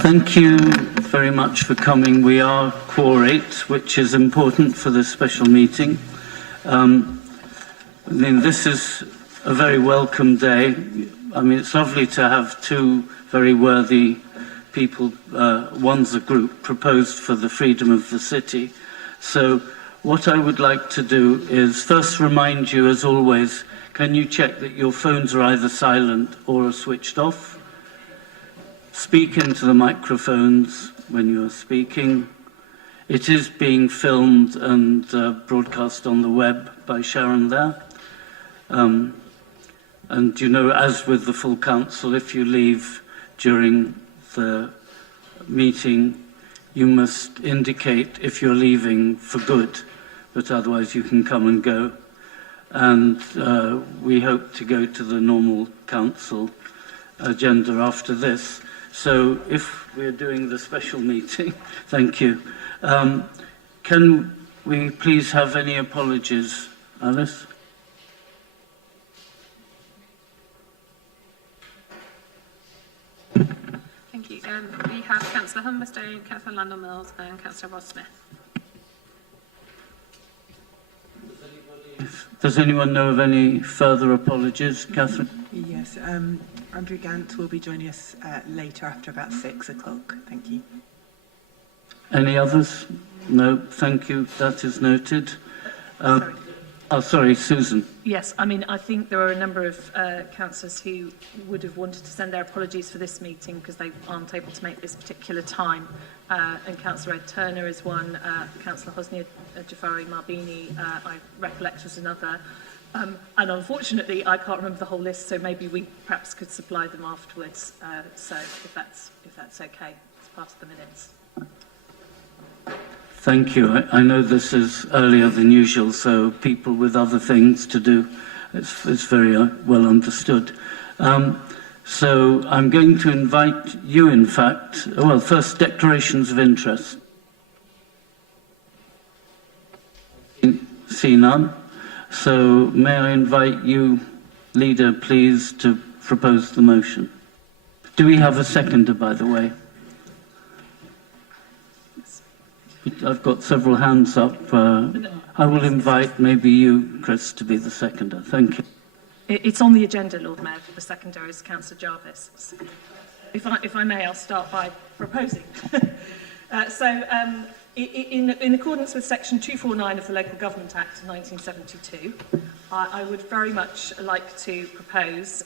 Thank you very much for coming. We are quorate, which is important for this special meeting. This is a very welcome day. It's lovely to have two very worthy people, one's a group, proposed for the freedom of the city. So what I would like to do is first remind you, as always, can you check that your phones are either silent or are switched off? Speak into the microphones when you are speaking. It is being filmed and broadcast on the web by Sharon there. And you know, as with the full council, if you leave during the meeting, you must indicate if you're leaving for good, but otherwise you can come and go. And we hope to go to the normal council agenda after this. So if we're doing the special meeting, thank you. Can we please have any apologies, Alice? Thank you. We have Councillor Humberstone, Councillor Landell-Mills and Councillor Ross-Smith. Does anyone know of any further apologies? Catherine? Yes, Andrew Gant will be joining us later after about 6 o'clock. Thank you. Any others? No, thank you. That is noted. Sorry, Susan. Yes, I think there are a number of councillors who would have wanted to send their apologies for this meeting because they aren't able to make this particular time. And Councillor Ed Turner is one, Councillor Hosni Jafari Marbini, I recollect, was another. And unfortunately, I can't remember the whole list, so maybe we perhaps could supply them afterwards. So if that's okay, it's past the minutes. Thank you. I know this is earlier than usual, so people with other things to do, it's very well understood. So I'm going to invite you, in fact, well, first, declarations of interest. See none. So may I invite you, Leader, please, to propose the motion. Do we have a seconder, by the way? I've got several hands up. I will invite maybe you, Chris, to be the seconder. Thank you. It's on the agenda, Lord Mayor. The seconder is Councillor Jarvis. So if I may, I'll start by proposing. In accordance with Section 249 of the Local Government Act of 1972, I would very much like to propose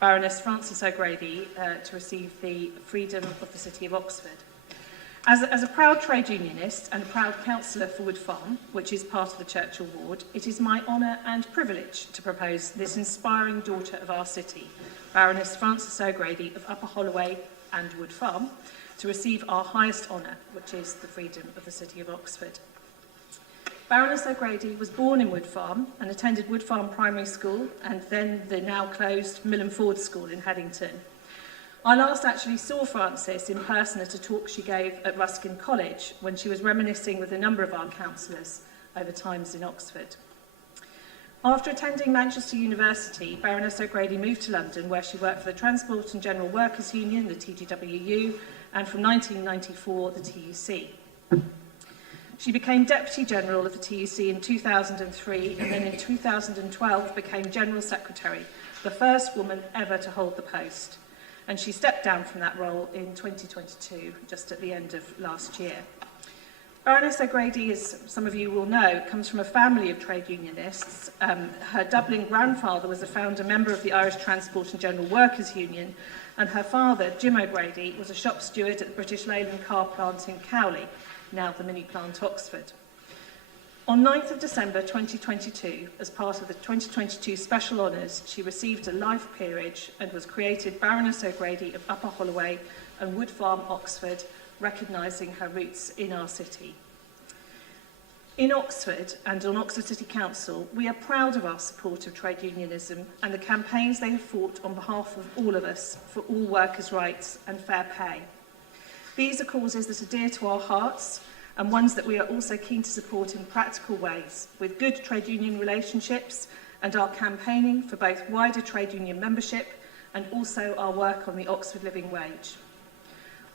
Baroness Frances O'Grady to receive the Freedom of the City of Oxford. As a proud trade unionist and a proud councillor for Wood Farm, which is part of the Churchill ward, it is my honour and privilege to propose this inspiring daughter of our city, Baroness Frances O'Grady of Upper Holloway and Wood Farm, to receive our highest honour, which is the freedom of the City of Oxford. Baroness O'Grady was born in Wood Farm and attended Wood Farm Primary School and then the now closed Millen Ford School in Headington. I last actually saw Frances in person at a talk she gave at Ruskin College when she was reminiscing with a number of our councillors over times in Oxford. After attending Manchester University, Baroness O'Grady moved to London where she worked for the Transport and General Workers Union, the TGWU, and from 1994, the TUC. She became Deputy General of the TUC in 2003 and then in 2012 became General Secretary, the first woman ever to hold the post. And she stepped down from that role in 2022, just at the end of last year. Baroness O'Grady, as some of you will know, comes from a family of trade unionists. Her Dublin grandfather was a founder member of the Irish Transport and General Workers Union, and her father, Jim O'Grady, was a shop steward at the British Leyland car plant in Cowley, now the mini plant Oxford. On 9th of December 2022, as part of the 2022 Special Honours, she received a life peerage and was created Baroness O'Grady of Upper Holloway and Wood Farm, Oxford, recognising her roots in our city. In Oxford and on Oxford City Council, we are proud of our support of trade unionism and the campaigns they have fought on behalf of all of us for all workers' rights and fair pay. These are causes that are dear to our hearts and ones that we are also keen to support in practical ways, with good trade union relationships and our campaigning for both wider trade union membership and also our work on the Oxford Living Wage.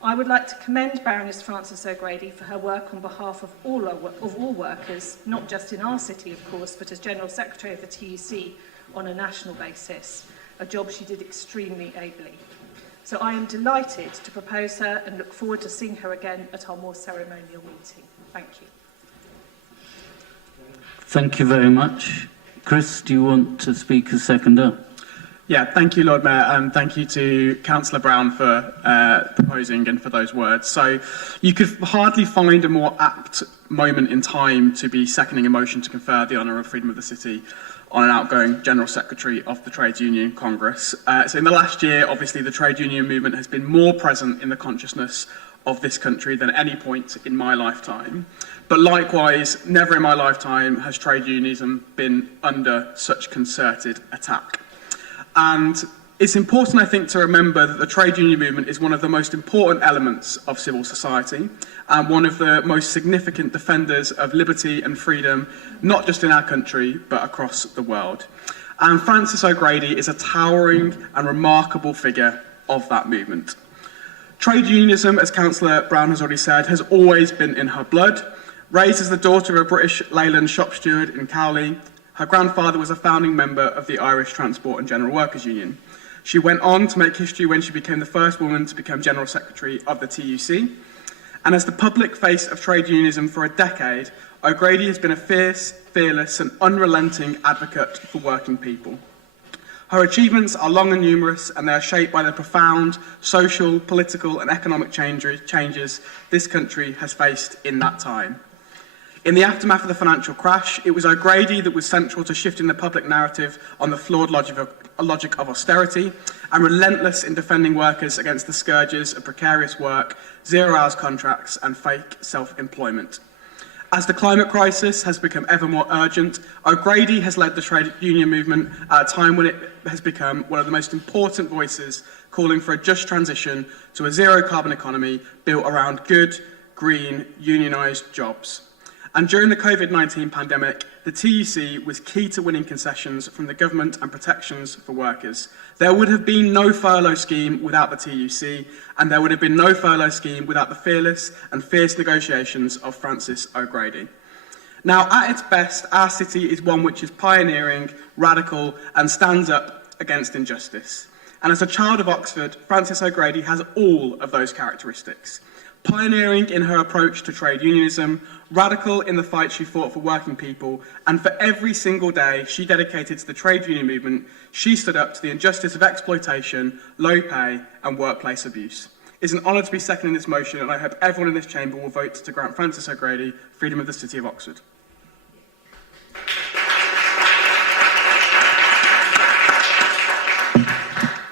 I would like to commend Baroness Frances O'Grady for her work on behalf of all workers, not just in our city, of course, but as General Secretary of the TUC on a national basis, a job she did extremely ably. So I am delighted to propose her and look forward to seeing her again at our more ceremonial meeting. Thank you. Thank you very much. Chris, do you want to speak as seconder? Yeah, thank you, Lord Mayor, and thank you to Councillor Brown for proposing and for those words. So you could hardly find a more apt moment in time to be seconding a motion to confer the honour of Freedom of the City on an outgoing General Secretary of the Trades Union Congress. So in the last year, obviously, the trade union movement has been more present in the consciousness of this country than at any point in my lifetime. But likewise, never in my lifetime has trade unionism been under such concerted attack. And it's important, I think, to remember that the trade union movement is one of the most important elements of civil society and one of the most significant defenders of liberty and freedom, not just in our country, but across the world. And Frances O'Grady is a towering and remarkable figure of that movement. Trade unionism, as Councillor Brown has already said, has always been in her blood. Raised as the daughter of a British Leyland shop steward in Cowley, her grandfather was a founding member of the Irish Transport and General Workers Union. She went on to make history when she became the first woman to become General Secretary of the TUC. And as the public face of trade unionism for a decade, O'Grady has been a fierce, fearless and unrelenting advocate for working people. Her achievements are long and numerous, and they are shaped by the profound social, political and economic changes this country has faced in that time. In the aftermath of the financial crash, it was O'Grady that was central to shifting the public narrative on the flawed logic of austerity and relentless in defending workers against the scourges of precarious work, zero-hours contracts and fake self-employment. As the climate crisis has become ever more urgent, O'Grady has led the trade union movement at a time when it has become one of the most important voices calling for a just transition to a zero-carbon economy built around good, green, unionised jobs. And during the COVID-19 pandemic, the TUC was key to winning concessions from the government and protections for workers. There would have been no furlough scheme without the TUC, and there would have been no furlough scheme without the fearless and fierce negotiations of Frances O'Grady. Now, at its best, our city is one which is pioneering, radical, and stands up against injustice. And as a child of Oxford, Frances O'Grady has all of those characteristics. Pioneering in her approach to trade unionism, radical in the fight she fought for working people, and for every single day she dedicated to the trade union movement, she stood up to the injustice of exploitation, low pay, and workplace abuse. It's an honour to be seconding this motion, and I hope everyone in this chamber will vote to grant Frances O'Grady Freedom of the City of Oxford.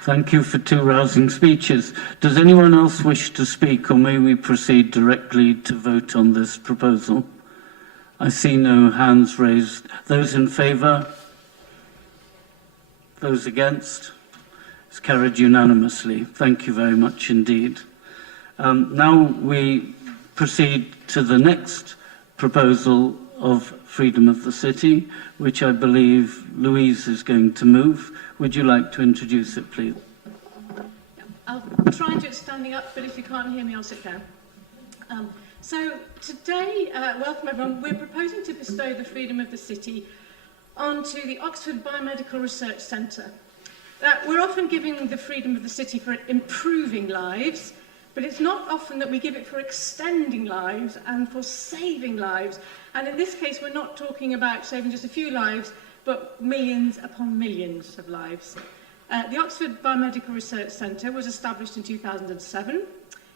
Thank you for two rousing speeches. Does anyone else wish to speak, or may we proceed directly to vote on this proposal? I see no hands raised. Those in favour? Those against? It's carried unanimously. Thank you very much indeed. Now we proceed to the next proposal of Freedom of the City, which I believe Louise is going to move. Would you like to introduce it, please? I'll try and do it standing up, but if you can't hear me, I'll sit down. So today, welcome everyone, we're proposing to bestow the Freedom of the City onto the Oxford Biomedical Research Centre. We're often giving the Freedom of the City for improving lives, but it's not often that we give it for extending lives and for saving lives. And in this case, we're not talking about saving just a few lives, but millions upon millions of lives. The Oxford Biomedical Research Centre was established in 2007.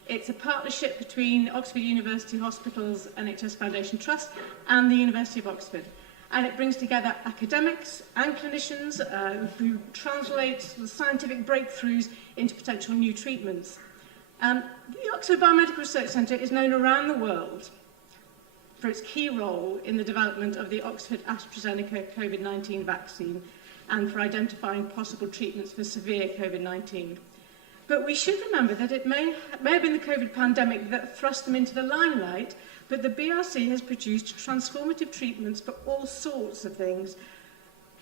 It's a partnership between Oxford University Hospitals NHS Foundation Trust and the University of Oxford. And it brings together academics and clinicians who translate the scientific breakthroughs into potential new treatments. The Oxford Biomedical Research Centre is known around the world for its key role in the development of the Oxford AstraZeneca COVID-19 vaccine and for identifying possible treatments for severe COVID-19. But we should remember that it may have been the COVID pandemic that thrust them into the limelight, but the BRC has produced transformative treatments for all sorts of things: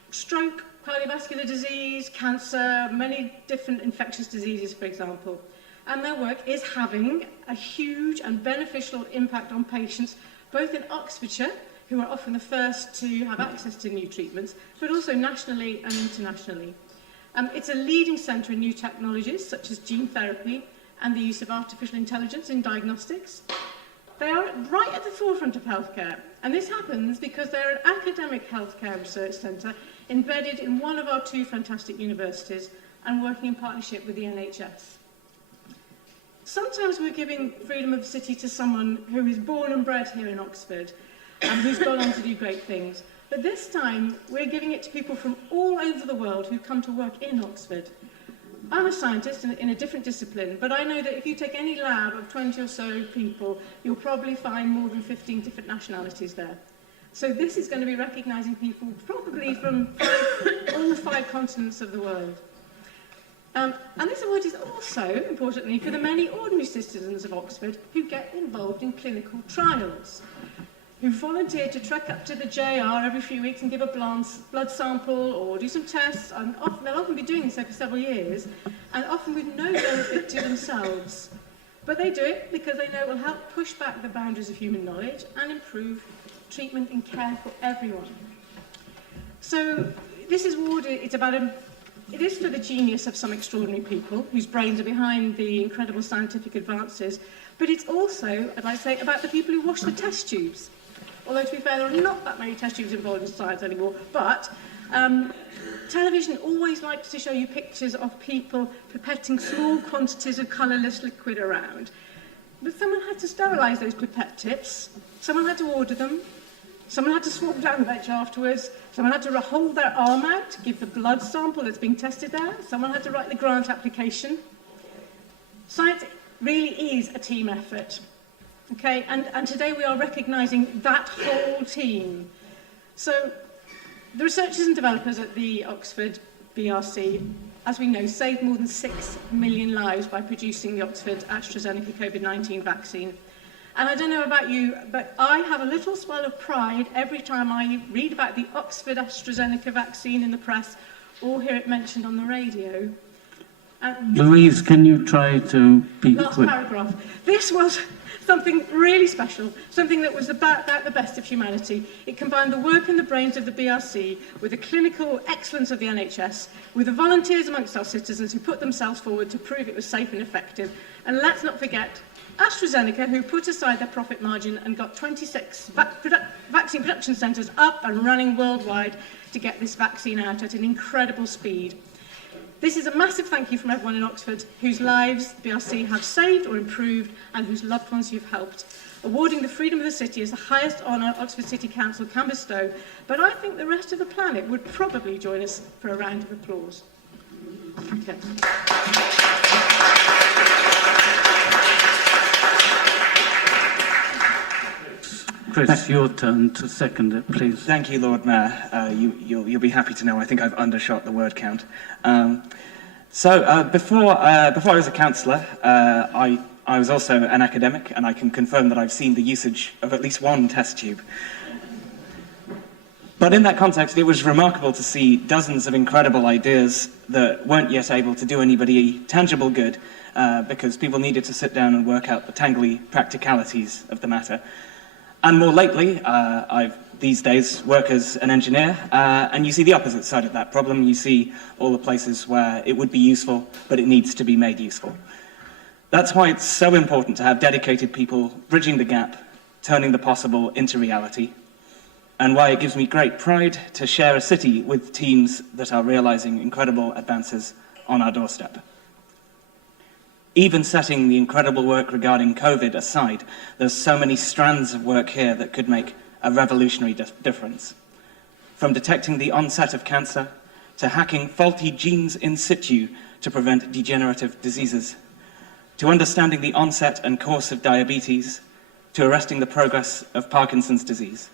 stroke, cardiovascular disease, cancer, many different infectious diseases, for example. And their work is having a huge and beneficial impact on patients, both in Oxfordshire, who are often the first to have access to new treatments, but also nationally and internationally. It's a leading centre in new technologies, such as gene therapy and the use of artificial intelligence in diagnostics. They are right at the forefront of healthcare, and this happens because they're an academic healthcare research centre embedded in one of our two fantastic universities and working in partnership with the NHS. Sometimes we're giving freedom of the city to someone who is born and bred here in Oxford and who's gone on to do great things. But this time, we're giving it to people from all over the world who come to work in Oxford. I'm a scientist in a different discipline, but I know that if you take any lab of 20 or so people, you'll probably find more than 15 different nationalities there. So this is going to be recognising people probably from all 5 continents of the world. And this award is also, importantly, for the many ordinary citizens of Oxford who get involved in clinical trials, who volunteer to trek up to the JR every few weeks and give a blood sample or do some tests. And they'll often be doing this over several years, and often with no benefit to themselves. But they do it because they know it will help push back the boundaries of human knowledge and improve treatment and care for everyone. So this award, it is for the genius of some extraordinary people whose brains are behind the incredible scientific advances, but it's also, I'd like to say, about the people who wash the test tubes. Although, to be fair, there are not that many test tubes involved in science anymore, but television always likes to show you pictures of people pipetting small quantities of colourless liquid around. But someone had to sterilise those pipette tips, someone had to order them, someone had to swab down the bench afterwards, someone had to hold their arm out to give the blood sample that's being tested there, someone had to write the grant application. Science really is a team effort. Okay, and today we are recognising that whole team. So the researchers and developers at the Oxford BRC, as we know, saved more than 6 million lives by producing the Oxford AstraZeneca COVID-19 vaccine. And I don't know about you, but I have a little swell of pride every time I read about the Oxford AstraZeneca vaccine in the press or hear it mentioned on the radio. Louise, can you try to be Last quick? paragraph. This was something really special, something that was about the best of humanity. It combined the work and the brains of the BRC with the clinical excellence of the NHS, with the volunteers amongst our citizens who put themselves forward to prove it was safe and effective. And let's not forget AstraZeneca, who put aside their profit margin and got 26 vaccine production centres up and running worldwide to get this vaccine out at an incredible speed. This is a massive thank you from everyone in Oxford whose lives the BRC have saved or improved and whose loved ones you've helped. Awarding the freedom of the city is the highest honour Oxford City Council can bestow, but I think the rest of the planet would probably join us for a round of applause. Okay. Chris, your turn to second it, please. Thank you, Lord Mayor. You'll be happy to know I think I've undershot the word count. Before I was a councillor, I was also an academic, and I can confirm that I've seen the usage of at least one test tube. But in that context, it was remarkable to see dozens of incredible ideas that weren't yet able to do anybody tangible good because people needed to sit down and work out the tangly practicalities of the matter. And more lately, these days work as an engineer, and you see the opposite side of that problem. You see all the places where it would be useful, but it needs to be made useful. That's why it's so important to have dedicated people bridging the gap, turning the possible into reality, and why it gives me great pride to share a city with teams that are realising incredible advances on our doorstep. Even setting the incredible work regarding COVID aside, there's so many strands of work here that could make a revolutionary difference. From detecting the onset of cancer, to hacking faulty genes in situ to prevent degenerative diseases, to understanding the onset and course of diabetes, to arresting the progress of Parkinson's disease.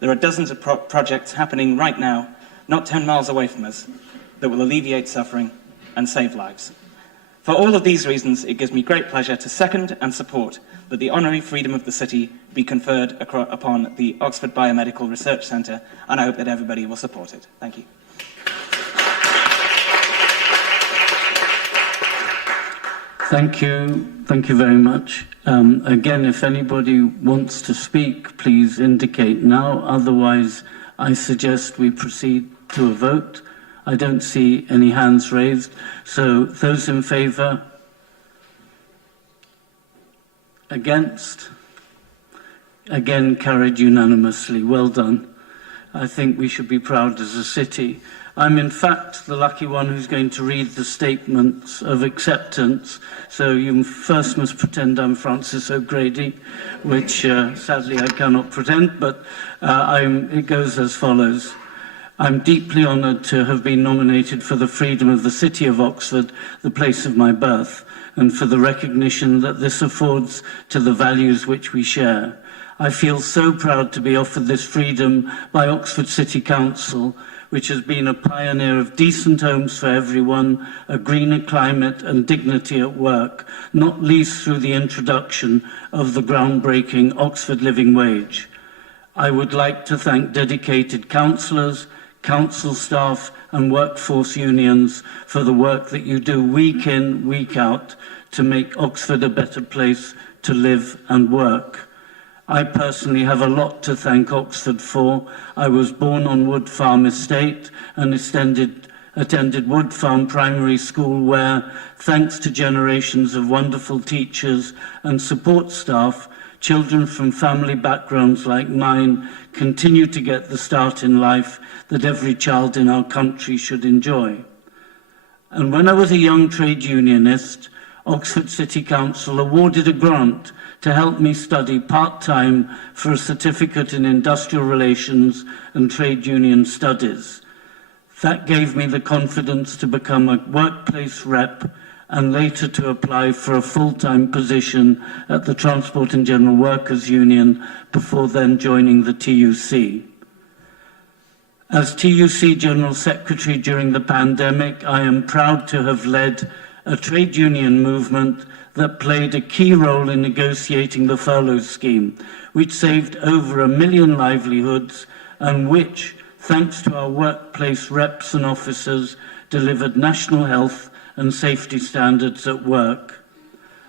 There are dozens of projects happening right now, not 10 miles away from us, that will alleviate suffering and save lives. For all of these reasons, it gives me great pleasure to second and support that the honorary freedom of the city be conferred upon the Oxford Biomedical Research Centre, and I hope that everybody will support it. Thank you. Thank you very much. Again, if anybody wants to speak, please indicate now. Otherwise, I suggest we proceed to a vote. I don't see any hands raised. So those in favour? Against? Again, carried unanimously. Well done. I think we should be proud as a city. I'm in fact the lucky one who's going to read the statements of acceptance. So you first must pretend I'm Francis O'Grady, which sadly I cannot pretend, but it goes as follows. I'm deeply honoured to have been nominated for the freedom of the City of Oxford, the place of my birth, and for the recognition that this affords to the values which we share. I feel so proud to be offered this freedom by Oxford City Council, which has been a pioneer of decent homes for everyone, a greener climate and dignity at work, not least through the introduction of the groundbreaking Oxford Living Wage. I would like to thank dedicated councillors, council staff and workforce unions for the work that you do week in, week out to make Oxford a better place to live and work. I personally have a lot to thank Oxford for. I was born on Wood Farm Estate and attended Wood Farm Primary School where, thanks to generations of wonderful teachers and support staff, children from family backgrounds like mine continue to get the start in life that every child in our country should enjoy. And when I was a young trade unionist, Oxford City Council awarded a grant to help me study part-time for a certificate in industrial relations and trade union studies. That gave me the confidence to become a workplace rep and later to apply for a full-time position at the Transport and General Workers Union before then joining the TUC. As TUC General Secretary during the pandemic, I am proud to have led a trade union movement that played a key role in negotiating the furlough scheme, which saved over 1 million livelihoods and which, thanks to our workplace reps and officers, delivered national health and safety standards at work.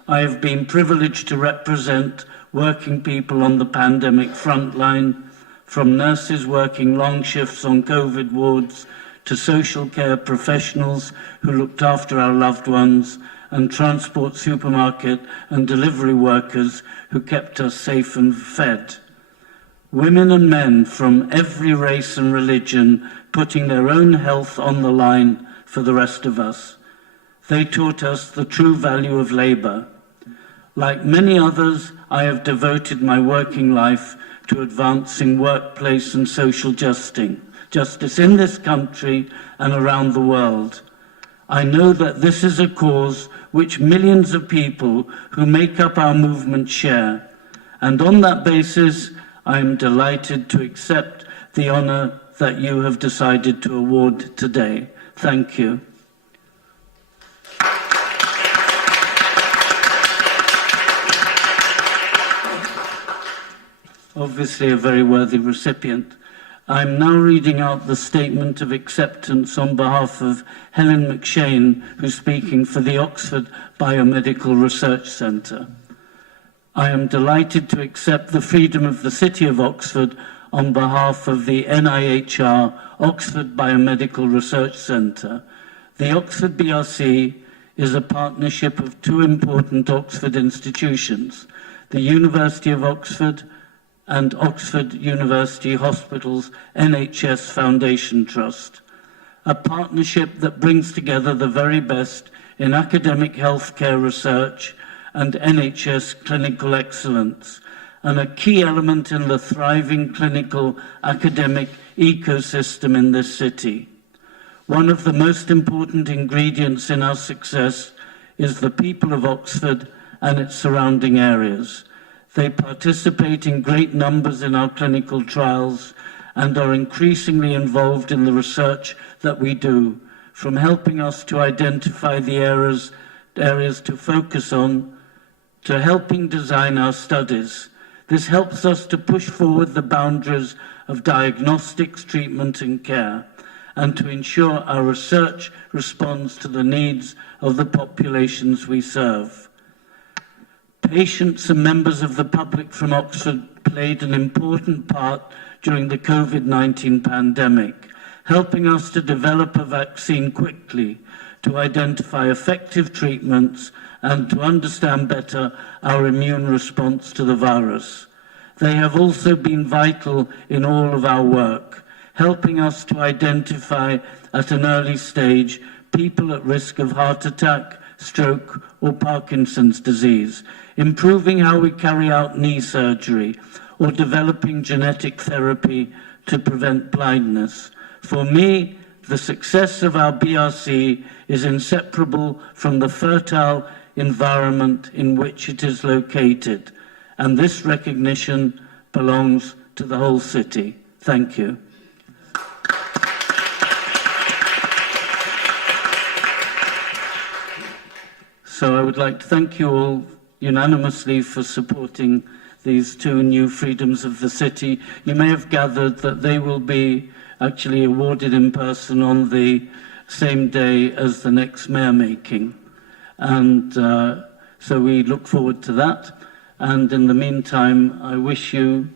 I have been privileged to represent working people on the pandemic frontline, from nurses working long shifts on COVID wards to social care professionals who looked after our loved ones, and transport, supermarket and delivery workers who kept us safe and fed. Women and men from every race and religion putting their own health on the line for the rest of us. They taught us the true value of labour. Like many others, I have devoted my working life to advancing workplace and social justice in this country and around the world. I know that this is a cause which millions of people who make up our movement share, and on that basis, I am delighted to accept the honour that you have decided to award today. Thank you. Obviously a very worthy recipient. I'm now reading out the statement of acceptance on behalf of Helen McShane, who's speaking for the Oxford Biomedical Research Centre. I am delighted to accept the freedom of the City of Oxford on behalf of the NIHR Oxford Biomedical Research Centre. The Oxford BRC is a partnership of two important Oxford institutions, the University of Oxford and Oxford University Hospitals NHS Foundation Trust, a partnership that brings together the very best in academic healthcare research and NHS clinical excellence, and a key element in the thriving clinical academic ecosystem in this city. One of the most important ingredients in our success is the people of Oxford and its surrounding areas. They participate in great numbers in our clinical trials and are increasingly involved in the research that we do, from helping us to identify the areas to focus on, to helping design our studies. This helps us to push forward the boundaries of diagnostics, treatment and care, and to ensure our research responds to the needs of the populations we serve. Patients and members of the public from Oxford played an important part during the COVID-19 pandemic, helping us to develop a vaccine quickly, to identify effective treatments, and to understand better our immune response to the virus. They have also been vital in all of our work, helping us to identify at an early stage people at risk of heart attack, stroke, or Parkinson's disease, improving how we carry out knee surgery, or developing genetic therapy to prevent blindness. For me, the success of our BRC is inseparable from the fertile environment in which it is located, and this recognition belongs to the whole city. Thank you. So I would like to thank you all unanimously for supporting these two new freedoms of the city. You may have gathered that they will be actually awarded in person on the same day as the next mayor making. And so we look forward to that. And in the meantime, I wish you,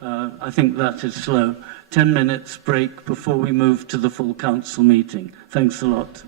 I think that is slow, 10 minutes break before we move to the full council meeting. Thanks a lot.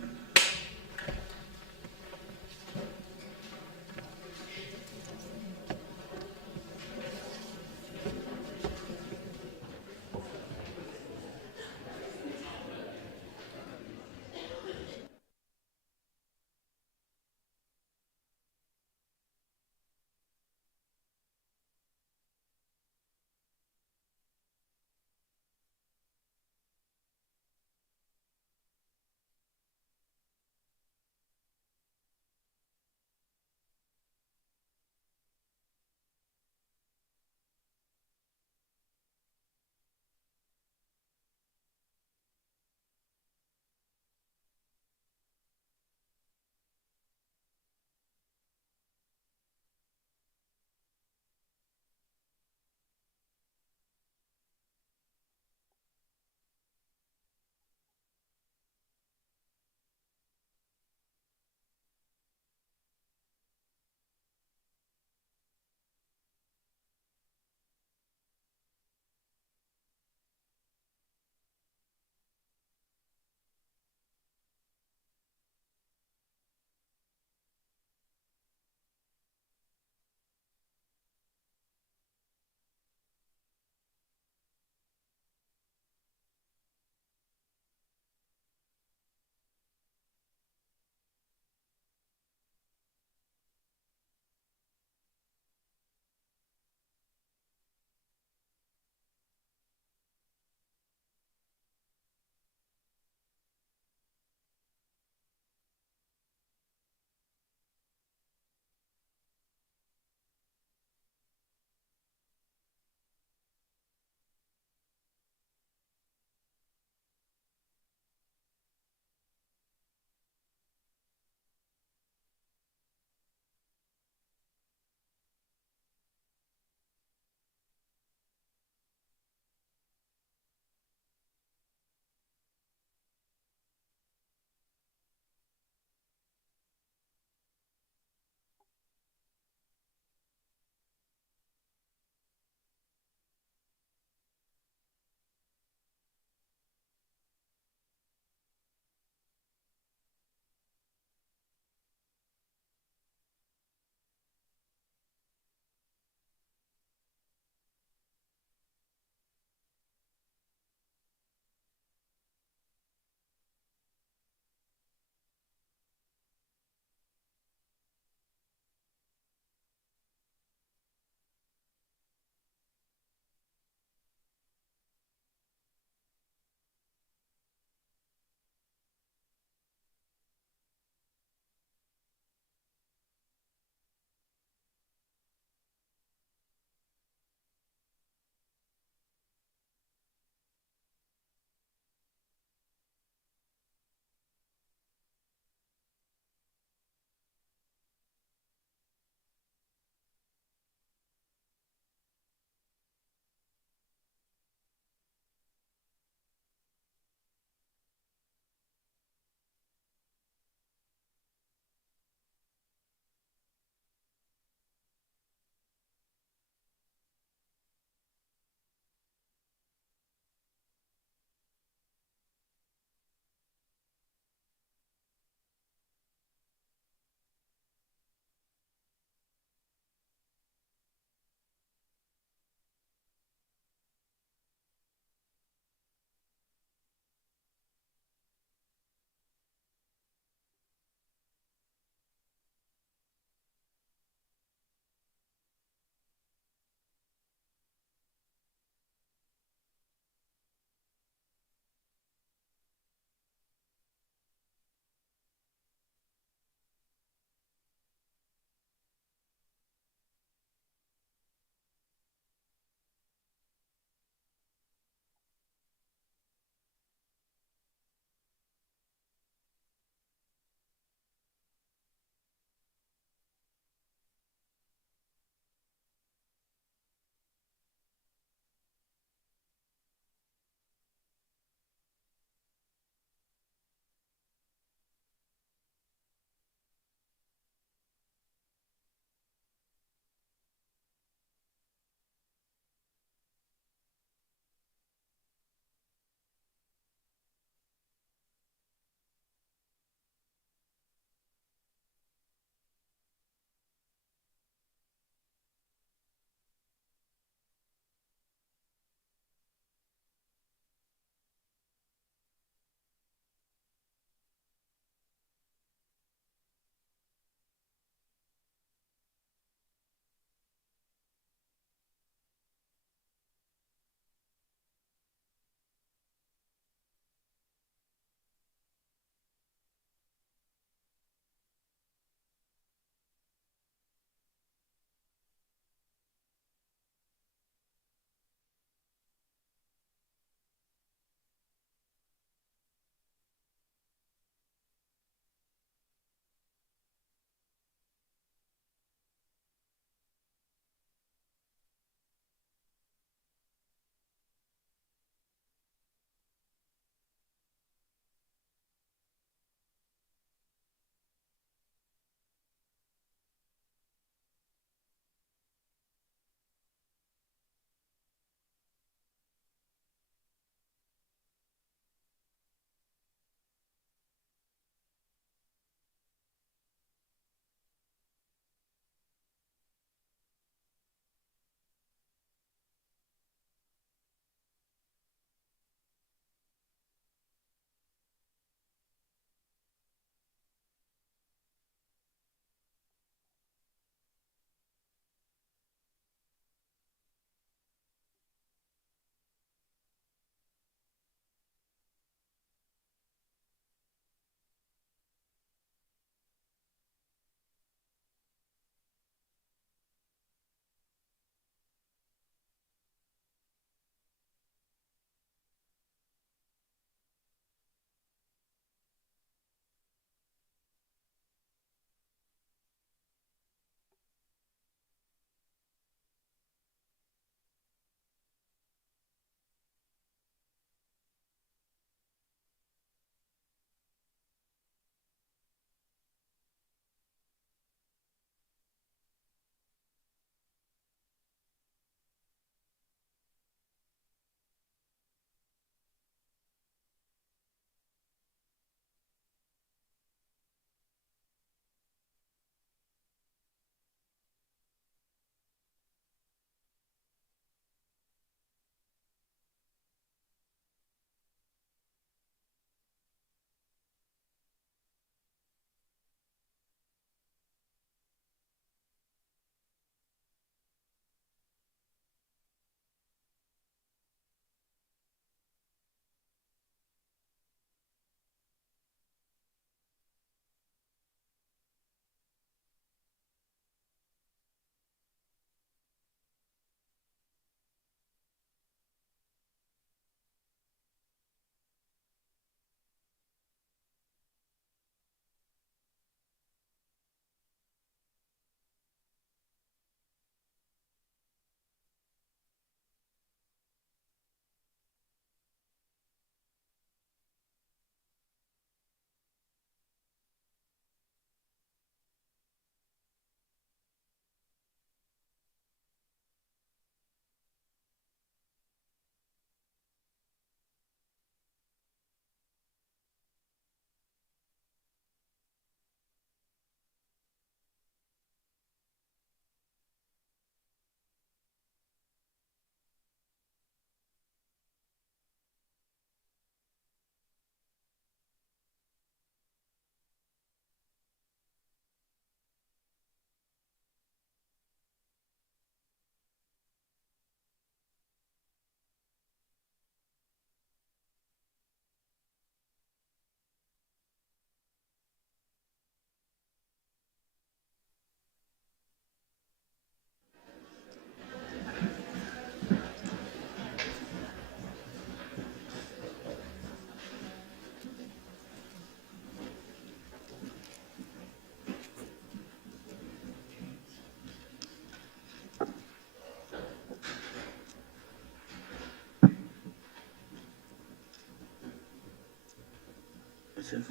positive.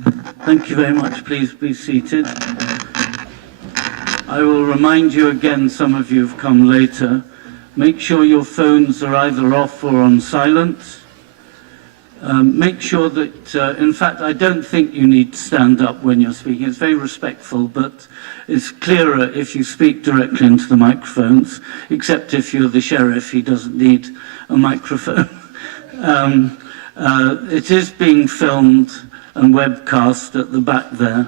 Thank you very much. Please be seated. I will remind you again, some of you have come later, make sure your phones are either off or on silent. Make sure that, in fact, I don't think you need to stand up when you're speaking. It's very respectful, but it's clearer if you speak directly into the microphones, except if you're the sheriff, he doesn't need a microphone. It is being filmed and webcast at the back there.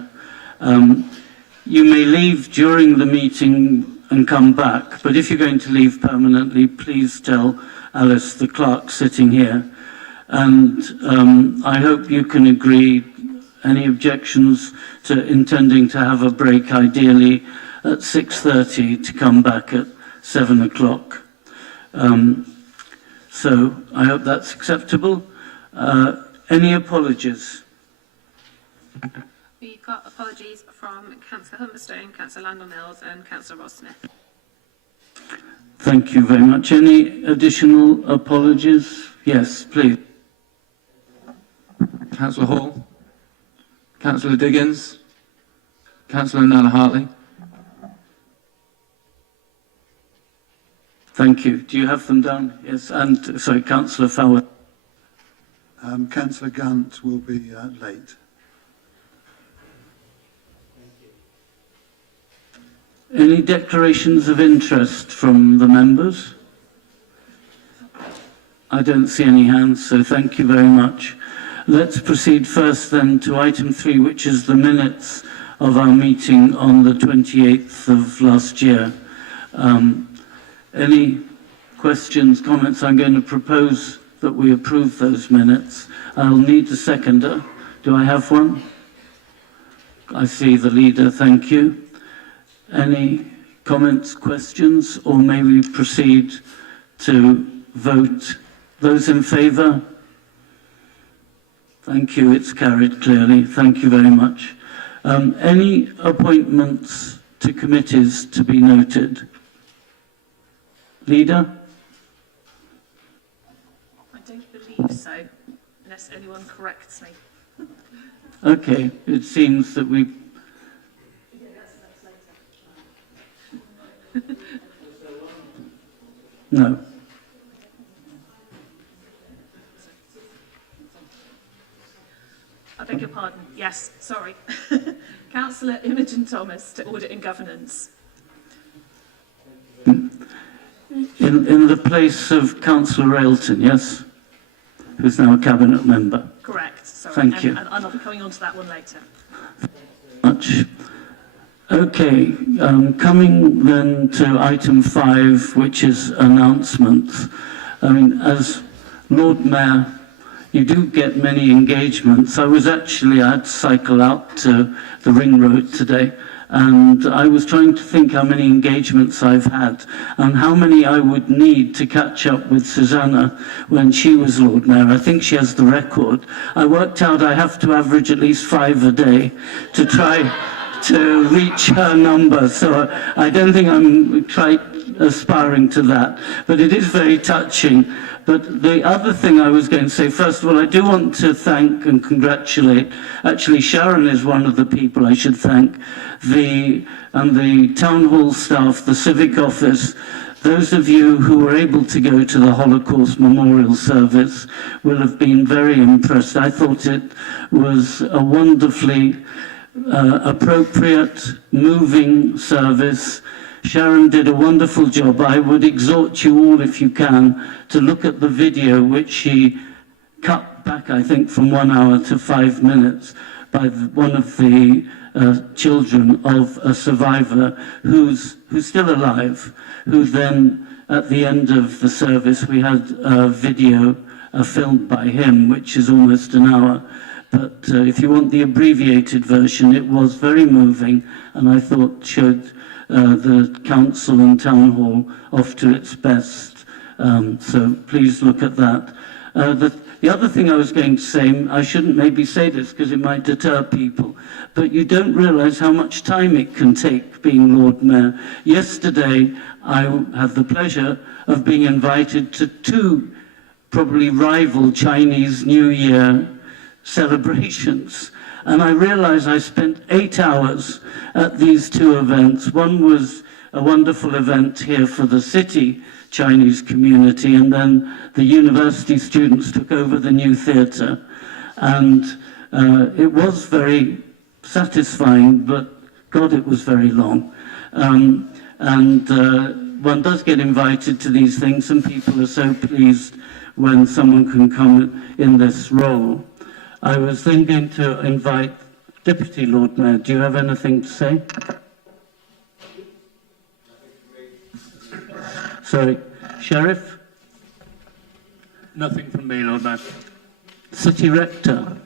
You may leave during the meeting and come back, but if you're going to leave permanently, please tell Alice, the clerk sitting here. And I hope you can agree. Any objections to intending to have a break, ideally at 6:30, to come back at 7 o'clock. So I hope that's acceptable. Any apologies? We've got apologies from Councillor Humberstone, Councillor Landell Mills and Councillor Ross Smith. Thank you very much. Any additional apologies? Yes, please. Councillor Hall, Councillor Diggins, Councillor Nana Hartley. Thank you. Do you have them down? Yes, and, sorry, Councillor Fowler. Councillor Gant will be late. Any declarations of interest from the members? I don't see any hands, so thank you very much. Let's proceed first then to item 3, which is the minutes of our meeting on the 28th of last year. Any questions, comments? I'm going to propose that we approve those minutes. I'll need a seconder. Do I have one? I see the leader, thank you. Any comments, questions, or may we proceed to vote? Those in favour? Thank you, it's carried clearly. Thank you very much. Any appointments to committees to be noted? Leader? I don't believe so, unless anyone corrects me. Okay, it seems that we... No. I beg your pardon. Yes, sorry. Councillor Imogen Thomas to Audit and Governance. In the place of Councillor Railton, yes? Who's now a cabinet member. Correct. Sorry. Thank you. And I'll be coming on to that one later. Much. Okay, coming then to item 5, which is announcements. I mean, as Lord Mayor, you do get many engagements. I had to cycle out to the Ring Road today, and I was trying to think how many engagements I've had and how many I would need to catch up with Susanna when she was Lord Mayor. I think she has the record. I worked out I have to average at least 5 a day to try to reach her number, so I don't think I'm quite aspiring to that, but it is very touching. But the other thing I was going to say, first of all, I do want to thank and congratulate, actually Sharon is one of the people I should thank, the town hall staff, the civic office. Those of you who were able to go to the Holocaust Memorial Service will have been very impressed. I thought it was a wonderfully appropriate, moving service. Sharon did a wonderful job. I would exhort you all, if you can, to look at the video which she cut back, I think, from 1 hour to 5 minutes by one of the children of a survivor who's still alive, who then, at the end of the service, we had a video filmed by him, which is almost an hour. But if you want the abbreviated version, it was very moving, and I thought showed the council and town hall off to its best. So please look at that. The other thing I was going to say, I shouldn't maybe say this because it might deter people, but you don't realise how much time it can take being Lord Mayor. Yesterday, I had the pleasure of being invited to 2 probably rival Chinese New Year celebrations. And I realized I spent 8 hours at these two events. One was a wonderful event here for the city Chinese community, and then the university students took over the new theatre. And it was very satisfying, but God, it was very long. One does get invited to these things, and people are so pleased when someone can come in this role. I was then going to invite Deputy Lord Mayor. Do you have anything to say? Sorry, Sheriff? Nothing from me, Lord Mayor. City Rector?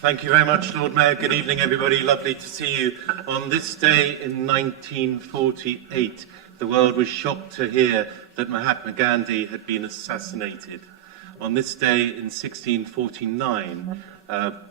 Thank you very much, Lord Mayor. Good evening, everybody. Lovely to see you. On this day in 1948, the world was shocked to hear that Mahatma Gandhi had been assassinated. On this day in 1649,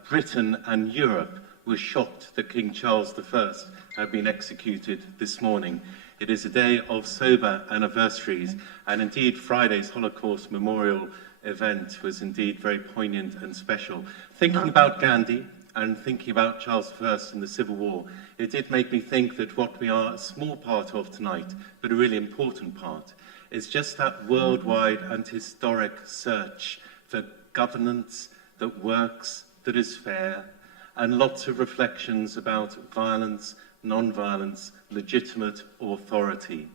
Britain and Europe were shocked that King Charles I had been executed this morning. It is a day of sober anniversaries, and indeed Friday's Holocaust Memorial event was indeed very poignant and special. Thinking about Gandhi and thinking about Charles I and the Civil War, it did make me think that what we are a small part of tonight, but a really important part, is just that worldwide and historic search for governance that works, that is fair, and lots of reflections about violence, non-violence, legitimate authority.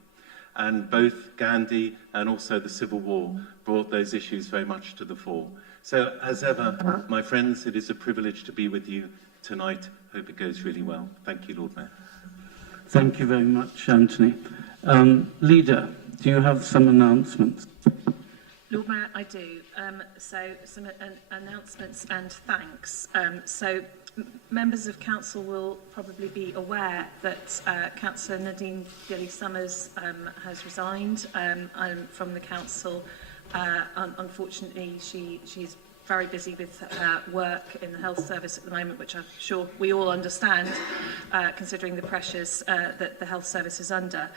And both Gandhi and also the Civil War brought those issues very much to the fore. So, as ever, my friends, it is a privilege to be with you tonight. Hope it goes really well. Thank you, Lord Mayor. Thank you very much, Anthony. Leader, do you have some announcements? Lord Mayor, I do. So some announcements and thanks. Members of Council will probably be aware that Councillor Nadine Gilly-Summers has resigned from the Council. Unfortunately, she's very busy with her work in the health service at the moment, which I'm sure we all understand, considering the pressures that the health service is under.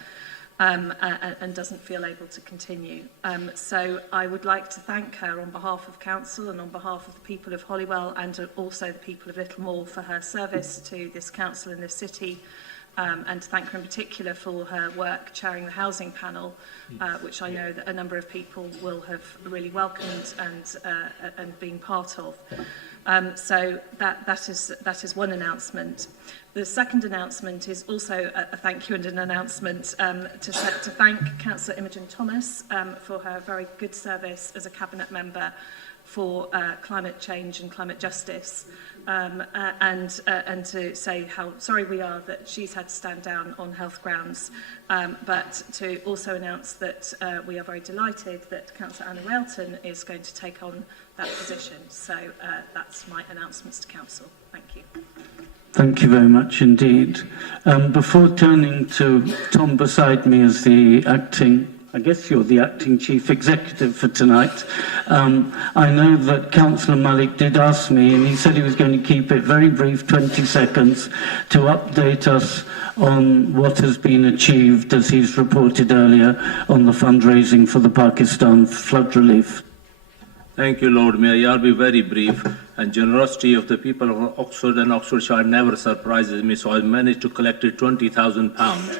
And doesn't feel able to continue. So I would like to thank her on behalf of Council and on behalf of the people of Holywell and also the people of Littlemore for her service to this Council and this city, and to thank her in particular for her work chairing the housing panel, which I know that a number of people will have really welcomed and been part of. So that is one announcement. The second announcement is also a thank you and an announcement to thank Councillor Imogen Thomas for her very good service as a Cabinet member for climate change and climate justice, and to say how sorry we are that she's had to stand down on health grounds, but to also announce that we are very delighted that Councillor Anna Railton is going to take on that position. So that's my announcements to Council. Thank you. Thank you very much indeed. Before turning to Tom beside me as the acting, I guess you're the acting chief executive for tonight, I know that Councillor Malik did ask me, and he said he was going to keep it very brief, 20 seconds, to update us on what has been achieved, as he's reported earlier, on the fundraising for the Pakistan flood relief. Thank you, Lord Mayor. I'll be very brief. And generosity of the people of Oxford and Oxfordshire never surprises me. So I managed to collect £20,000,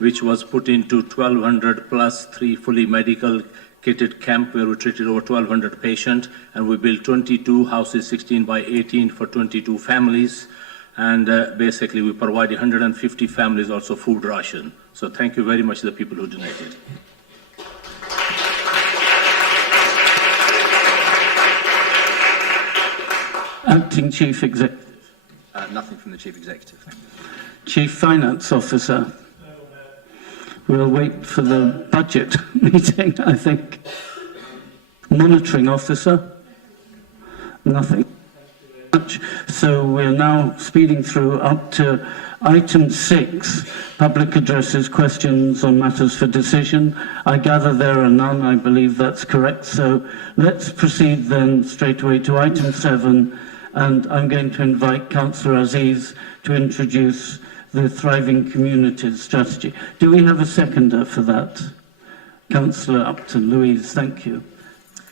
which was put into 1,200 plus 3 fully medical kitted camp where we treated over 1,200 patients. And we built 22 houses, 16 by 18 for 22 families. And basically we provided 150 families also food ration. So thank you very much to the people who donated. Acting Chief Executive. Nothing from the Chief Executive. Thank you. Chief Finance Officer. We'll wait for the budget meeting, I think. Monitoring Officer. Nothing. So we're now speeding through up to item 6, public addresses, questions on matters for decision. I gather there are none. I believe that's correct. So let's proceed then straight away to item 7. And I'm going to invite Councillor Aziz to introduce the Thriving Communities strategy. Do we have a seconder for that? Councillor Upton, Louise, thank you.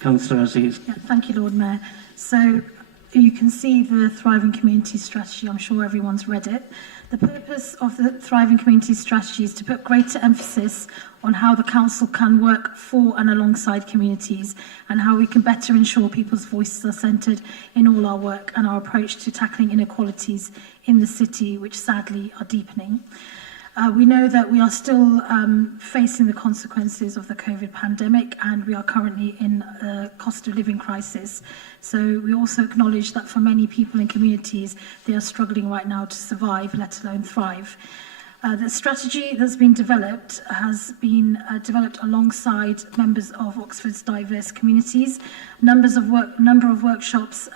Councillor Aziz. Yeah, thank you, Lord Mayor. So you can see the Thriving Communities strategy. I'm sure everyone's read it. The purpose of the Thriving Communities strategy is to put greater emphasis on how the council can work for and alongside communities and how we can better ensure people's voices are centred in all our work and our approach to tackling inequalities in the city, which sadly are deepening. We know that we are still facing the consequences of the COVID pandemic, and we are currently in a cost of living crisis. So we also acknowledge that for many people in communities, they are struggling right now to survive, let alone thrive. The strategy that's been developed has been developed alongside members of Oxford's diverse communities. Number of workshops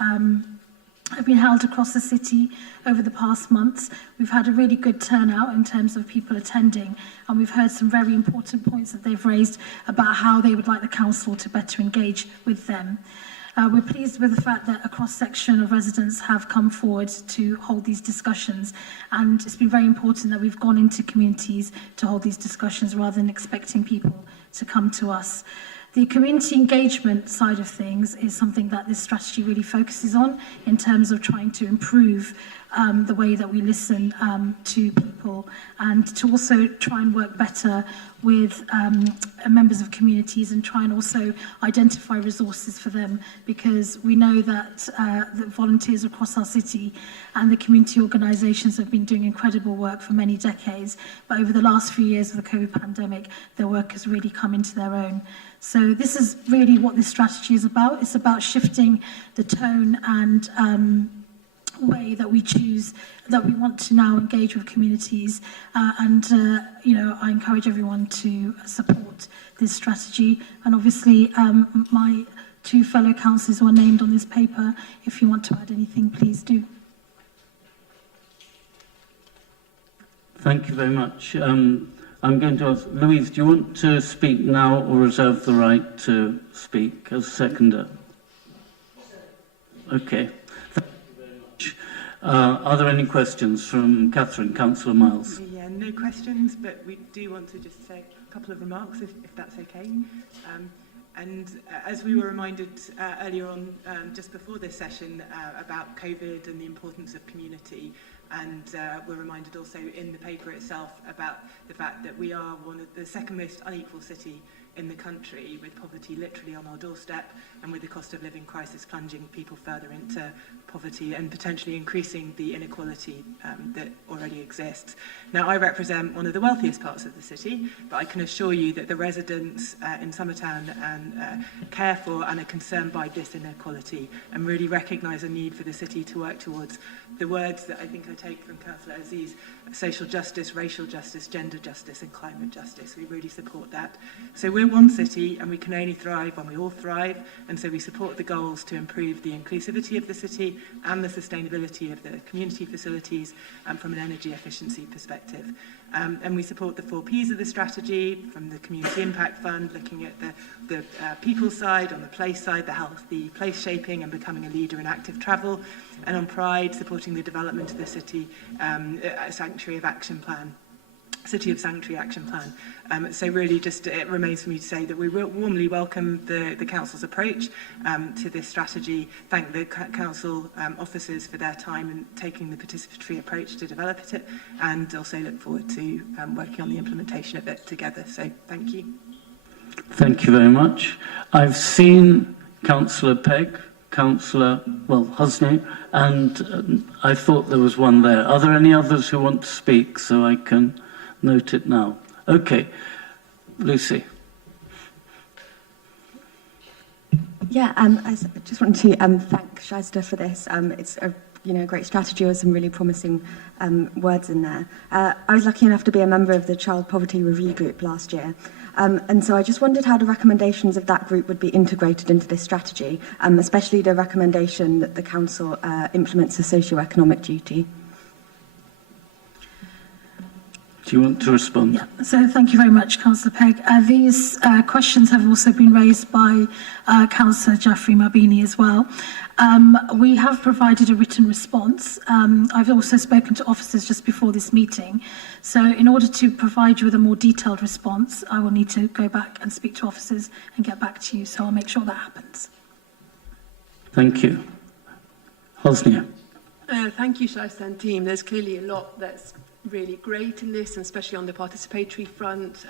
have been held across the city over the past months. We've had a really good turnout in terms of people attending, and we've heard some very important points that they've raised about how they would like the council to better engage with them. We're pleased with the fact that a cross-section of residents have come forward to hold these discussions, and it's been very important that we've gone into communities to hold these discussions rather than expecting people to come to us. The community engagement side of things is something that this strategy really focuses on in terms of trying to improve the way that we listen to people, and to also try and work better with members of communities and try and also identify resources for them, because we know that the volunteers across our city and the community organisations have been doing incredible work for many decades, but over the last few years of the COVID pandemic, their work has really come into their own. So this is really what this strategy is about. It's about shifting the tone and way that we choose, that we want to now engage with communities, you know, I encourage everyone to support this strategy, and obviously my two fellow councillors who are named on this paper, if you want to add anything, please do. Thank you very much. I'm going to ask, Louise, do you want to speak now or reserve the right to speak as seconder? Okay. Thank you very much. Are there any questions from Catherine, Councillor Miles? Yeah, no questions, but we do want to just say a couple of remarks, if that's okay. As we were reminded earlier on, just before this session, about COVID and the importance of community, and we're reminded also in the paper itself about the fact that we are one of the second most unequal city in the country, with poverty literally on our doorstep, and with the cost of living crisis plunging people further into poverty and potentially increasing the inequality that already exists. Now, I represent one of the wealthiest parts of the city, but I can assure you that the residents in Summertown care for and are concerned by this inequality, and really recognise a need for the city to work towards the words that I think I take from Councillor Aziz: social justice, racial justice, gender justice and climate justice. We really support that. So we're one city, and we can only thrive when we all thrive, and so we support the goals to improve the inclusivity of the city and the sustainability of the community facilities from an energy efficiency perspective. And we support the 4 Ps of the strategy, from the Community Impact Fund, looking at the people side, on the place side, the healthy place shaping and becoming a leader in active travel, and on Pride, supporting the development of the city Sanctuary of Action Plan. City of Sanctuary Action Plan. So really just it remains for me to say that we warmly welcome the Council's approach to this strategy, thank the Council officers for their time in taking the participatory approach to develop it, and also look forward to working on the implementation of it together. So thank you. Thank you very much. I've seen Councillor Pegg, Councillor, Hosny, and I thought there was one there. Are there any others who want to speak, so I can note it now? Okay, Lucy. Yeah, I just wanted to thank Shazda for this. It's a great strategy with some really promising words in there. I was lucky enough to be a member of the Child Poverty Review Group last year. And so I just wondered how the recommendations of that group would be integrated into this strategy, especially the recommendation that the Council implements a socio-economic duty. Do you want to respond? Yeah, so thank you very much, Councillor Pegg. These questions have also been raised by Councillor Jaffrey Mabini as well. We have provided a written response. I've also spoken to officers just before this meeting. So in order to provide you with a more detailed response, I will need to go back and speak to officers and get back to you. So I'll make sure that happens. Thank you. Hosnia. Thank you, Shaista and team. There's clearly a lot that's really great in this, and especially on the participatory front.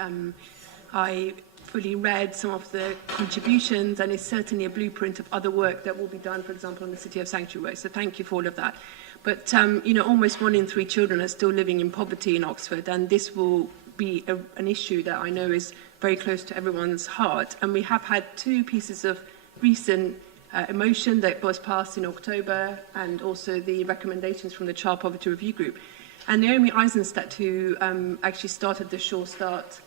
I fully read some of the contributions, and it's certainly a blueprint of other work that will be done, for example, in the City of Sanctuary work. So thank you for all of that. But, you know, almost 1 in 3 children are still living in poverty in Oxford, and this will be an issue that I know is very close to everyone's heart. And we have had 2 pieces of recent emotion that was passed in October, and also the recommendations from the Child Poverty Review Group. And Naomi Eisenstadt, who actually started the Sure Start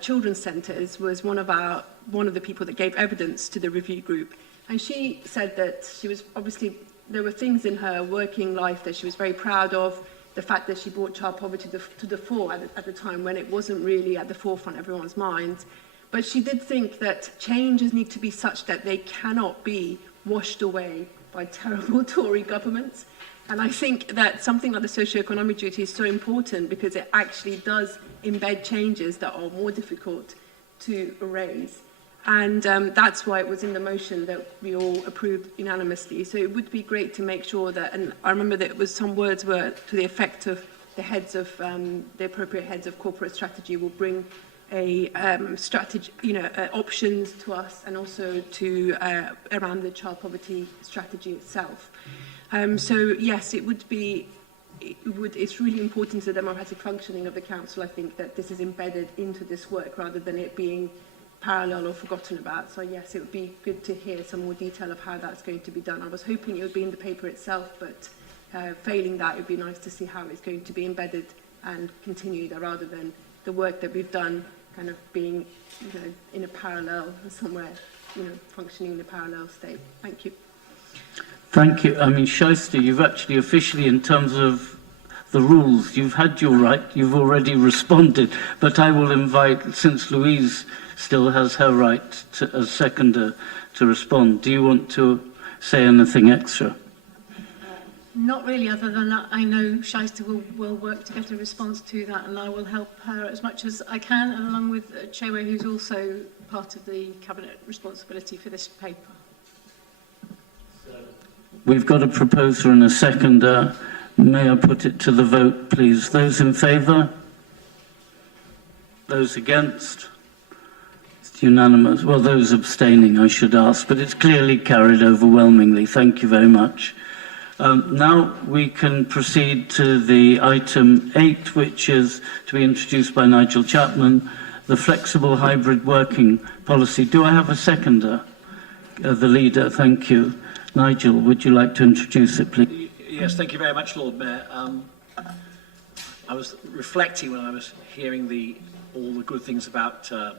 Children's Centres, was one of the people that gave evidence to the review group. And she said that she was obviously, there were things in her working life that she was very proud of, the fact that she brought child poverty to the fore at the time when it wasn't really at the forefront of everyone's minds. But she did think that changes need to be such that they cannot be washed away by terrible Tory governments. And I think that something like the socio-economic duty is so important because it actually does embed changes that are more difficult to erase. And that's why it was in the motion that we all approved unanimously. So it would be great to make sure that, and I remember that it was some words were to the effect of the heads of, the appropriate heads of corporate strategy will bring a strategy, options to us, and also to around the child poverty strategy itself. So yes, it's really important to the democratic functioning of the council. I think that this is embedded into this work rather than it being parallel or forgotten about. So yes, it would be good to hear some more detail of how that's going to be done. I was hoping it would be in the paper itself, but failing that, it would be nice to see how it's going to be embedded and continued, rather than the work that we've done kind of being, in a parallel somewhere, functioning in a parallel state. Thank you. Thank you. I mean, Shaista, you've actually officially, in terms of the rules, you've had your right, you've already responded, but I will invite, since Louise still has her right as seconder to respond, do you want to say anything extra? Not really, other than that, I know Shaista will work to get a response to that, and I will help her as much as I can, and along with Chewe, who's also part of the Cabinet responsibility for this paper. We've got a proposer and a seconder. May I put it to the vote, please? Those in favour? Those against? It's unanimous. Well, those abstaining, I should ask, but it's clearly carried overwhelmingly. Thank you very much. Now we can proceed to the item 8, which is to be introduced by Nigel Chapman, the flexible hybrid working policy. Do I have a seconder? The leader, thank you. Nigel, would you like to introduce it, please? Yes, thank you very much, Lord Mayor. I was reflecting when I was hearing all the good things about the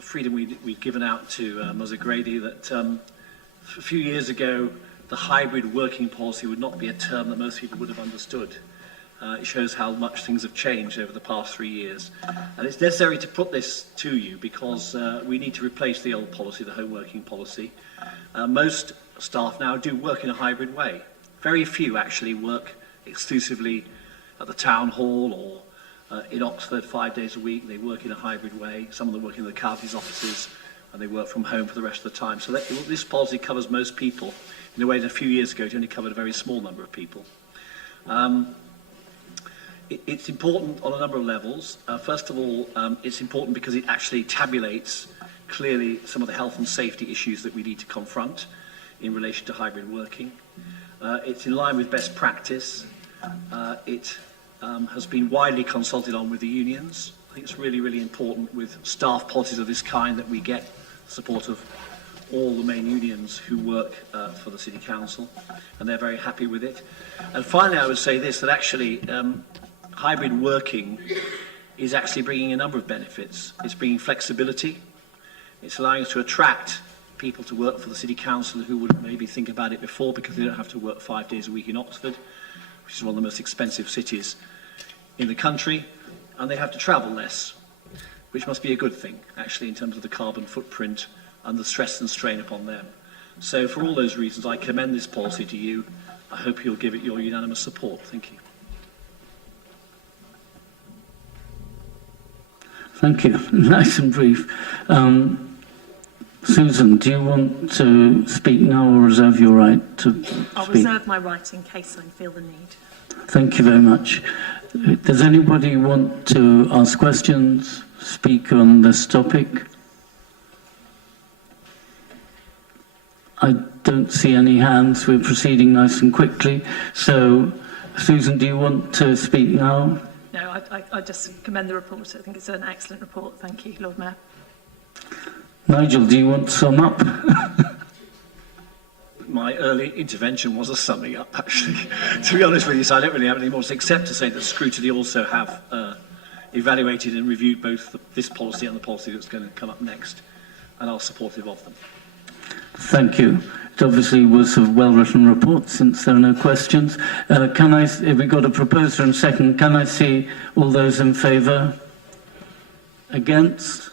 freedom we'd given out to Ms O'Grady, that a few years ago, the hybrid working policy would not be a term that most people would have understood. It shows how much things have changed over the past 3 years. And it's necessary to put this to you because we need to replace the old policy, the home working policy. Most staff now do work in a hybrid way. Very few actually work exclusively at the town hall or in Oxford 5 days a week. They work in a hybrid way. Some of them work in the county's offices and they work from home for the rest of the time. So this policy covers most people in a way that a few years ago it only covered a very small number of people. It's important on a number of levels. First of all, it's important because it actually tabulates clearly some of the health and safety issues that we need to confront in relation to hybrid working. It's in line with best practice. It has been widely consulted on with the unions. I think it's really, really important with staff policies of this kind that we get support of all the main unions who work for the City Council, and they're very happy with it. And finally, I would say this, that actually hybrid working is actually bringing a number of benefits. It's bringing flexibility. It's allowing us to attract people to work for the City Council who would maybe think about it before because they don't have to work 5 days a week in Oxford, which is one of the most expensive cities in the country, and they have to travel less, which must be a good thing, actually, in terms of the carbon footprint and the stress and strain upon them. So for all those reasons, I commend this policy to you. I hope you'll give it your unanimous support. Thank you. Thank you. Nice and brief. Susan, do you want to speak now or reserve your right to I'll speak? reserve my right in case I feel the need. Thank you very much. Does anybody want to ask questions, speak on this topic? I don't see any hands. We're proceeding nice and quickly. So, Susan, do you want to speak now? No, I just commend the report. I think it's an excellent report. Thank you, Lord Mayor. Nigel, do you want to sum up? My early intervention was a summing up, actually. To be honest with you, so I don't really have any more to say, except to say that scrutiny also have evaluated and reviewed both this policy and the policy that's going to come up next, and are supportive of them. Thank you. It obviously was a well-written report, since there are no questions. If we got a proposer and second, can I see all those in favour? Against?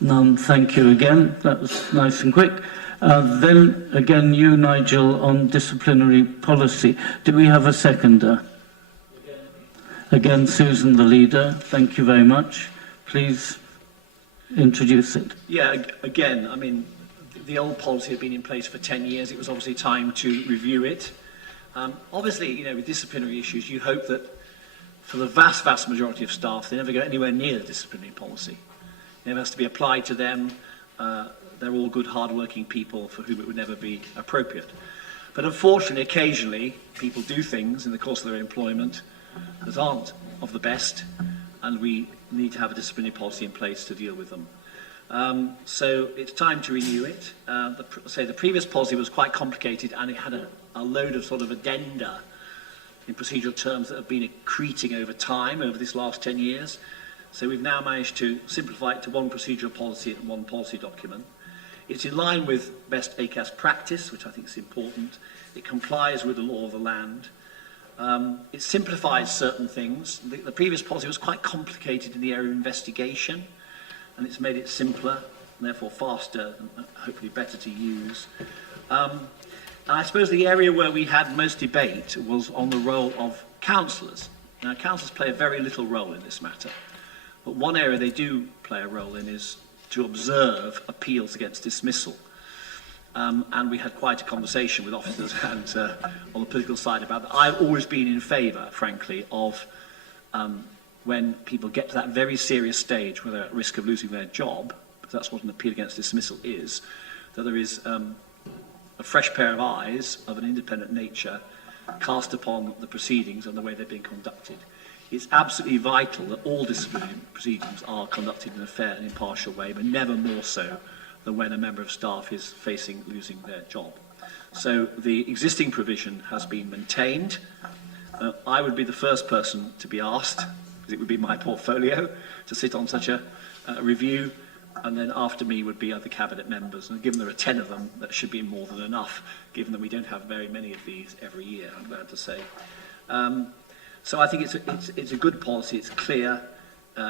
None. Thank you again. That was nice and quick. Then again, you, Nigel, on disciplinary policy. Do we have a seconder? Again, Susan, the leader. Thank you very much. Please introduce it. Yeah, again, I mean, the old policy had been in place for 10 years. It was obviously time to review it. Obviously, you know, with disciplinary issues, you hope that for the vast, vast majority of staff, they never go anywhere near the disciplinary policy. It never has to be applied to them. They're all good, hard-working people for whom it would never be appropriate. But unfortunately, occasionally, people do things in the course of their employment that aren't of the best, and we need to have a disciplinary policy in place to deal with them. So it's time to renew it. The previous policy was quite complicated, and it had a load of sort of addenda in procedural terms that have been accreting over time, over this last 10 years. So we've now managed to simplify it to one procedural policy and one policy document. It's in line with best ACAS practice, which I think is important. It complies with the law of the land. It simplifies certain things. The previous policy was quite complicated in the area of investigation, and it's made it simpler, and therefore faster, and hopefully better to use. And I suppose the area where we had most debate was on the role of councillors. Now, councillors play a very little role in this matter, but one area they do play a role in is to observe appeals against dismissal. And we had quite a conversation with officers and on the political side about that. I've always been in favour, frankly, of when people get to that very serious stage where they're at risk of losing their job, because that's what an appeal against dismissal is, that there is a fresh pair of eyes of an independent nature cast upon the proceedings and the way they're being conducted. It's absolutely vital that all disciplinary proceedings are conducted in a fair and impartial way, but never more so than when a member of staff is facing losing their job. So the existing provision has been maintained. I would be the first person to be asked, because it would be my portfolio, to sit on such a review, and then after me would be other cabinet members. And given there are 10 of them, that should be more than enough, given that we don't have very many of these every year, I'm glad to say. So I think it's a good policy, it's clear.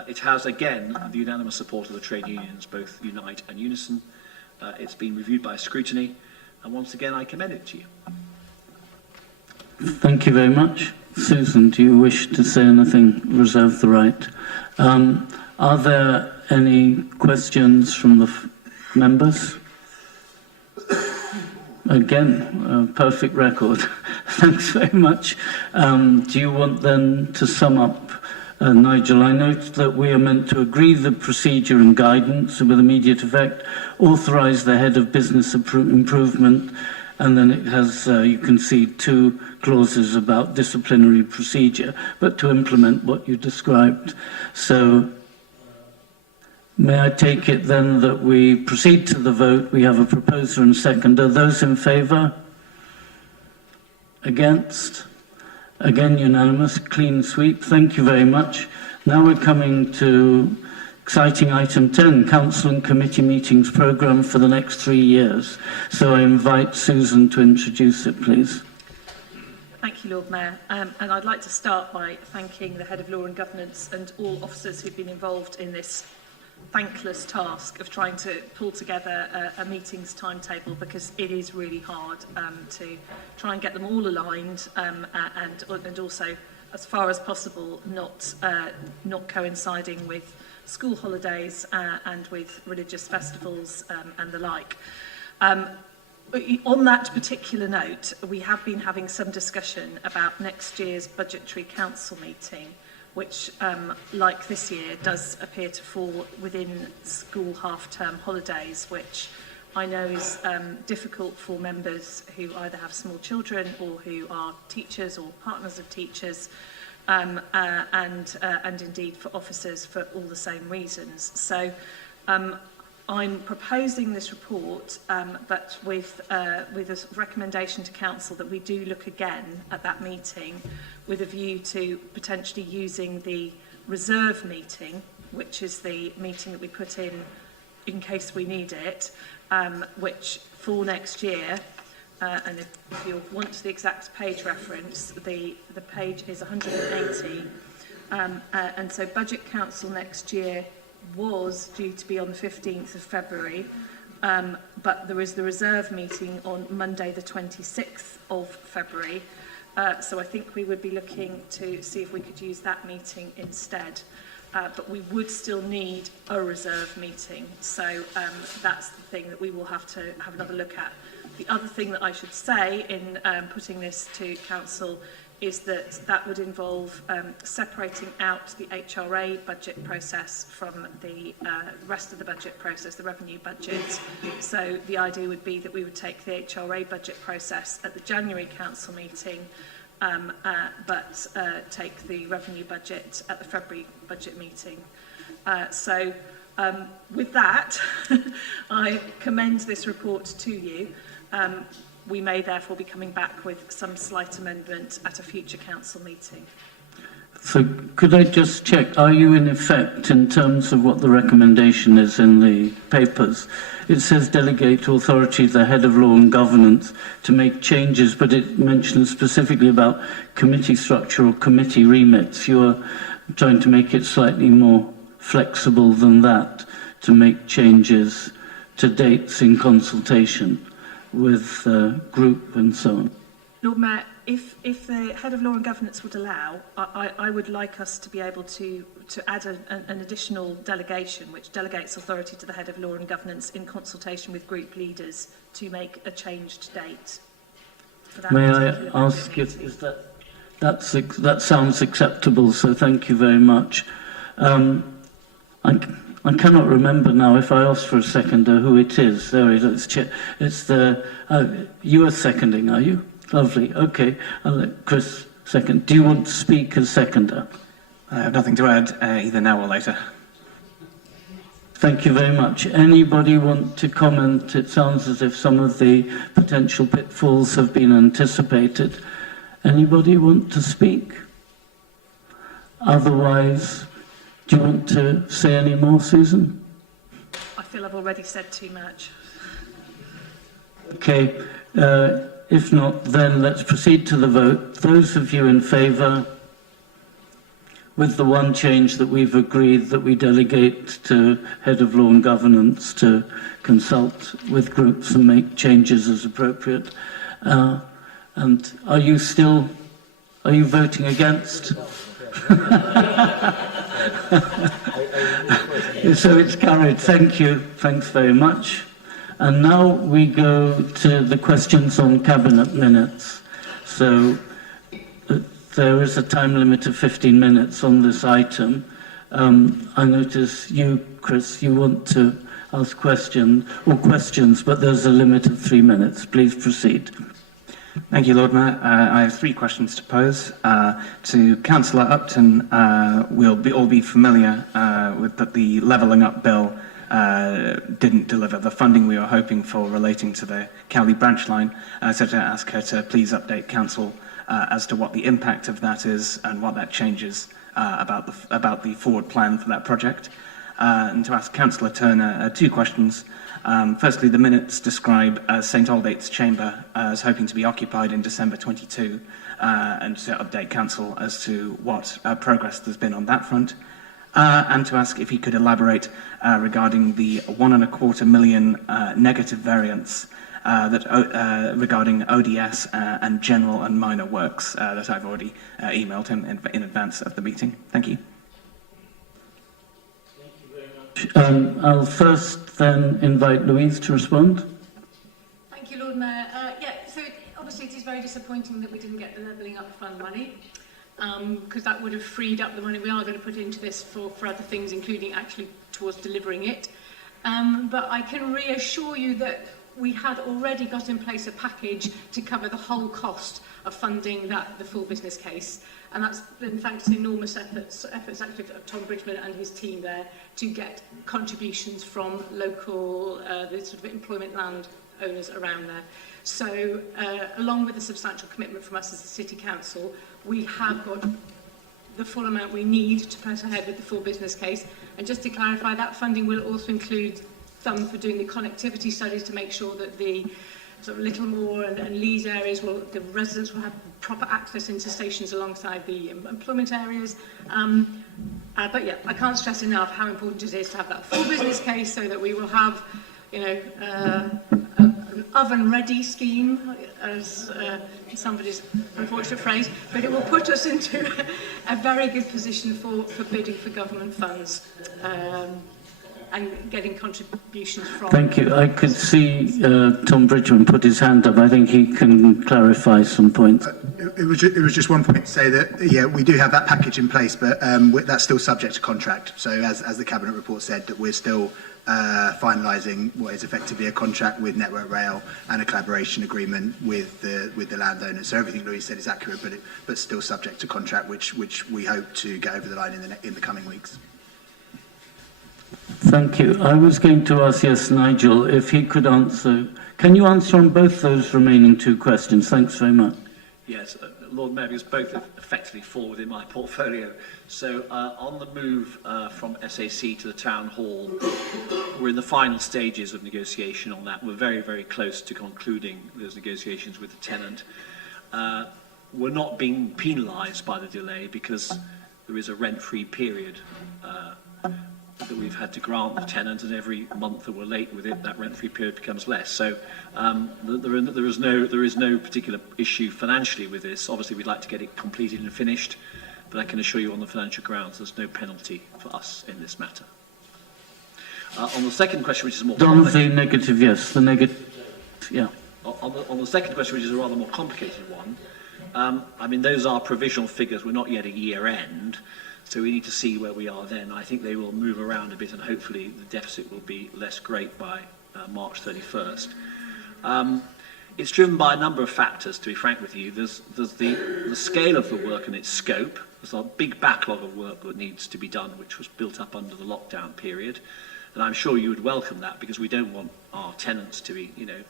It has, again, the unanimous support of the trade unions, both Unite and Unison. It's been reviewed by scrutiny, and once again, I commend it to you. Thank you very much. Susan, do you wish to say anything? Reserve the right. Are there any questions from the members? Again, perfect record. Thanks very much. Do you want then to sum up, Nigel? I note that we are meant to agree the procedure and guidance with immediate effect, authorise the head of business improvement, and then it has, you can see, 2 clauses about disciplinary procedure, but to implement what you described. So, may I take it then that we proceed to the vote? We have a proposer and seconder. Those in favour? Against? Again, unanimous. Clean sweep. Thank you very much. Now we're coming to exciting item 10, Council and Committee Meetings Programme for the next 3 years. So I invite Susan to introduce it, please. Thank you, Lord Mayor. And I'd like to start by thanking the Head of Law and Governance and all officers who've been involved in this thankless task of trying to pull together a meetings timetable, because it is really hard to try and get them all aligned and also as far as possible, not coinciding with school holidays and with religious festivals and the like. On that particular note, we have been having some discussion about next year's budgetary council meeting, which, like this year, does appear to fall within school half-term holidays, which I know is difficult for members who either have small children or who are teachers or partners of teachers, and indeed for officers for all the same reasons. So I'm proposing this report, but with a recommendation to Council that we do look again at that meeting with a view to potentially using the reserve meeting, which is the meeting that we put in case we need it, which for next year, and if you want the exact page reference, the page is 180, and so Budget Council next year was due to be on the 15th of February, but there is the reserve meeting on Monday the 26th of February, so I think we would be looking to see if we could use that meeting instead. But we would still need a reserve meeting, so that's the thing that we will have to have another look at. The other thing that I should say in putting this to Council is that that would involve separating out the HRA budget process from the rest of the budget process, the revenue budget. So the idea would be that we would take the HRA budget process at the January Council meeting, but take the revenue budget at the February budget meeting. So with that, I commend this report to you. We may therefore be coming back with some slight amendment at a future council meeting. So could I just check, are you in effect, in terms of what the recommendation is in the papers, it says delegate authority to the head of law and governance to make changes, but it mentions specifically about committee structure or committee remits. You're trying to make it slightly more flexible than that, to make changes to dates in consultation with group and so on. Lord Mayor, if the head of law and governance would allow, I would like us to be able to add an additional delegation which delegates authority to the head of law and governance in consultation with group leaders to make a changed date. For that May I ask if is that sounds acceptable, so thank you very much. I cannot remember now if I asked for a seconder who it is. There it is. It's the you are seconding, are you? Lovely. Okay, I'll let Chris second. Do you want to speak as seconder? I have nothing to add, either now or later. Thank you very much. Anybody want to comment? It sounds as if some of the potential pitfalls have been anticipated. Anybody want to speak? Otherwise, do you want to say any more, Susan? I feel I've already said too much. Okay, if not, then let's proceed to the vote. Those of you in favour, with the one change that we've agreed that we delegate to Head of Law and Governance to consult with groups and make changes as appropriate. And are you voting against? So it's carried. Thank you. Thanks very much. And now we go to the questions on Cabinet minutes. So there is a time limit of 15 minutes on this item. I notice you, Chris, you want to ask questions, but there's a limit of 3 minutes. Please proceed. Thank you, Lord Mayor. I have 3 questions to pose. To Councillor Upton, we'll all be familiar with that the Levelling Up Bill didn't deliver the funding we were hoping for relating to the Cowley branch line. So to ask her to please update Council as to what the impact of that is and what that changes about the forward plan for that project. And to ask Councillor Turner 2 questions. Firstly, the minutes describe St Aldate's Chamber as hoping to be occupied in December 22, and to update Council as to what progress there's been on that front. and to ask if he could elaborate regarding the £1.25 million negative variance regarding ODS and general and minor works that I've already emailed him in advance of the meeting. Thank you. I'll first then invite Louise to respond. Thank you, Lord Mayor. So obviously it is very disappointing that we didn't get the Levelling Up Fund money, because that would have freed up the money we are going to put into this for other things, including actually towards delivering it. But I can reassure you that we had already got in place a package to cover the whole cost of funding the full business case. And that's been thanks to enormous efforts actually of Tom Bridgman and his team there to get contributions from local, the sort of employment land owners around there. So along with the substantial commitment from us as the City Council, we have got the full amount we need to press ahead with the full business case. And just to clarify, that funding will also include some for doing the connectivity studies to make sure that the sort of Littlemore and Leeds areas, the residents will have proper access into stations alongside the employment areas. But yeah, I can't stress enough how important it is to have that full business case so that we will have, you know, an oven-ready scheme, as somebody's unfortunate phrase, but it will put us into a very good position for bidding for government funds. And getting contributions from... Thank you. I could see Tom Bridgman put his hand up. I think he can clarify some points. It was just one point to say that, yeah, we do have that package in place, but that's still subject to contract. So as the Cabinet report said, that we're still finalising what is effectively a contract with Network Rail and a collaboration agreement with the landowners. So everything Louise said is accurate, but still subject to contract, which we hope to get over the line in the coming weeks. Thank you. I was going to ask, yes, Nigel, if he could answer. Can you answer on both those remaining two questions? Thanks very much. Yes, Lord Mayor, because both effectively fall within my portfolio. So on the move from SAC to the Town Hall, we're in the final stages of negotiation on that. We're very, very close to concluding those negotiations with the tenant. We're not being penalised by the delay because there is a rent-free period that we've had to grant the tenant, and every month that we're late with it, that rent-free period becomes less. So there is no particular issue financially with this. Obviously, we'd like to get it completed and finished, but I can assure you on the financial grounds, there's no penalty for us in this matter. On the second question, which is more the negative, yes, the negative, yeah. On the second question, which is a rather more complicated one, I mean, those are provisional figures. We're not yet at year end. So we need to see where we are then. I think they will move around a bit, and hopefully the deficit will be less great by March 31st. It's driven by a number of factors, to be frank with you. There's the scale of the work and its scope. There's a big backlog of work that needs to be done, which was built up under the lockdown period. And I'm sure you would welcome that, because we don't want our tenants to be, you know,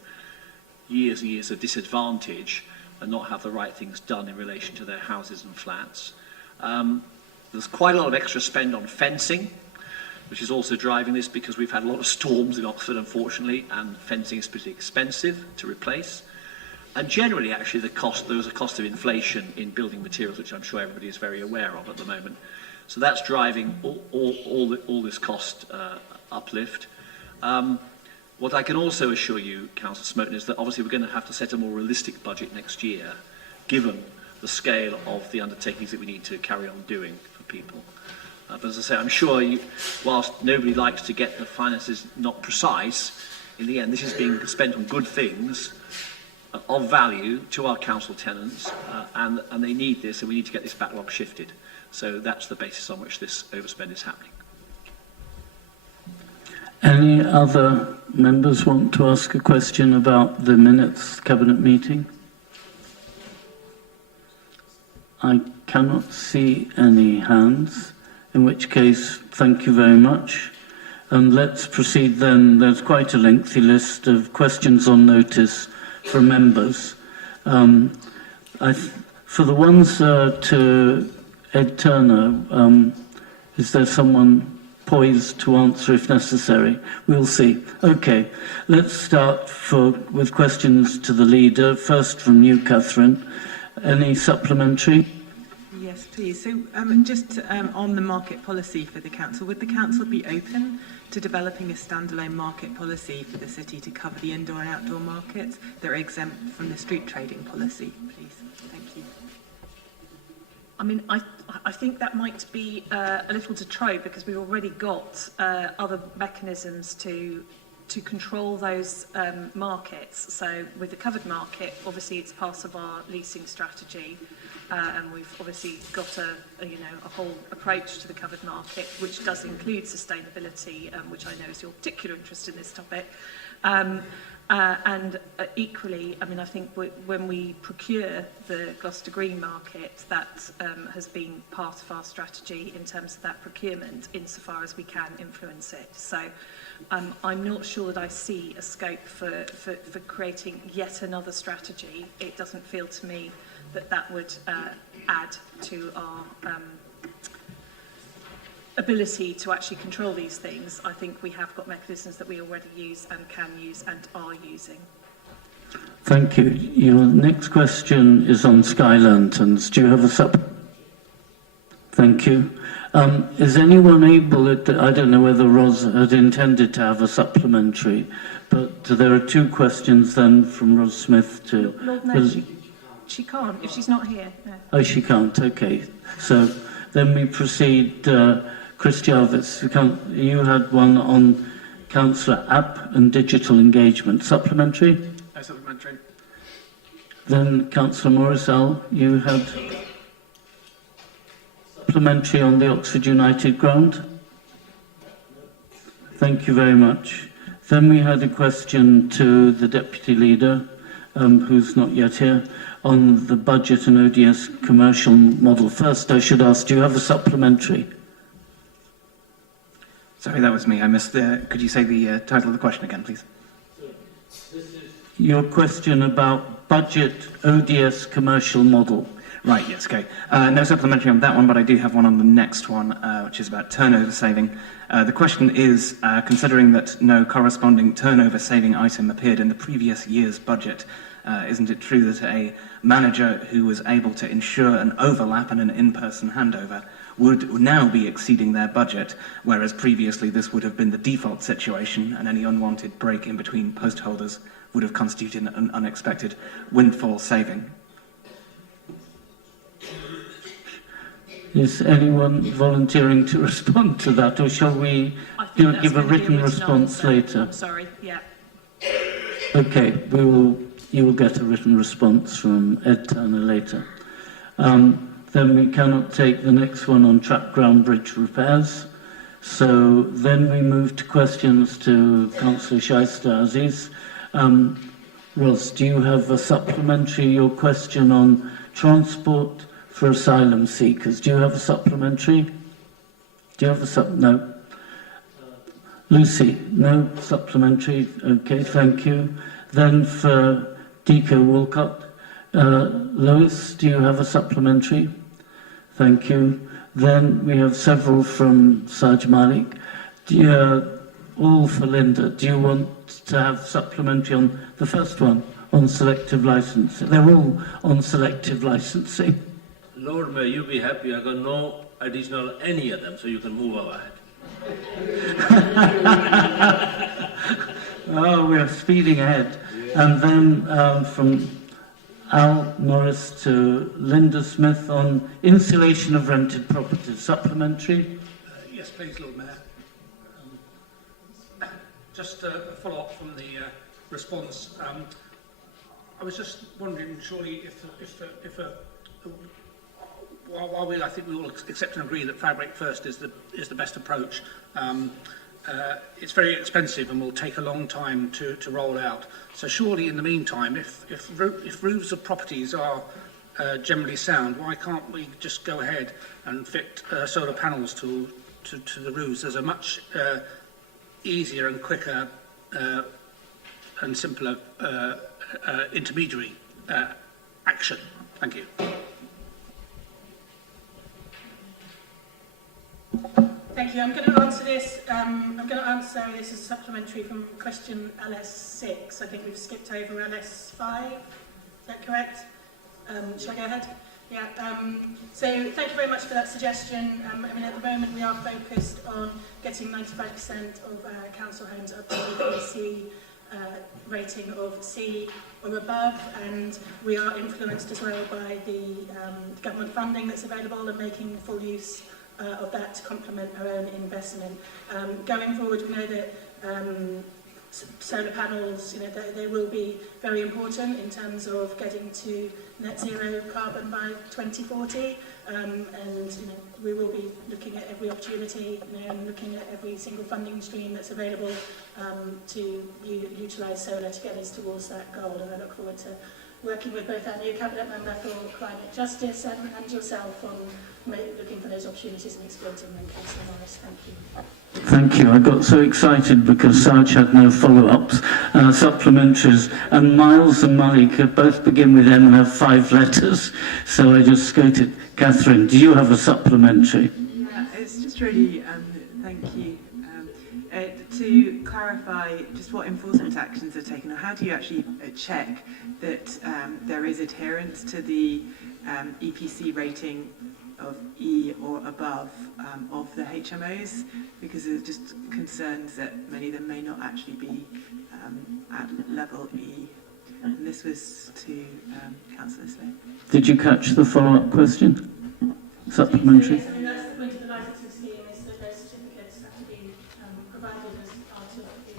years and years of disadvantage and not have the right things done in relation to their houses and flats. There's quite a lot of extra spend on fencing, which is also driving this, because we've had a lot of storms in Oxford, unfortunately, and fencing is pretty expensive to replace. And generally, actually, there is a cost of inflation in building materials, which I'm sure everybody is very aware of at the moment. So that's driving all this cost uplift. What I can also assure you, Councillor Smoten, is that obviously we're going to have to set a more realistic budget next year, given the scale of the undertakings that we need to carry on doing for people. But as I say, I'm sure whilst nobody likes to get the finances not precise, in the end this is being spent on good things of value to our council tenants, and they need this, and we need to get this backlog shifted. So that's the basis on which this overspend is happening. Any other members want to ask a question about the minutes Cabinet meeting? I cannot see any hands, in which case, thank you very much. And let's proceed then. There's quite a lengthy list of questions on notice from members. For the ones to Ed Turner, is there someone poised to answer if necessary? We'll see. Okay, let's start with questions to the leader. First from you, Catherine. Any supplementary? Yeah, Yes, please. So just on the market policy for the council, would the council be open to developing a standalone market policy for the city to cover the indoor and outdoor markets that are exempt from the street trading policy, please? Thank you. I mean, I think that might be a little de trop because we've already got other mechanisms to control those markets. So with the covered market, obviously it's part of our leasing strategy, and we've obviously got a whole approach to the covered market, which does include sustainability, which I know is your particular interest in this topic. And equally, I mean, I think when we procure the Gloucester Green market, that has been part of our strategy in terms of that procurement, insofar as we can influence it. So I'm not sure that I see a scope for creating yet another strategy. It doesn't feel to me that that would add to our ability to actually control these things. I think we have got mechanisms that we already use and can use and are using. Thank you. Your next question is on Sky Lanterns. Do you have a Thank you. Is anyone able, I don't know whether Ros had intended to have a supplementary, but there are two questions then from Ros Smith to... No, she can't, if she's not here. No. Oh, she can't, okay. So then we proceed, Chris Jarvis, you had one on Councillor App and digital engagement. Supplementary? No supplementary. Then Councillor Morrisall, you had supplementary on the Oxford United ground? Thank you very much. Then we had a question to the Deputy Leader, who's not yet here, on the budget and ODS commercial model. First, I should ask, do you have a supplementary? Sorry, that was me. I missed the... Could you say the title of the question again, please? Your question about budget ODS commercial model. Right, yes, okay. No supplementary on that one, but I do have one on the next one, which is about turnover saving. The question is, considering that no corresponding turnover saving item appeared in the previous year's budget, isn't it true that a manager who was able to ensure an overlap and an in-person handover would now be exceeding their budget, whereas previously this would have been the default situation and any unwanted break in between post holders would have constituted an unexpected windfall saving? Is anyone volunteering to respond to that, or shall we give a written response later? I'm sorry, yeah. Okay, you will get a written response from Ed Turner later. Then we cannot take the next one on Trapground Bridge repairs. So then we move to questions to Councillor Shaista Aziz. Ros, do you have a supplementary, your question on transport for asylum seekers? Do you have a supplementary? Do you have a no? Lucy, no supplementary. Okay, thank you. Then for Deco Walcott, Lois, do you have a supplementary? Thank you. Then we have several from Saj Malik. All for Linda. Do you want to have supplementary on the first one, on selective licensing? They're all on selective licensing. Lord Mayor, you'll be happy. I got no additional any of them, so you can move ahead. Oh, we're speeding ahead. And then from Al Morris to Linda Smith on insulation of rented properties. Supplementary? Yes, please, Lord Mayor. Just a follow-up from the response. I was just wondering, surely, while I think we all accept and agree that Fabric First is the best approach, it's very expensive and will take a long time to roll out. So surely, in the meantime, if roofs of properties are generally sound, why can't we just go ahead and fit solar panels to the roofs? There's a much easier and quicker and simpler intermediary action. Thank you. Thank you. I'm going to answer this. As a supplementary from question LS6. I think we've skipped over LS5. Is that correct? Shall I go ahead? Yeah, so thank you very much for that suggestion. I mean, at the moment we are focused on getting 95% of council homes up to the EPC rating of C or above, and we are influenced as well by the government funding that's available and making full use of that to complement our own investment. Going forward, we know that solar panels, they will be very important in terms of getting to net zero carbon by 2040, and we will be looking at every opportunity, and looking at every single funding stream that's available to utilise solar to get us towards that goal. And I look forward to working with both our new Cabinet Member for Climate Justice and yourself on looking for those opportunities and exploiting them. Councillor Morris, thank you. Thank you. I got so excited because Sarge had no follow-ups, supplementaries, and Miles and Malik both begin with M and have 5 letters, so I just skated. Catherine, do you have a supplementary? Yeah, it's just really, thank you. To clarify just what enforcement actions are taken, or how do you actually check that there is adherence to the EPC rating of E or above of the HMOs, because there's just concerns that many of them may not actually be at level E. And this was to Councillor Slade. Did you catch the follow-up question? Supplementary? Yes, I mean, that's the point of the licensing scheme, is that those certificates have to be provided as part of the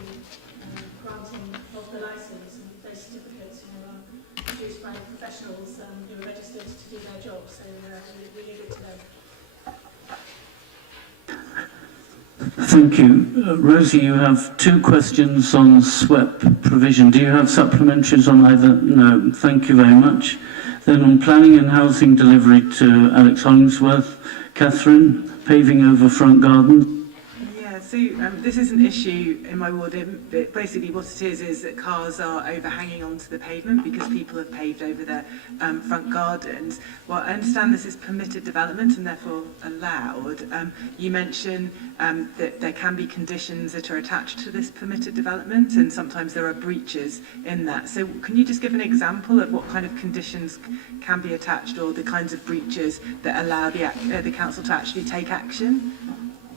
granting of the licence, and those certificates are produced by professionals who are registered to do their job, so we leave it to them. Thank you. Rosie, you have 2 questions on SWEP provision. Do you have supplementaries on either? No. Thank you very much. Then on planning and housing delivery to Alex Hollingsworth. Catherine, paving over front garden. Yeah, so this is an issue in my ward. Basically what it is that cars are overhanging onto the pavement because people have paved over their front gardens. Well, I understand this is permitted development and therefore allowed. You mentioned that there can be conditions that are attached to this permitted development, and sometimes there are breaches in that. So can you just give an example of what kind of conditions can be attached, or the kinds of breaches that allow the council to actually take action?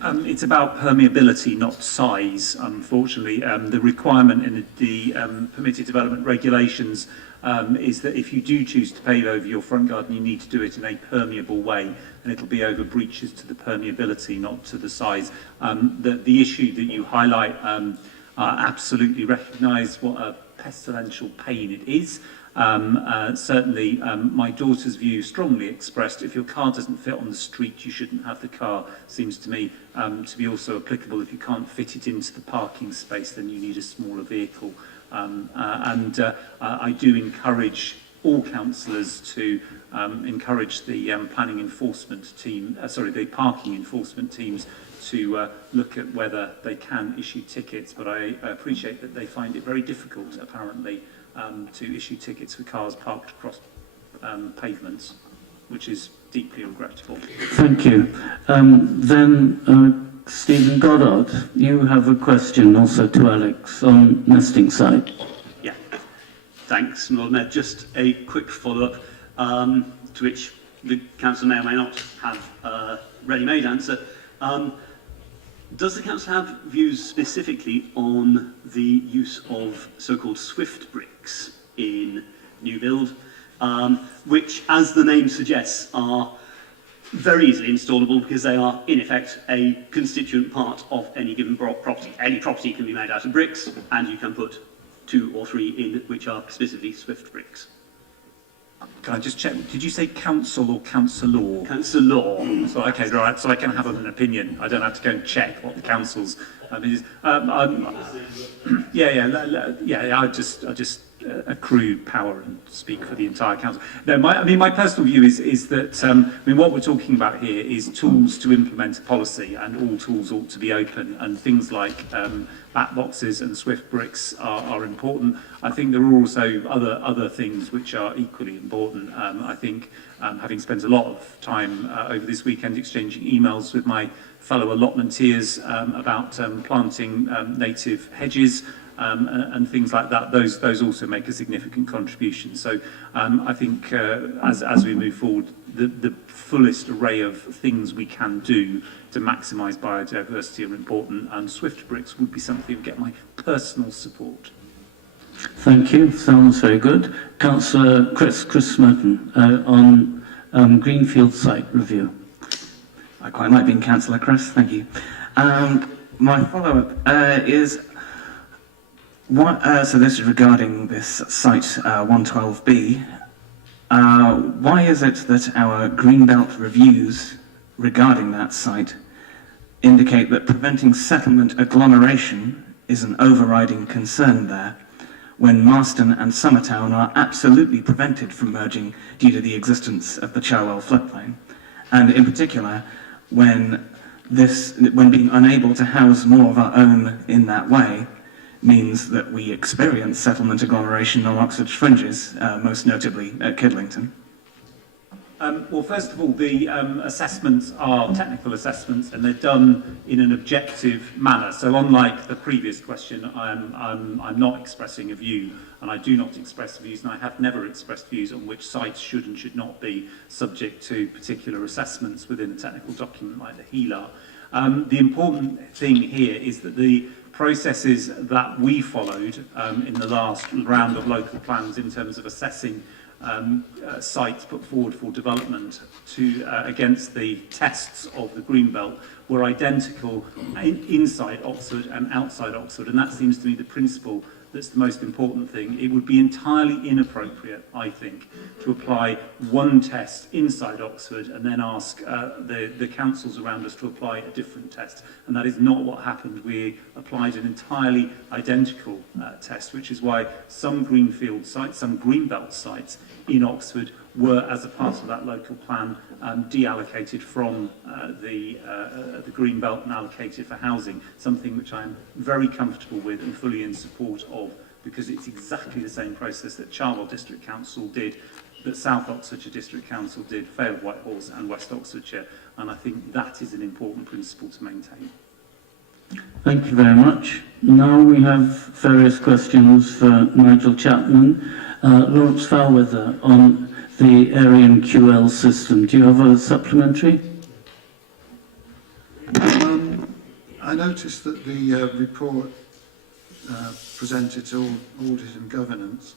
It's about permeability, not size, unfortunately. The requirement in the permitted development regulations is that if you do choose to pave over your front garden, you need to do it in a permeable way, and it'll be over breaches to the permeability, not to the size. The issue that you highlight, I absolutely recognise what a pestilential pain it is. Certainly, my daughter's view, strongly expressed, if your car doesn't fit on the street, you shouldn't have the car, seems to me to be also applicable. If you can't fit it into the parking space, then you need a smaller vehicle. I do encourage all councillors to encourage the planning enforcement team, the parking enforcement teams, to look at whether they can issue tickets. But I appreciate that they find it very difficult, apparently, to issue tickets for cars parked across pavements, which is deeply regrettable. Thank you. Then Stephen Goddard, you have a question also to Alex on nesting site. Yeah, thanks, Lord Mayor. Just a quick follow-up to which the council may or may not have a ready-made answer. Does the council have views specifically on the use of so-called swift bricks in new build, which, as the name suggests, are very easily installable because they are, in effect, a constituent part of any given property. Any property can be made out of bricks, and you can put 2 or 3 in which are specifically swift bricks. Can I just check? Did you say council or councillor? Councillor. So okay, right. So I can have an opinion. I don't have to go and check what the council's is. I just accrue power and speak for the entire council. No, my personal view is that what we're talking about here is tools to implement a policy, and all tools ought to be open. And things like bat boxes and swift bricks are important. I think there are also other things which are equally important. I think having spent a lot of time over this weekend exchanging emails with my fellow allotmenteers about planting native hedges, and things like that, those also make a significant contribution. So I think as we move forward, the fullest array of things we can do to maximise biodiversity are important, and Swift Bricks would be something that would get my personal support. Thank you. Sounds very good. Councillor Chris Merton on Greenfield site review. I quite like being Councillor Chris, thank you. My follow-up is, so this is regarding this site 112B. Why is it that our Greenbelt reviews regarding that site indicate that preventing settlement agglomeration is an overriding concern there, when Marston and Summertown are absolutely prevented from merging due to the existence of the Cherwell floodplain, and in particular when being unable to house more of our own in that way means that we experience settlement agglomeration on Oxford's fringes, most notably at Kidlington. Well, first of all, the assessments are technical assessments, and they're done in an objective manner. So, unlike the previous question, I'm not expressing a view, and I do not express views, and I have never expressed views on which sites should and should not be subject to particular assessments within a technical document like the HELAR. The important thing here is that the processes that we followed in the last round of local plans in terms of assessing sites put forward for development against the tests of the Greenbelt were identical inside Oxford and outside Oxford, and that seems to me the principle that's the most important thing. It would be entirely inappropriate, I think, to apply one test inside Oxford and then ask the councils around us to apply a different test. And that is not what happened. We applied an entirely identical test, which is why some greenfield sites, some greenbelt sites in Oxford were, as a part of that local plan, deallocated from the Greenbelt and allocated for housing, something which I'm very comfortable with and fully in support of, because it's exactly the same process that Cherwell District Council did, that South Oxfordshire District Council did, Vale of Whitehorse and West Oxfordshire, and I think that is an important principle to maintain. Thank you very much. Now we have various questions for Nigel Chapman. Lawrence Falwether on the Arian QL system. Do you have a supplementary? I noticed that the report presented to Audit and Governance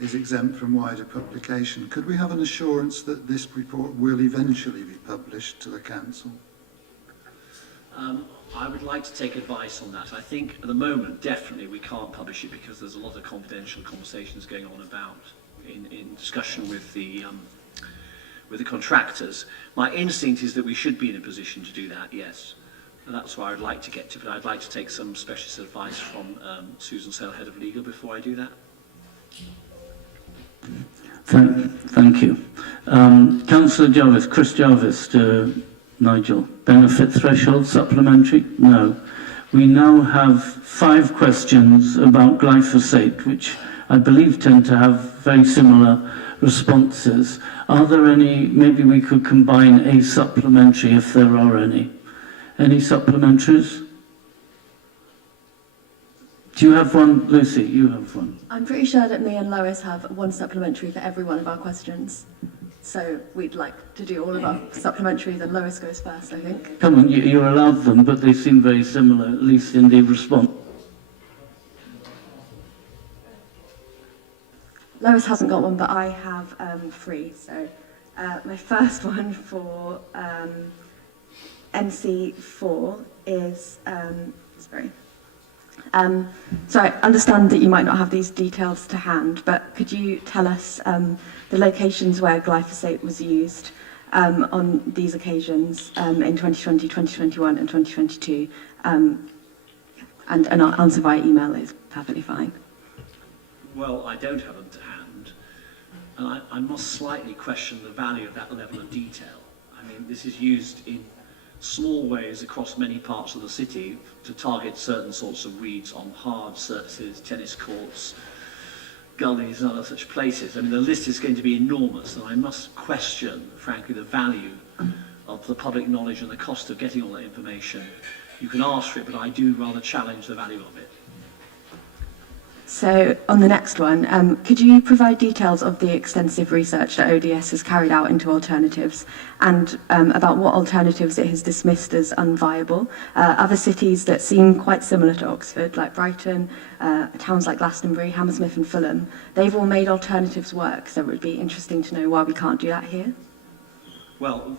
is exempt from wider publication. Could we have an assurance that this report will eventually be published to the Council? I would like to take advice on that. I think at the moment, definitely we can't publish it because there's a lot of confidential conversations going on about in discussion with the contractors. My instinct is that we should be in a position to do that, yes. And that's where I'd like to get to, but I'd like to take some specialist advice from Susan Sale, Head of Legal, before I do that. Thank you. Councillor Jarvis, Chris Jarvis to Nigel. Benefit threshold supplementary? No. We now have 5 questions about glyphosate, which I believe tend to have very similar responses. Are there any, maybe we could combine a supplementary if there are any. Any supplementaries? Do you have one, Lucy? You have one. I'm pretty sure that me and Lois have one supplementary for every one of our questions. So we'd like to do all of our supplementaries, and Lois goes first, I think. Come on, you're allowed them, but they seem very similar, at least in the response. Lois hasn't got one, but I have 3. So my first one for NC4 is, so I understand that you might not have these details to hand, but could you tell us the locations where glyphosate was used on these occasions in 2020, 2021 and 2022? And an answer via email is perfectly fine. Well, I don't have them to hand, and I must slightly question the value of that level of detail. I mean, this is used in small ways across many parts of the city to target certain sorts of weeds on hard surfaces, tennis courts, gullies and other such places. I mean, the list is going to be enormous, and I must question, frankly, the value of the public knowledge and the cost of getting all that information. You can ask for it, but I do rather challenge the value of it. So on the next one, could you provide details of the extensive research that ODS has carried out into alternatives and about what alternatives it has dismissed as unviable? Other cities that seem quite similar to Oxford, like Brighton, towns like Glastonbury, Hammersmith and Fulham, they've all made alternatives work, so it would be interesting to know why we can't do that here. Well,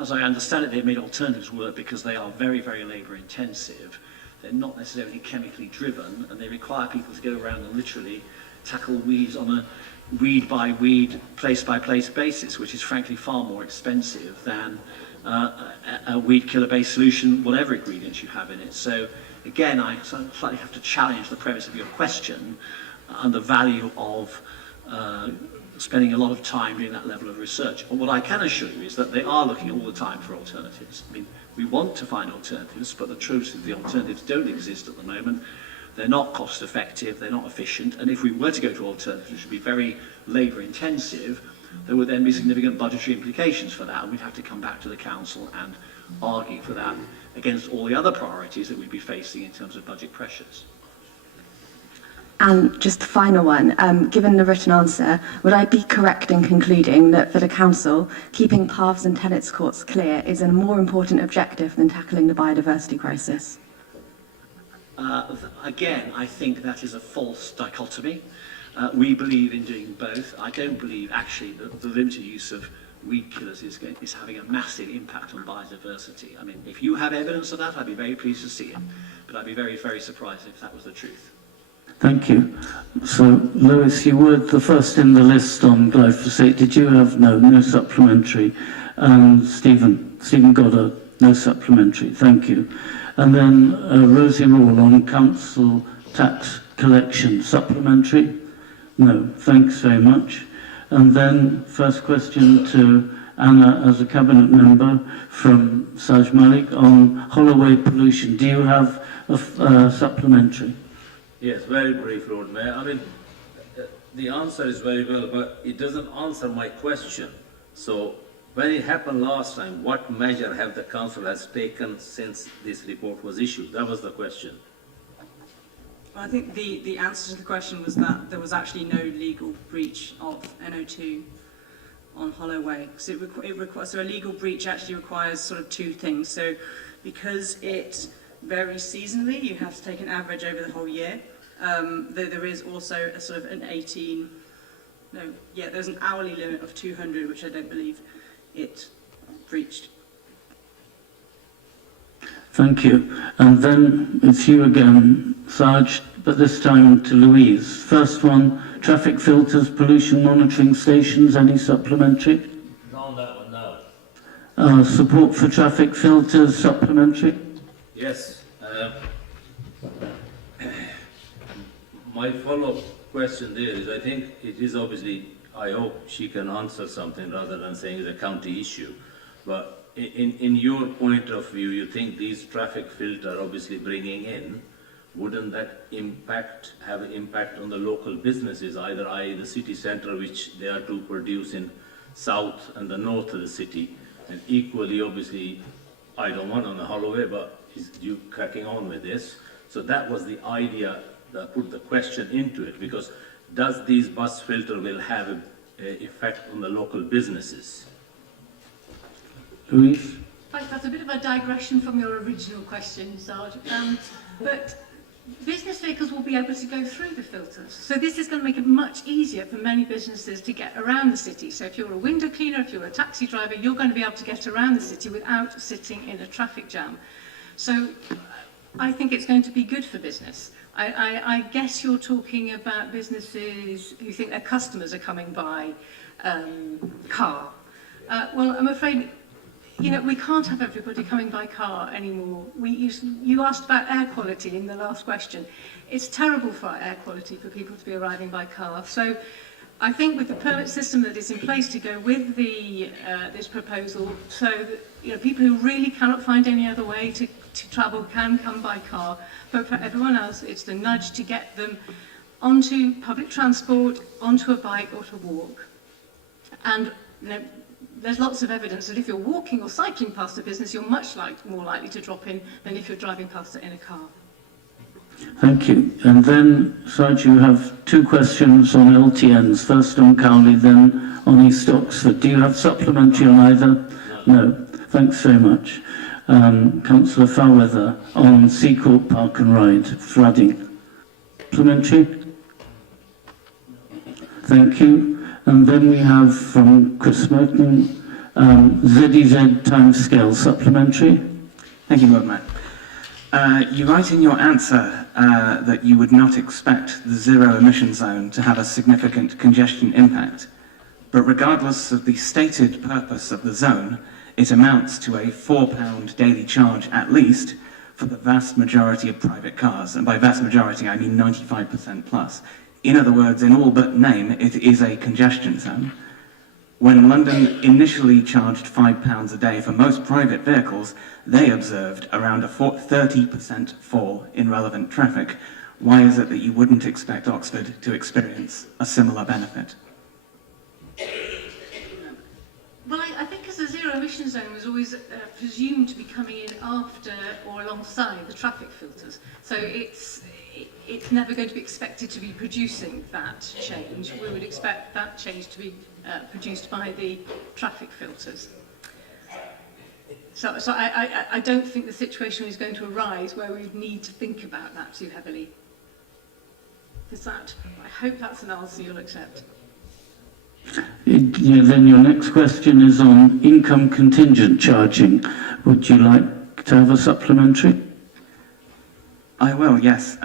as I understand it, they've made alternatives work because they are very, very labour intensive. They're not necessarily chemically driven, and they require people to go around and literally tackle weeds on a weed by weed, place by place basis, which is frankly far more expensive than a weed killer based solution, whatever ingredients you have in it. So again, I slightly have to challenge the premise of your question and the value of spending a lot of time doing that level of research. And what I can assure you is that they are looking all the time for alternatives. I mean, we want to find alternatives, but the truth is the alternatives don't exist at the moment. They're not cost effective, they're not efficient, and if we were to go to alternatives, which would be very labour intensive, there would then be significant budgetary implications for that, and we'd have to come back to the council and argue for that against all the other priorities that we'd be facing in terms of budget pressures. And just the final one, given the written answer, would I be correct in concluding that for the Council, keeping paths and tennis courts clear is a more important objective than tackling the biodiversity crisis? Again, I think that is a false dichotomy. We believe in doing both. I don't believe actually that the limited use of weed killers is having a massive impact on biodiversity. I mean, if you have evidence of that, I'd be very pleased to see it, but I'd be very, very surprised if that was the truth. Thank you. So, Lewis, you were the first in the list on glyphosate. Did you have no supplementary? Stephen Goddard, no supplementary. Thank you. And then Rosie Rule on council tax collection, supplementary? No, thanks very much. And then first question to Anna as a cabinet member from Saj Malik on Holloway pollution. Do you have a supplementary? Yes, very brief, Lord Mayor. I mean, the answer is very well, but it doesn't answer my question. So, when it happened last time, what measure have the council has taken since this report was issued? That was the question. Well, I think the answer to the question was that there was actually no legal breach of NO2 on Holloway. So, so a legal breach actually requires sort of two things. So, because it varies seasonally, you have to take an average over the whole year. There is also a sort of there's an hourly limit of 200, which I don't believe it breached. Thank you. And then it's you again, Sarge, but this time to Louise. First one, traffic filters, pollution monitoring stations, any supplementary? No, on that one, no. Support for traffic filters, supplementary? Yes. My follow-up question there is, I think it is obviously, I hope she can answer something rather than saying it's a county issue. But in your point of view, you think these traffic filter obviously bringing in, wouldn't that have an impact on the local businesses, either i.e. the city centre, which they are to produce in south and the north of the city, and equally obviously, I don't want on the Holloway, but is you cracking on with this. So that was the idea that put the question into it, because does these bus filter will have an effect on the local businesses? Louise? That's a bit of a digression from your original question, Sarge. But business vehicles will be able to go through the filters. So this is going to make it much easier for many businesses to get around the city. So if you're a window cleaner, if you're a taxi driver, you're going to be able to get around the city without sitting in a traffic jam. So I think it's going to be good for business. I guess you're talking about businesses who think their customers are coming by car. Well, I'm afraid, we can't have everybody coming by car anymore. You asked about air quality in the last question. It's terrible for air quality for people to be arriving by car. So I think with the permit system that is in place to go with this proposal, so that people who really cannot find any other way to travel can come by car, but for everyone else it's the nudge to get them onto public transport, onto a bike or to walk. And there's lots of evidence that if you're walking or cycling past a business, you're much more likely to drop in than if you're driving past it in a car. Thank you. And then, Sarge, you have two questions on LTNs. First on Cowley, then on East Oxford. Do you have supplementary on either? No. Thanks very much. Councillor Fairweather on Seacourt Park and Ride, flooding. Supplementary? Thank you. And then we have from Chris Merton, ZEZ timescale supplementary. Thank you, Lord Mayor. You write in your answer that you would not expect the zero emission zone to have a significant congestion impact, but regardless of the stated purpose of the zone, it amounts to a £4 daily charge at least for the vast majority of private cars, and by vast majority I mean 95% plus. In other words, in all but name, it is a congestion zone. When London initially charged £5 a day for most private vehicles, they observed around a 30% fall in relevant traffic. Why is it that you wouldn't expect Oxford to experience a similar benefit? Well, I think as a zero emission zone was always presumed to be coming in after or alongside the traffic filters. So it's never going to be expected to be producing that change. We would expect that change to be produced by the traffic filters. So I don't think the situation is going to arise where we would need to think about that too heavily. I hope that's an answer you'll accept. Yeah, then your next question is on income contingent charging. Would you like to have a supplementary? I will, yes.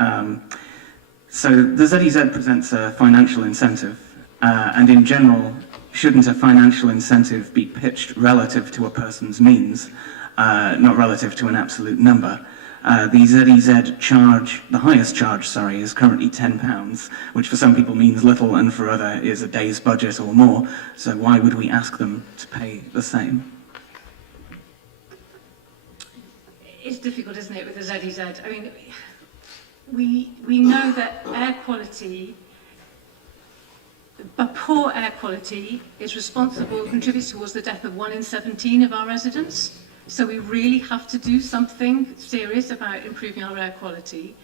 So the ZEZ presents a financial incentive, and in general, shouldn't a financial incentive be pitched relative to a person's means, not relative to an absolute number? The ZEZ charge, the highest charge, is currently £10, which for some people means little and for other is a day's budget or more. So why would we ask them to pay the same? It's difficult, isn't it, with the ZEZ? I mean, we know that air quality, but poor air quality is responsible, contributes towards the death of 1 in 17 of our residents. So we really have to do something serious about improving our air quality.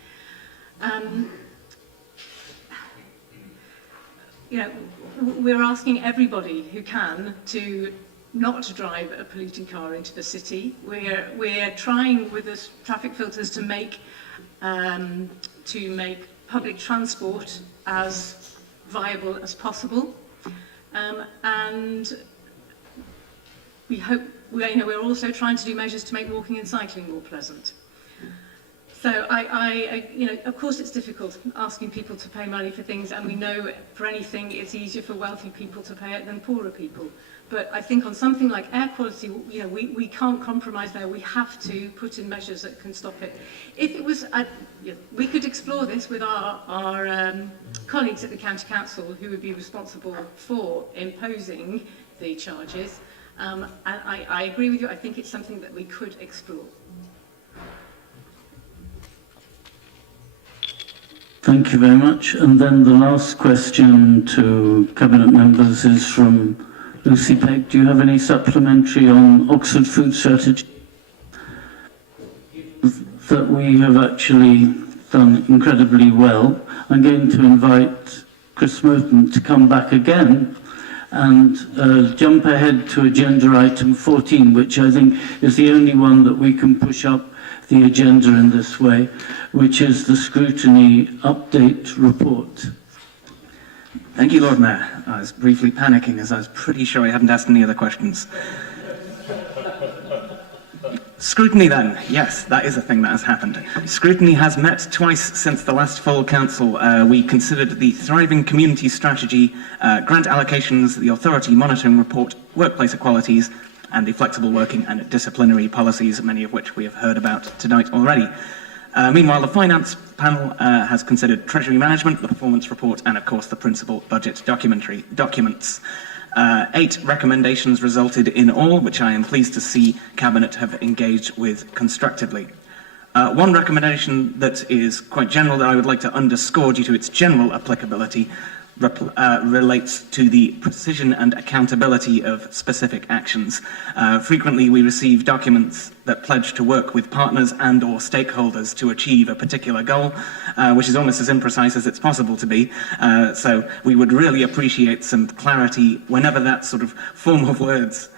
We're asking everybody who can to not to drive a polluting car into the city. We're trying with the traffic filters to make public transport as viable as possible, and we hope. We're also trying to do measures to make walking and cycling more pleasant. So of course it's difficult asking people to pay money for things, and we know for anything it's easier for wealthy people to pay it than poorer people. But I think on something like air quality, we can't compromise there. We have to put in measures that can stop it. If it was, we could explore this with our colleagues at the County Council who would be responsible for imposing the charges. And I agree with you. I think it's something that we could explore. Thank you very much. And then the last question to Cabinet members is from Lucy Pegg. Do you have any supplementary on Oxford Food Strategy? That we have actually done incredibly well. I'm going to invite Chris Merton to come back again and jump ahead to agenda item 14, which I think is the only one that we can push up the agenda in this way, which is the scrutiny update report. Thank you, Lord Mayor. I was briefly panicking as I was pretty sure I hadn't asked any other questions. Scrutiny then. Yes, that is a thing that has happened. Scrutiny has met twice since the last full council. We considered the Thriving Community Strategy, grant allocations, the authority monitoring report, workplace equalities, and the flexible working and disciplinary policies, many of which we have heard about tonight already. Meanwhile, the finance panel has considered treasury management, the performance report, and of course the principal budget documents. 8 recommendations resulted in all, which I am pleased to see Cabinet have engaged with constructively. One recommendation that is quite general that I would like to underscore due to its general applicability relates to the precision and accountability of specific actions. Frequently we receive documents that pledge to work with partners and or stakeholders to achieve a particular goal, which is almost as imprecise as it's possible to be. So we would really appreciate some clarity whenever that sort of form of words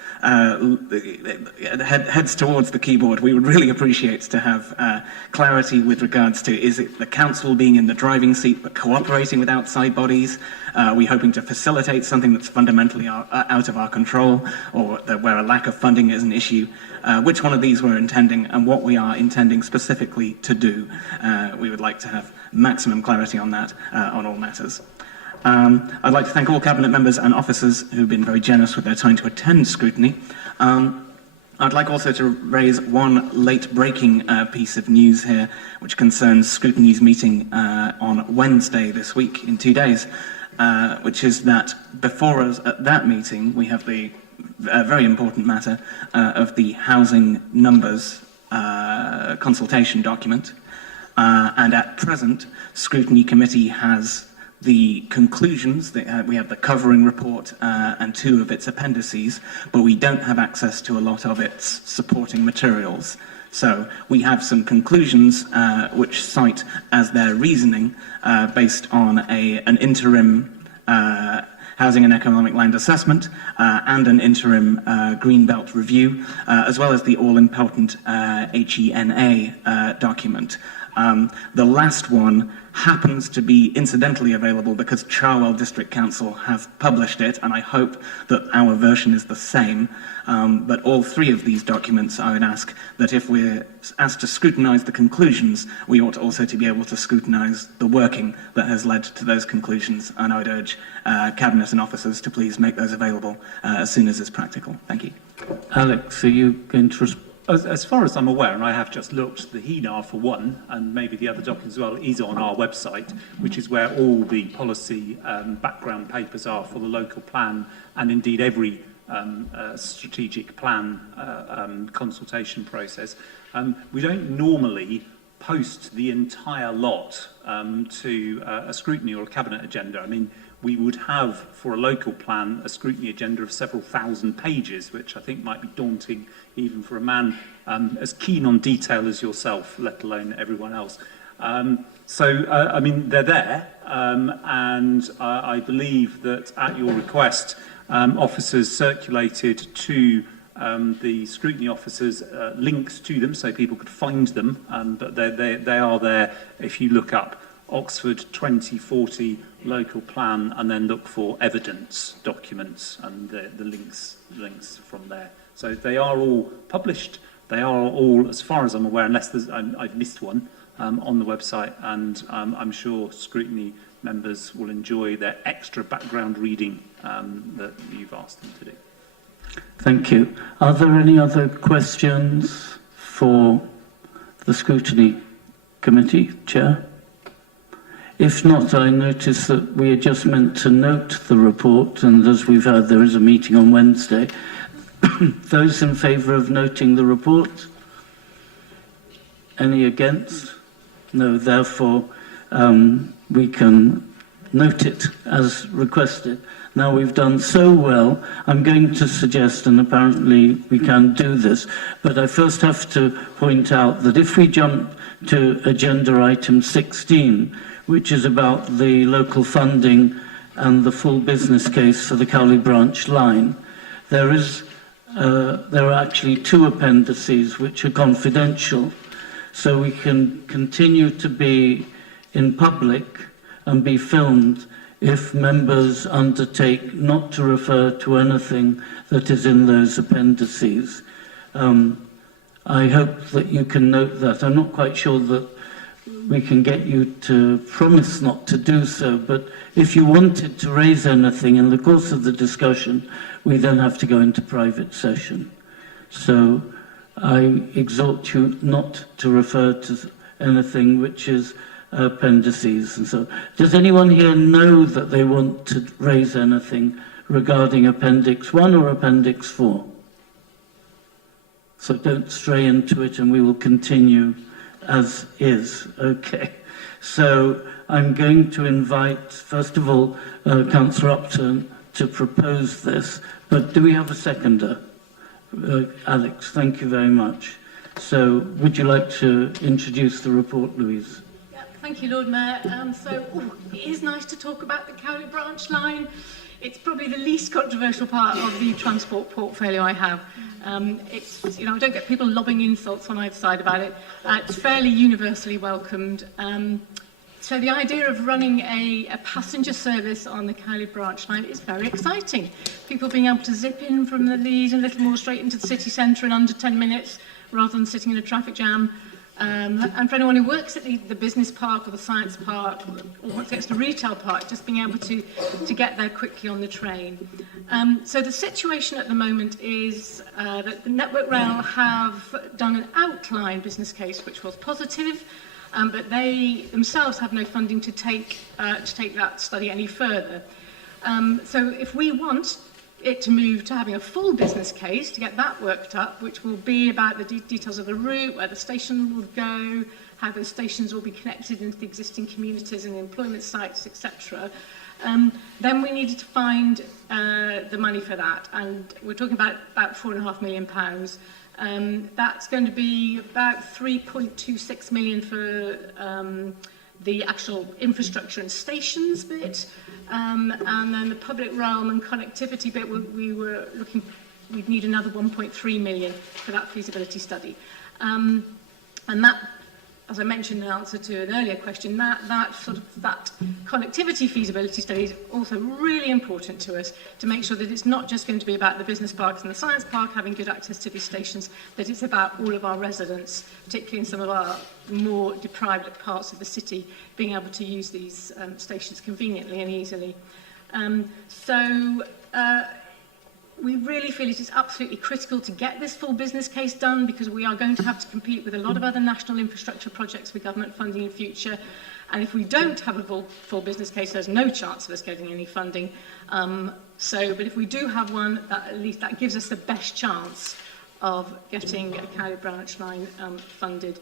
heads towards the keyboard. We would really appreciate to have clarity with regards to, is it the council being in the driving seat but cooperating with outside bodies? Are we hoping to facilitate something that's fundamentally out of our control, or where a lack of funding is an issue? Which one of these we're intending and what we are intending specifically to do? We would like to have maximum clarity on that on all matters. I'd like to thank all Cabinet members and officers who've been very generous with their time to attend scrutiny. I'd like also to raise one late-breaking piece of news here, which concerns scrutiny's meeting on Wednesday this week, in 2 days, which is that before us at that meeting, we have the very important matter of the housing numbers consultation document. And at present, Scrutiny Committee has the conclusions. We have the covering report and 2 of its appendices, but we don't have access to a lot of its supporting materials. So we have some conclusions which cite as their reasoning based on an interim housing and economic land assessment and an interim Greenbelt review, as well as the all-important HENA document. The last one happens to be incidentally available because Cherwell District Council have published it, and I hope that our version is the same. But all 3 of these documents, I would ask that if we're asked to scrutinise the conclusions, we ought also to be able to scrutinise the working that has led to those conclusions, and I would urge Cabinet and officers to please make those available as soon as is practical. Thank you. Alex, are you going to respond? As far as I'm aware, and I have just looked, the HENA for one, and maybe the other document as well, is on our website, which is where all the policy background papers are for the local plan, and indeed every strategic plan consultation process. We don't normally post the entire lot to a scrutiny or a cabinet agenda. I mean, we would have, for a local plan, a scrutiny agenda of several thousand pages, which I think might be daunting even for a man as keen on detail as yourself, let alone everyone else. I mean, they're there, and I believe that at your request, officers circulated to the scrutiny officers links to them so people could find them, but they are there if you look up Oxford 2040 local plan and then look for evidence documents and the links from there. So they are all published. They are all, as far as I'm aware, unless I've missed one, on the website, and I'm sure scrutiny members will enjoy their extra background reading that you've asked them to do. Thank you. Are there any other questions for the Scrutiny Committee, Chair? If not, I notice that we are just meant to note the report, and as we've heard, there is a meeting on Wednesday. Those in favour of noting the report? Any against? No, therefore, we can note it as requested. Now we've done so well, I'm going to suggest, and apparently we can do this, but I first have to point out that if we jump to agenda item 16, which is about the local funding and the full business case for the Cowley Branch line, there are actually 2 appendices which are confidential, so we can continue to be in public and be filmed if members undertake not to refer to anything that is in those appendices. I hope that you can note that. I'm not quite sure that we can get you to promise not to do so, but if you wanted to raise anything in the course of the discussion, we then have to go into private session. So I exhort you not to refer to anything which is appendices. And so, does anyone here know that they want to raise anything regarding Appendix 1 or Appendix 4? So don't stray into it, and we will continue as is. Okay. So I'm going to invite, first of all, Councillor Upton to propose this. But do we have a seconder? Alex, thank you very much. So would you like to introduce the report, Louise? Yeah, thank you, Lord Mayor. It is nice to talk about the Cowley branch line. It's probably the least controversial part of the transport portfolio I have. It's, I don't get people lobbing insults on either side about it. It's fairly universally welcomed. So the idea of running a passenger service on the Cowley branch line is very exciting. People being able to zip in from the Leeds and Littlemore straight into the city centre in under 10 minutes rather than sitting in a traffic jam. And for anyone who works at the business park or the science park or wants to get to the retail park, just being able to get there quickly on the train. So the situation at the moment is that the Network Rail have done an outline business case which was positive, but they themselves have no funding to take that study any further. So if we want it to move to having a full business case to get that worked up, which will be about the details of the route, where the station will go, how those stations will be connected into the existing communities and employment sites, etc. Then we needed to find the money for that, and we're talking about £4.5 million. That's going to be about 3.26 million for the actual infrastructure and stations bit, and then the public realm and connectivity bit, we'd need another 1.3 million for that feasibility study. And that, as I mentioned in answer to an earlier question, that connectivity feasibility study is also really important to us to make sure that it's not just going to be about the business parks and the science park having good access to these stations, that it's about all of our residents, particularly in some of our more deprived parts of the city, being able to use these stations conveniently and easily. We really feel it is absolutely critical to get this full business case done, because we are going to have to compete with a lot of other national infrastructure projects with government funding in the future. And if we don't have a full business case, there's no chance of us getting any funding. But if we do have one, at least that gives us the best chance of getting a Cowley branch line funded.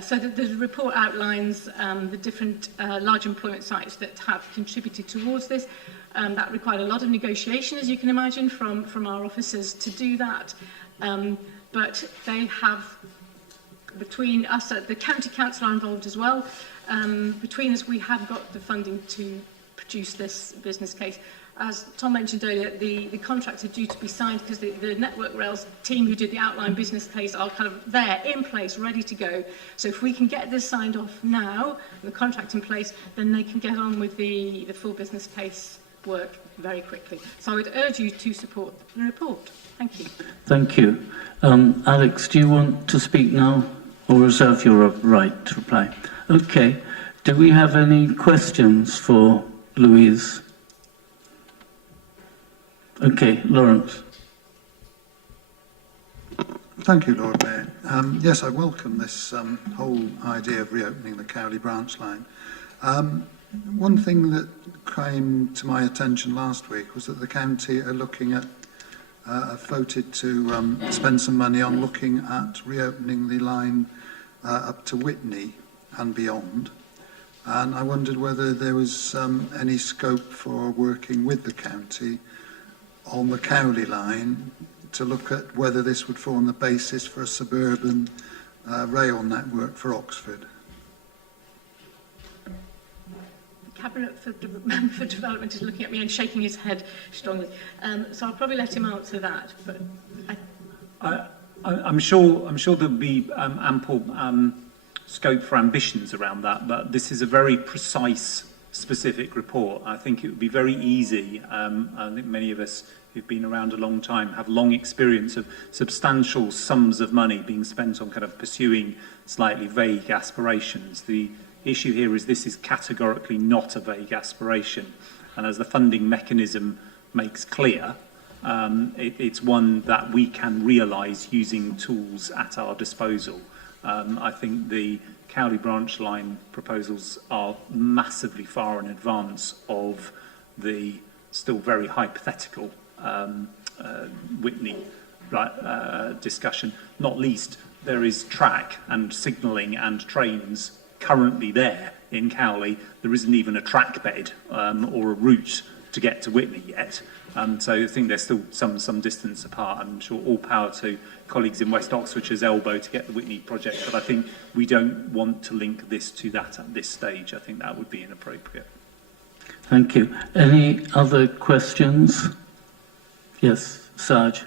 So the report outlines the different large employment sites that have contributed towards this. That required a lot of negotiation, as you can imagine, from our officers to do that. But they have, between us, the county council are involved as well. Between us, we have got the funding to produce this business case. As Tom mentioned earlier, the contracts are due to be signed because the Network Rail's team who did the outline business case are kind of there, in place, ready to go. So if we can get this signed off now, the contract in place, then they can get on with the full business case work very quickly. So I would urge you to support the report. Thank you. Thank you. Alex, do you want to speak now or reserve your right to reply? Okay. Do we have any questions for Louise? Okay, Lawrence. Thank you, Lord Mayor. Yes, I welcome this whole idea of reopening the Cowley branch line. One thing that came to my attention last week was that the county are looking at, voted to spend some money on looking at reopening the line up to Witney and beyond. And I wondered whether there was any scope for working with the county on the Cowley line to look at whether this would form the basis for a suburban rail network for Oxford. Cabinet for Development is looking at me and shaking his head strongly. So I'll probably let him answer that. But I'm sure there'll be ample scope for ambitions around that, but this is a very precise, specific report. I think it would be very easy. I think many of us who've been around a long time have long experience of substantial sums of money being spent on kind of pursuing slightly vague aspirations. The issue here is this is categorically not a vague aspiration, and as the funding mechanism makes clear, it's one that we can realise using tools at our disposal. I think the Cowley branch line proposals are massively far in advance of the still very hypothetical Witney discussion. Not least, there is track and signalling and trains currently there in Cowley, there isn't even a track bed or a route to get to Whitney yet. So I think there's still some distance apart. I'm sure all power to colleagues in West Oxfordshire's elbow to get the Whitney project, but I think we don't want to link this to that at this stage. I think that would be inappropriate. Thank you. Any other questions? Yes, Sarge.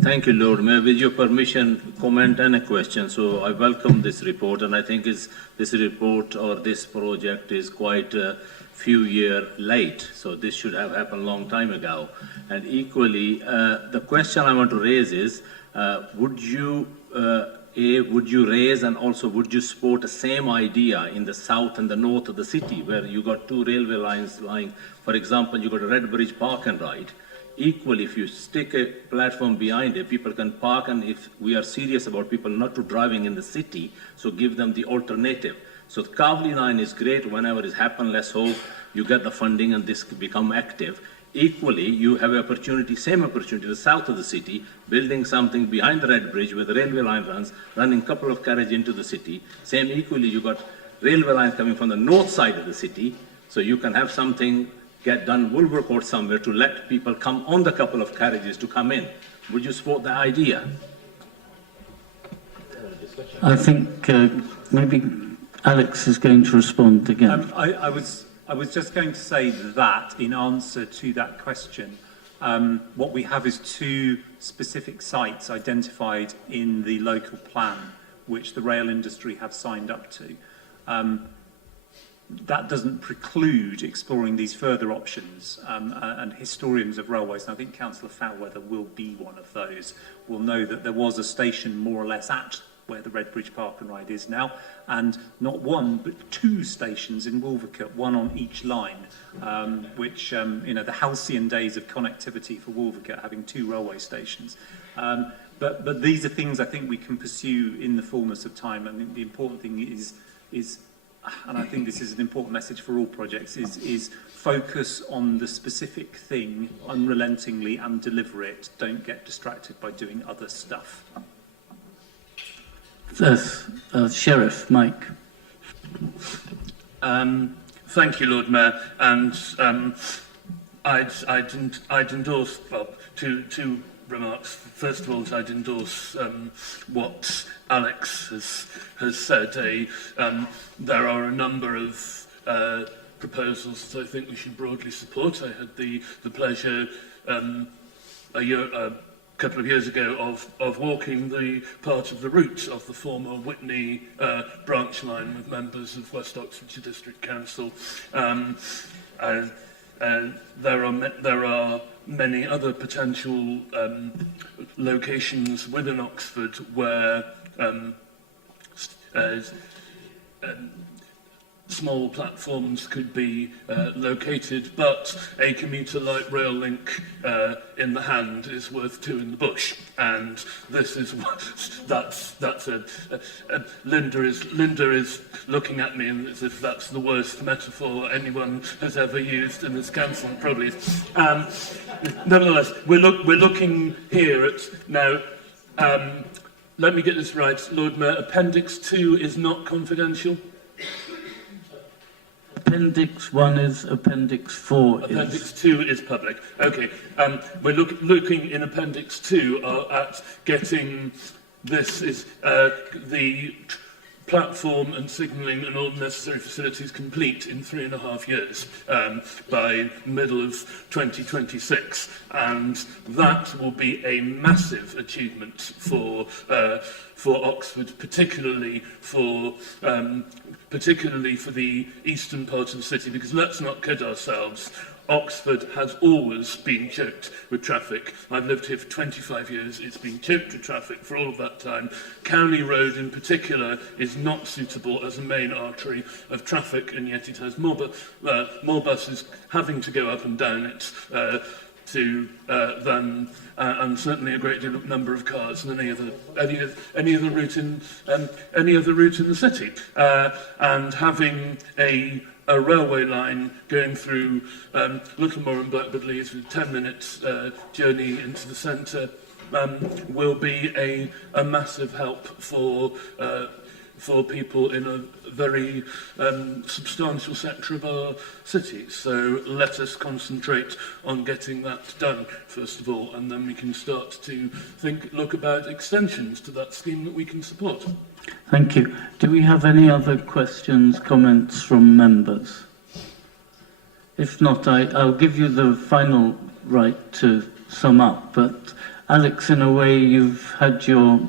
Thank you, Lord Mayor. With your permission, comment and a question. So I welcome this report, and I think this report or this project is quite a few years late. So this should have happened a long time ago. And equally, the question I want to raise is, would you raise and also would you support the same idea in the south and the north of the city, where you got two railway lines lying? For example, you got a Red Bridge Park and Ride. Equally, if you stick a platform behind it, people can park, and if we are serious about people not to driving in the city, so give them the alternative. So the Cowley line is great. Whenever it happens, let's hope you get the funding and this become active. Equally, you have same opportunity, the south of the city, building something behind the Red Bridge where the railway line runs, running a couple of carriages into the city. Same equally, you got railway lines coming from the north side of the city, so you can have something get done Wolvercourt somewhere to let people come on the couple of carriages to come in. Would you support the idea? I think maybe Alex is going to respond again. I was just going to say that in answer to that question, what we have is two specific sites identified in the local plan, which the rail industry have signed up to. That doesn't preclude exploring these further options, and historians of railways, and I think Councillor Foulweather will be one of those, will know that there was a station more or less at where the Red Bridge Park and Ride is now, and not one but two stations in Wolvercote, one on each line, which, the halcyon days of connectivity for Wolvercote, having two railway stations. But these are things I think we can pursue in the fullness of time. I mean, the important thing is, and I think this is an important message for all projects, is focus on the specific thing unrelentingly and deliver it. Don't get distracted by doing other stuff. Yes, Sheriff Mike. Thank you, Lord Mayor, and I'd endorse two remarks. First of all, I'd endorse what Alex has said. There are a number of proposals that I think we should broadly support. I had the pleasure a couple of years ago of walking the part of the route of the former Whitney branch line with members of West Oxfordshire District Council. There are many other potential locations within Oxford where small platforms could be located, but a commuter light rail link in the hand is worth two in the bush. And this is what Linda is looking at me as if that's the worst metaphor anyone has ever used in this council, probably. Nevertheless, we're looking here at now. Let me get this right, Lord Mayor. Appendix 2 is not confidential. Appendix 1 is, Appendix 4 is. Appendix 2 is public. Okay. We're looking in Appendix 2 at getting this is the platform and signalling and all necessary facilities complete in 3.5 years by middle of 2026, and that will be a massive achievement for Oxford, particularly for the eastern part of the city, because let's not kid ourselves. Oxford has always been choked with traffic. I've lived here for 25 years. It's been choked with traffic for all of that time. Cowley Road in particular is not suitable as a main artery of traffic, and yet it has more buses having to go up and down it and certainly a great number of cars than any other route in the city. And having a railway line going through Littlemore and Blackbird Leys with 10 minutes journey into the centre will be a massive help for for people in a very substantial sector of our city. So let us concentrate on getting that done, first of all, and then we can start to look about extensions to that scheme that we can support. Thank you. Do we have any other questions, comments from members? If not, I'll give you the final right to sum up, but Alex, in a way, you've had your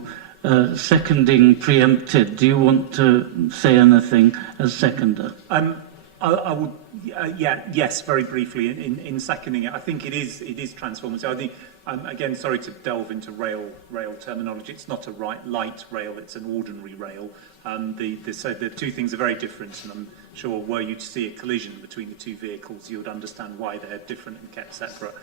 seconding preempted. Do you want to say anything as seconder? I would, yes, very briefly in seconding it. I think it is transformative. I think, again, sorry to delve into rail terminology. It's not a light rail; it's an ordinary rail. So the two things are very different, and I'm sure were you to see a collision between the two vehicles, you would understand why they're different and kept separate.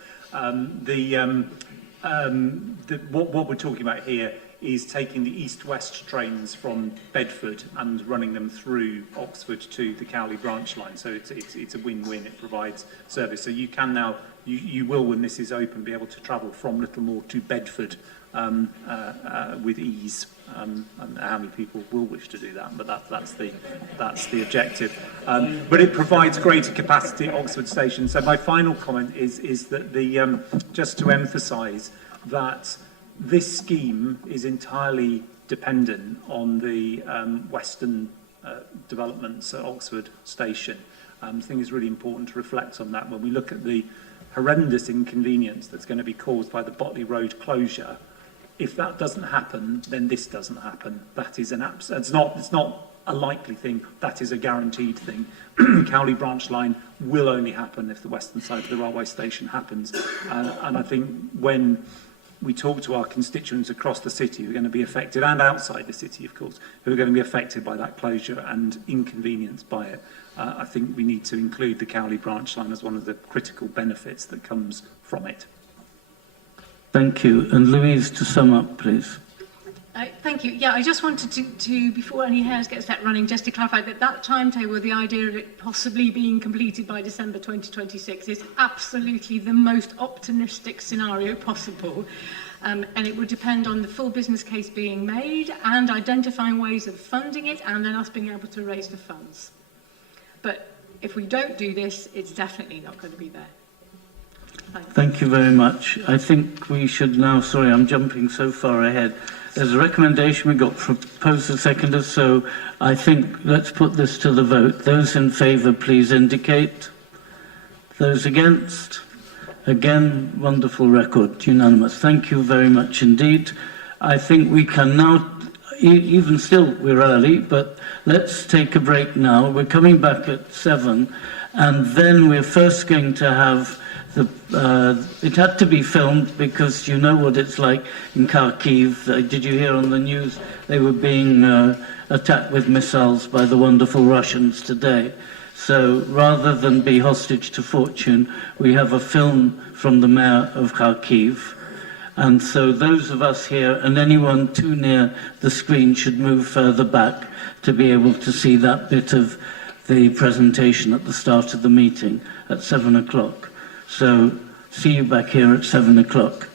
What we're talking about here is taking the east-west trains from Bedford and running them through Oxford to the Cowley branch line. So it's a win-win. It provides service. So you can now, you will, when this is open, be able to travel from Littlemore to Bedford with ease. And how many people will wish to do that? But that's the objective. But it provides greater capacity at Oxford Station. So my final comment is that just to emphasise that this scheme is entirely dependent on the western developments at Oxford Station. I think it's really important to reflect on that when we look at the horrendous inconvenience that's going to be caused by the Botley Road closure. If that doesn't happen, then this doesn't happen. That is it's not a likely thing. That is a guaranteed thing. Cowley branch line will only happen if the western side of the railway station happens. And I think when we talk to our constituents across the city who are going to be affected, and outside the city, of course, who are going to be affected by that closure and inconvenienced by it, I think we need to include the Cowley branch line as one of the critical benefits that comes from it. Thank you. And Louise, to sum up, please. Thank you. Yeah, I just wanted to, before any hairs get set running, just to clarify that timetable, the idea of it possibly being completed by December 2026 is absolutely the most optimistic scenario possible. And it would depend on the full business case being made and identifying ways of funding it and then us being able to raise the funds. But if we don't do this, it's definitely not going to be there. Thank you very much. I think we should now, sorry, I'm jumping so far ahead. There's a recommendation we got proposed and seconded, so I think let's put this to the vote. Those in favour, please indicate. Those against? Again, wonderful record, unanimous. Thank you very much indeed. I think we can now, even still, we're early, but let's take a break now. We're coming back at 7, and then we're first going to have it had to be filmed because you know what it's like in Kharkiv. Did you hear on the news they were being attacked with missiles by the wonderful Russians today? So rather than be hostage to fortune, we have a film from the mayor of Kharkiv. And so those of us here and anyone too near the screen should move further back to be able to see that bit of the presentation at the start of the meeting at 7 o'clock. So, see you back here at 7 o'clock.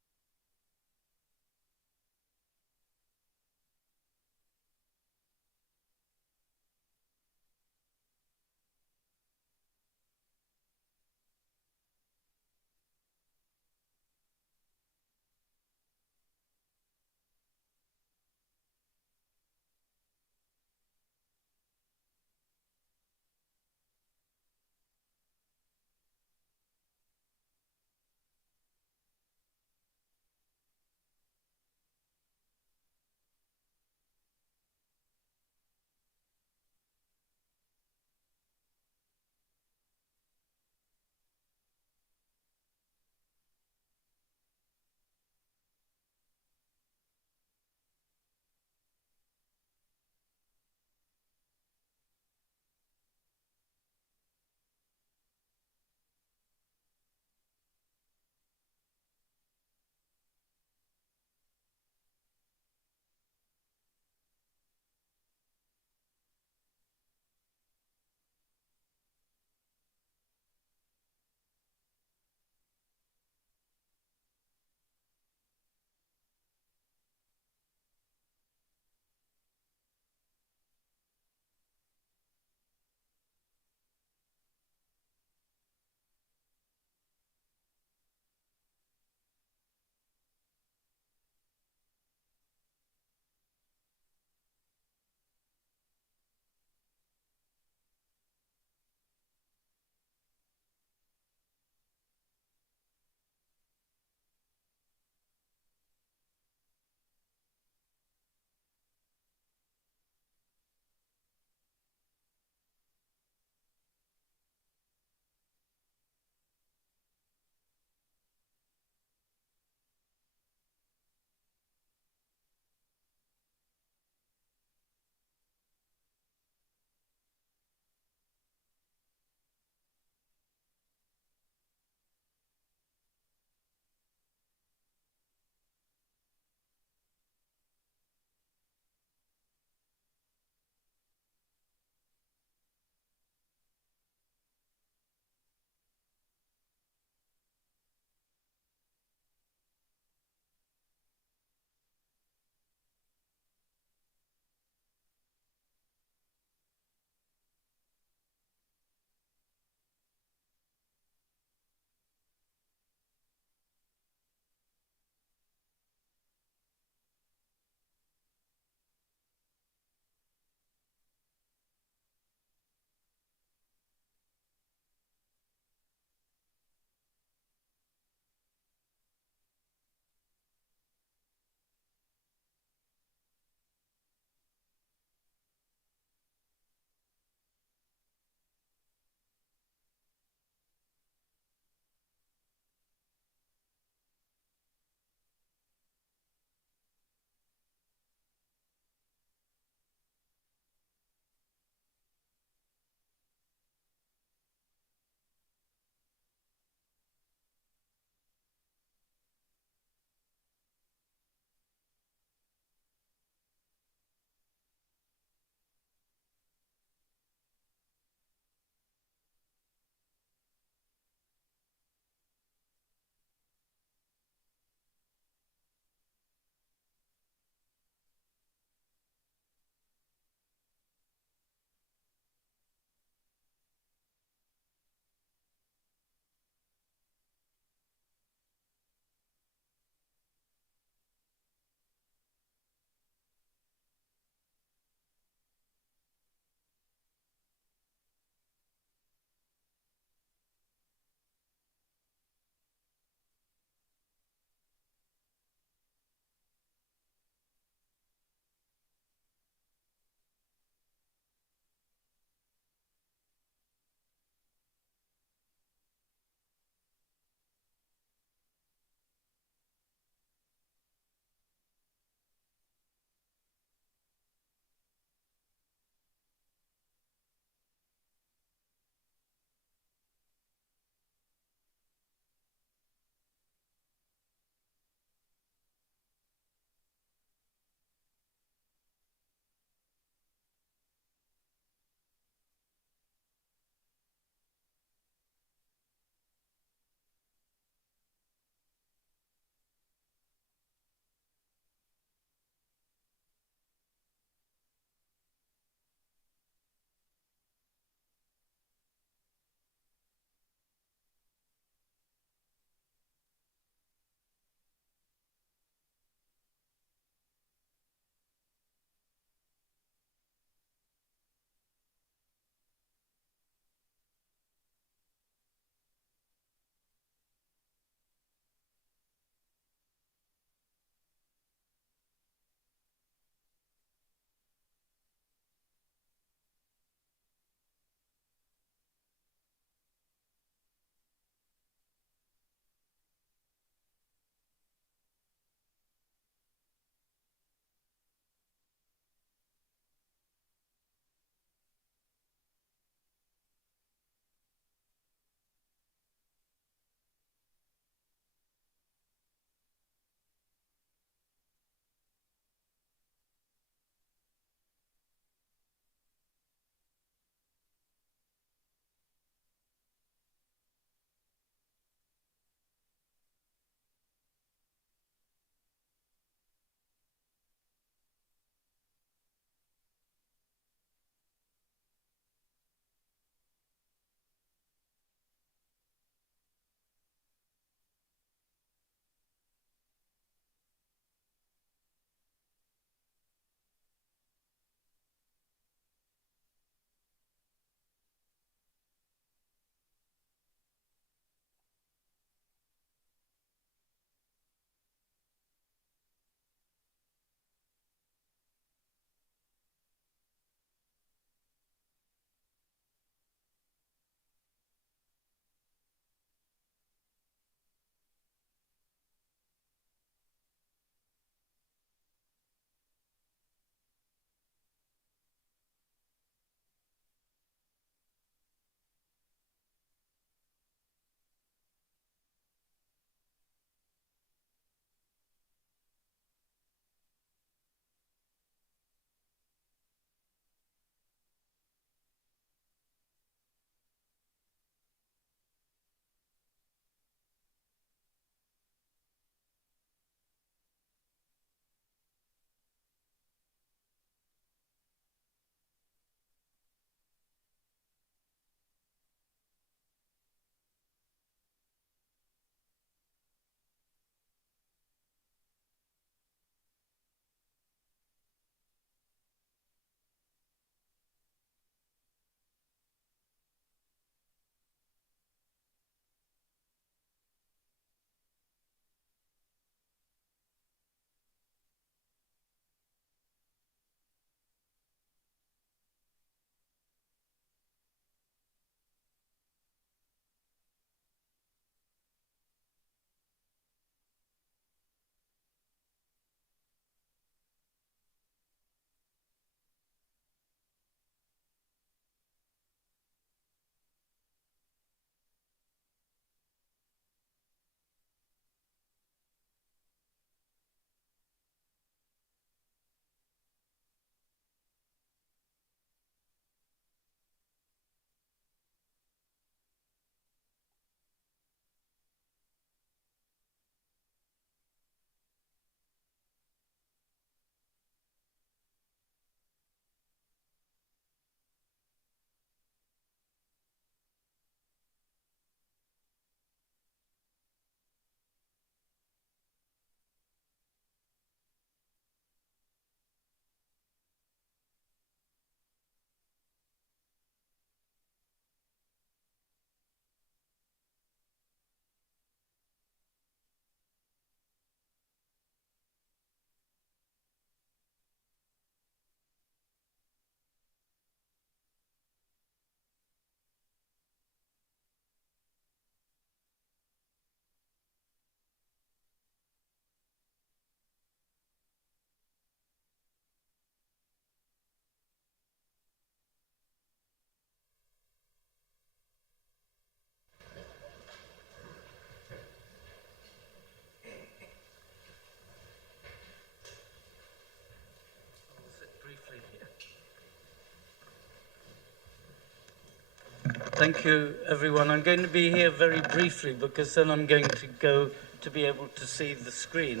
Thank you, everyone. I'm going to be here very briefly because then I'm going to go to be able to see the screen.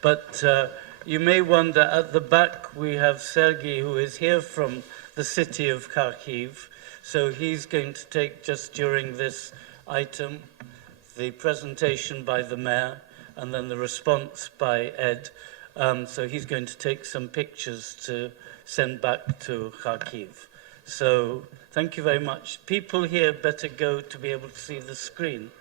But you may wonder, at the back we have Sergei, who is here from the city of Kharkiv. So he's going to take, just during this item, the presentation by the mayor and then the response by Ed. So he's going to take some pictures to send back to Kharkiv. So thank you very much. People here better go to be able to see the screen.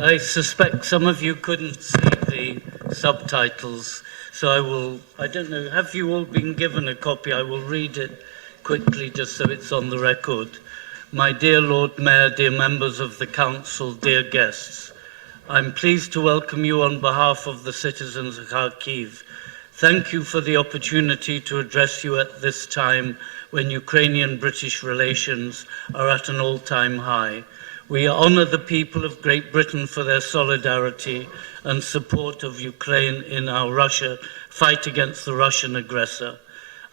I suspect some of you couldn't see the subtitles, so I don't know, have you all been given a copy? I will read it quickly just so it's on the record. My dear Lord Mayor, dear members of the Council, dear guests, I'm pleased to welcome you on behalf of the citizens of Kharkiv. Thank you for the opportunity to address you at this time when Ukrainian-British relations are at an all-time high. We honour the people of Great Britain for their solidarity and support of Ukraine in our fight against the Russian aggressor.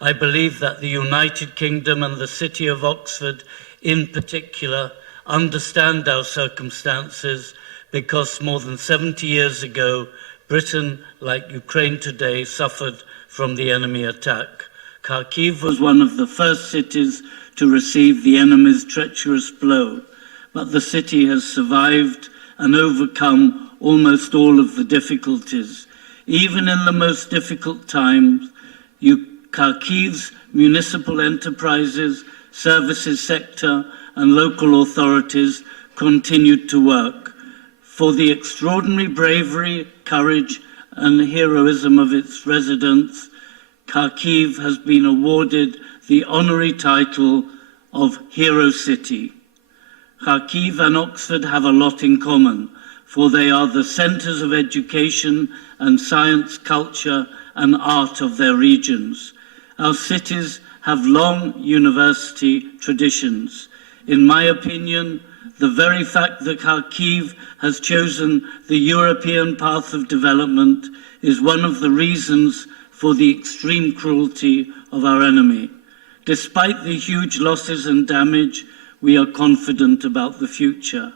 I believe that the United Kingdom and the City of Oxford in particular understand our circumstances because more than 70 years ago, Britain, like Ukraine today, suffered from the enemy attack. Kharkiv was one of the first cities to receive the enemy's treacherous blow, but the city has survived and overcome almost all of the difficulties. Even in the most difficult times, Kharkiv's municipal enterprises, services sector, and local authorities continued to work. For the extraordinary bravery, courage, and heroism of its residents, Kharkiv has been awarded the honorary title of Hero City. Kharkiv and Oxford have a lot in common, for they are the centres of education and science, culture, and art of their regions. Our cities have long university traditions. In my opinion, the very fact that Kharkiv has chosen the European path of development is one of the reasons for the extreme cruelty of our enemy. Despite the huge losses and damage, we are confident about the future.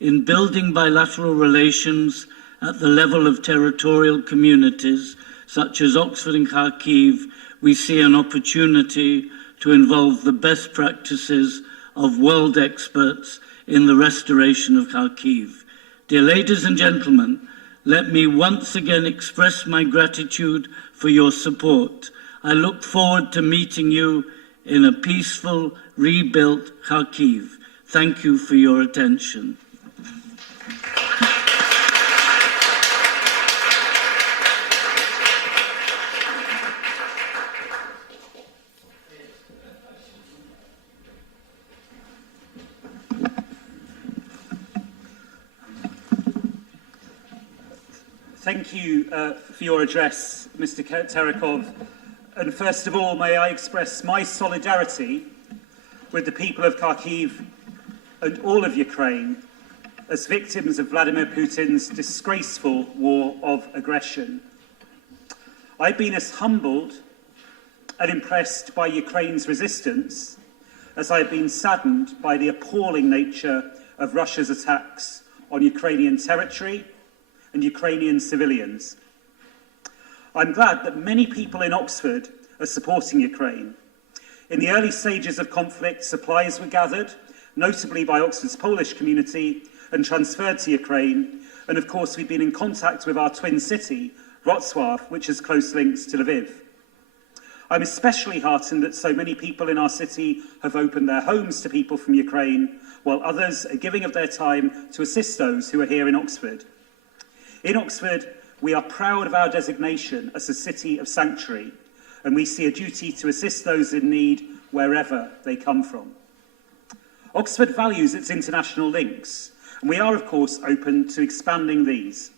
In building bilateral relations at the level of territorial communities, such as Oxford and Kharkiv, we see an opportunity to involve the best practices of world experts in the restoration of Kharkiv. Dear ladies and gentlemen, let me once again express my gratitude for your support. I look forward to meeting you in a peaceful, rebuilt Kharkiv. Thank you for your attention. Thank you for your address, Mr. Terekov. And first of all, may I express my solidarity with the people of Kharkiv and all of Ukraine as victims of Vladimir Putin's disgraceful war of aggression. I've been as humbled and impressed by Ukraine's resistance as I've been saddened by the appalling nature of Russia's attacks on Ukrainian territory and Ukrainian civilians. I'm glad that many people in Oxford are supporting Ukraine. In the early stages of conflict, supplies were gathered, notably by Oxford's Polish community, and transferred to Ukraine. And of course, we've been in contact with our twin city, Wrocław, which has close links to Lviv. I'm especially heartened that so many people in our city have opened their homes to people from Ukraine, while others are giving of their time to assist those who are here in Oxford. In Oxford, we are proud of our designation as a city of sanctuary, and we see a duty to assist those in need wherever they come from. Oxford values its international links, and we are, of course, open to expanding these.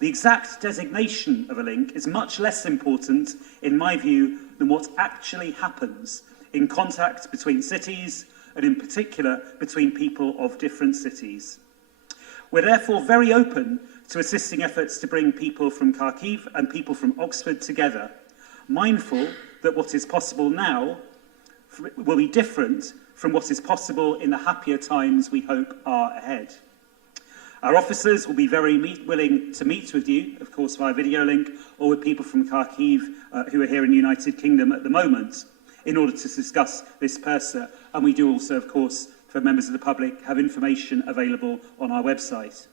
The exact designation of a link is much less important, in my view, than what actually happens in contact between cities, and in particular, between people of different cities. We're therefore very open to assisting efforts to bring people from Kharkiv and people from Oxford together, mindful that what is possible now will be different from what is possible in the happier times we hope are ahead. Our officers will be very willing to meet with you, of course via video link, or with people from Kharkiv who are here in the United Kingdom at the moment, in order to discuss this PERSA. And we do also, of course, for members of the public, have information available on our website.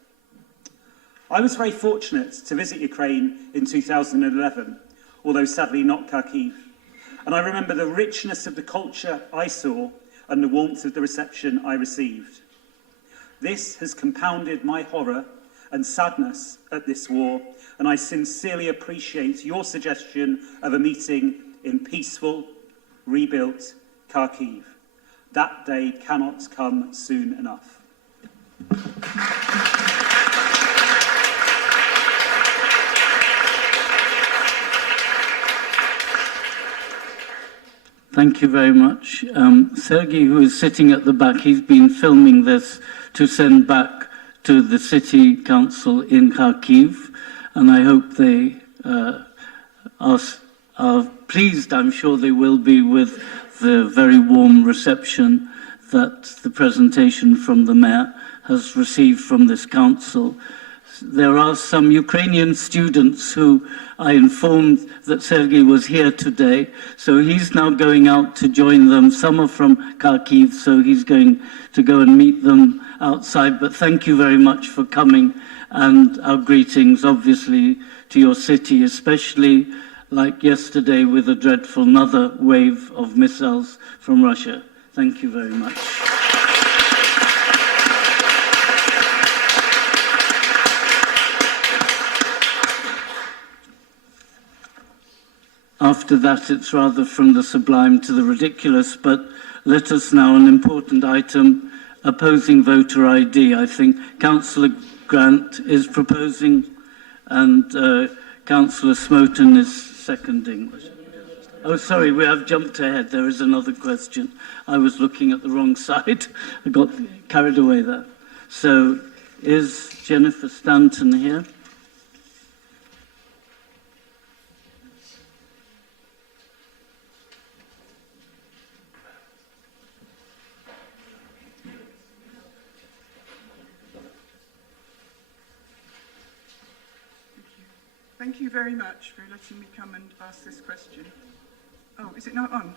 I was very fortunate to visit Ukraine in 2011, although sadly not Kharkiv. And I remember the richness of the culture I saw and the warmth of the reception I received. This has compounded my horror and sadness at this war, and I sincerely appreciate your suggestion of a meeting in peaceful, rebuilt Kharkiv. That day cannot come soon enough. Thank you very much. Sergei, who is sitting at the back, he's been filming this to send back to the City Council in Kharkiv, and I hope they are pleased, I'm sure they will be, with the very warm reception that the presentation from the Mayor has received from this council. There are some Ukrainian students who I informed that Sergei was here today, so he's now going out to join them. Some are from Kharkiv, so he's going to go and meet them outside. But thank you very much for coming, and our greetings, obviously, to your city, especially like yesterday with a dreadful another wave of missiles from Russia. Thank you very much. After that, it's rather from the sublime to the ridiculous, but let us now, an important item, opposing voter ID. I think Councillor Grant is proposing and Councillor Smoten is seconding. Oh, sorry, we have jumped ahead. There is another question. I was looking at the wrong side. I got carried away there. So, is Jennifer Stanton here? Thank you very much for letting me come and ask this question. Oh, is it not on?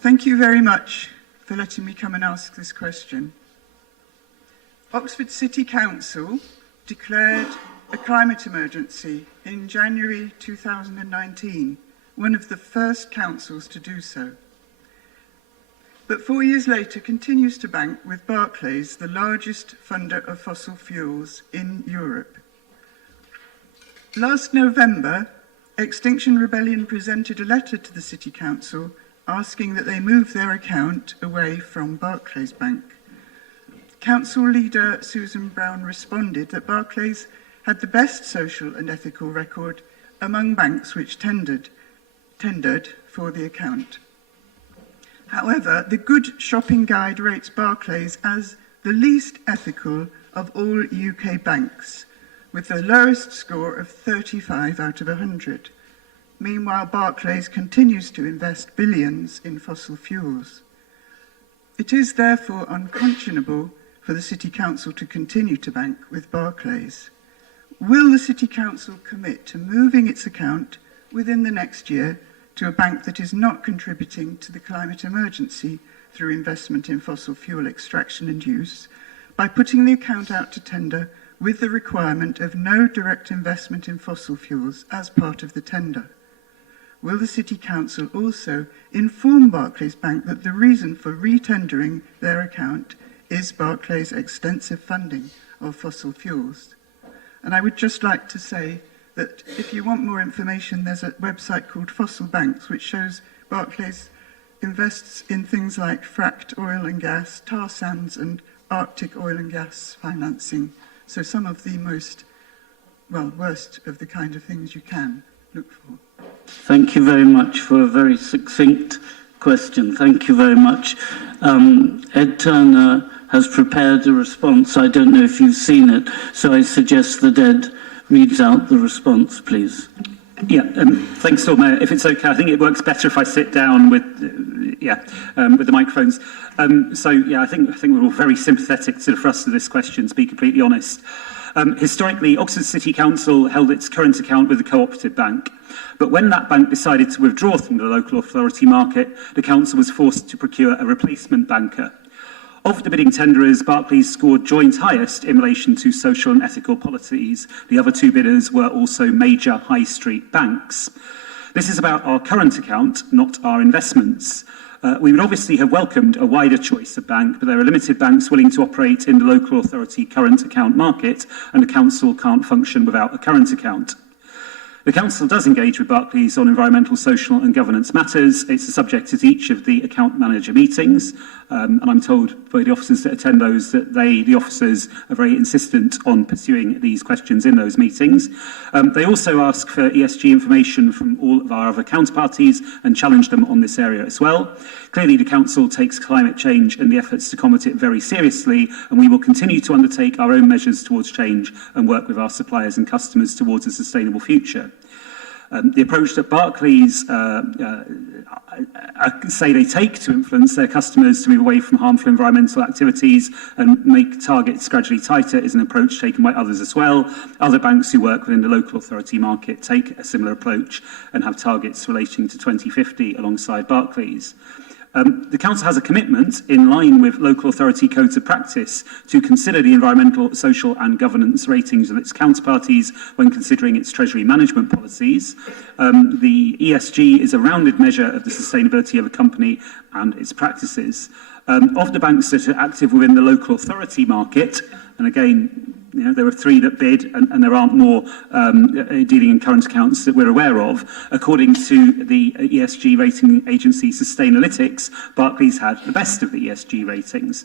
Thank you very much for letting me come and ask this question. Oxford City Council declared a climate emergency in January 2019, one of the first councils to do so. But 4 years later continues to bank with Barclays, the largest funder of fossil fuels in Europe. Last November, Extinction Rebellion presented a letter to the City Council asking that they move their account away from Barclays Bank. Council leader Susan Brown responded that Barclays had the best social and ethical record among banks which tendered for the account. However, the Good Shopping Guide rates Barclays as the least ethical of all UK banks, with the lowest score of 35 out of 100. Meanwhile, Barclays continues to invest billions in fossil fuels. It is therefore unconscionable for the City Council to continue to bank with Barclays. Will the City Council commit to moving its account within the next year to a bank that is not contributing to the climate emergency through investment in fossil fuel extraction and use, by putting the account out to tender with the requirement of no direct investment in fossil fuels as part of the tender? Will the City Council also inform Barclays Bank that the reason for re-tendering their account is Barclays' extensive funding of fossil fuels? And I would just like to say that if you want more information, there's a website called Fossil Banks, which shows Barclays invests in things like fracked oil and gas, tar sands, and Arctic oil and gas financing. So some of the most, well, worst of the kind of things you can look for. Thank you very much for a very succinct question. Thank you very much. Ed Turner has prepared a response. I don't know if you've seen it, so I suggest that Ed reads out the response, please. Yeah, thanks, Lord Mayor. If it's okay, I think it works better if I sit down with the microphones. I think we're all very sympathetic to the thrust of this question, to be completely honest. Historically, Oxford City Council held its current account with the Cooperative Bank. But when that bank decided to withdraw from the local authority market, the council was forced to procure a replacement banker. Of the bidding tenderers, Barclays scored joint highest in relation to social and ethical policies. The other two bidders were also major high street banks. This is about our current account, not our investments. We would obviously have welcomed a wider choice of bank, but there are limited banks willing to operate in the local authority current account market, and the council can't function without a current account. The council does engage with Barclays on environmental, social and governance matters. It's a subject at each of the account manager meetings, and I'm told by the officers that attend those that the officers are very insistent on pursuing these questions in those meetings. They also ask for ESG information from all of our other counterparties and challenge them on this area as well. Clearly, the council takes climate change and the efforts to combat it very seriously, and we will continue to undertake our own measures towards change and work with our suppliers and customers towards a sustainable future. The approach that Barclays say they take to influence their customers to move away from harmful environmental activities and make targets gradually tighter is an approach taken by others as well. Other banks who work within the local authority market take a similar approach and have targets relating to 2050 alongside Barclays. The Council has a commitment, in line with local authority codes of practice, to consider the environmental, social and governance ratings of its counterparties when considering its treasury management policies. The ESG is a rounded measure of the sustainability of a company and its practices. Of the banks that are active within the local authority market, and again, there are 3 that bid, and there aren't more dealing in current accounts that we're aware of. According to the ESG rating agency Sustainalytics, Barclays had the best of the ESG ratings.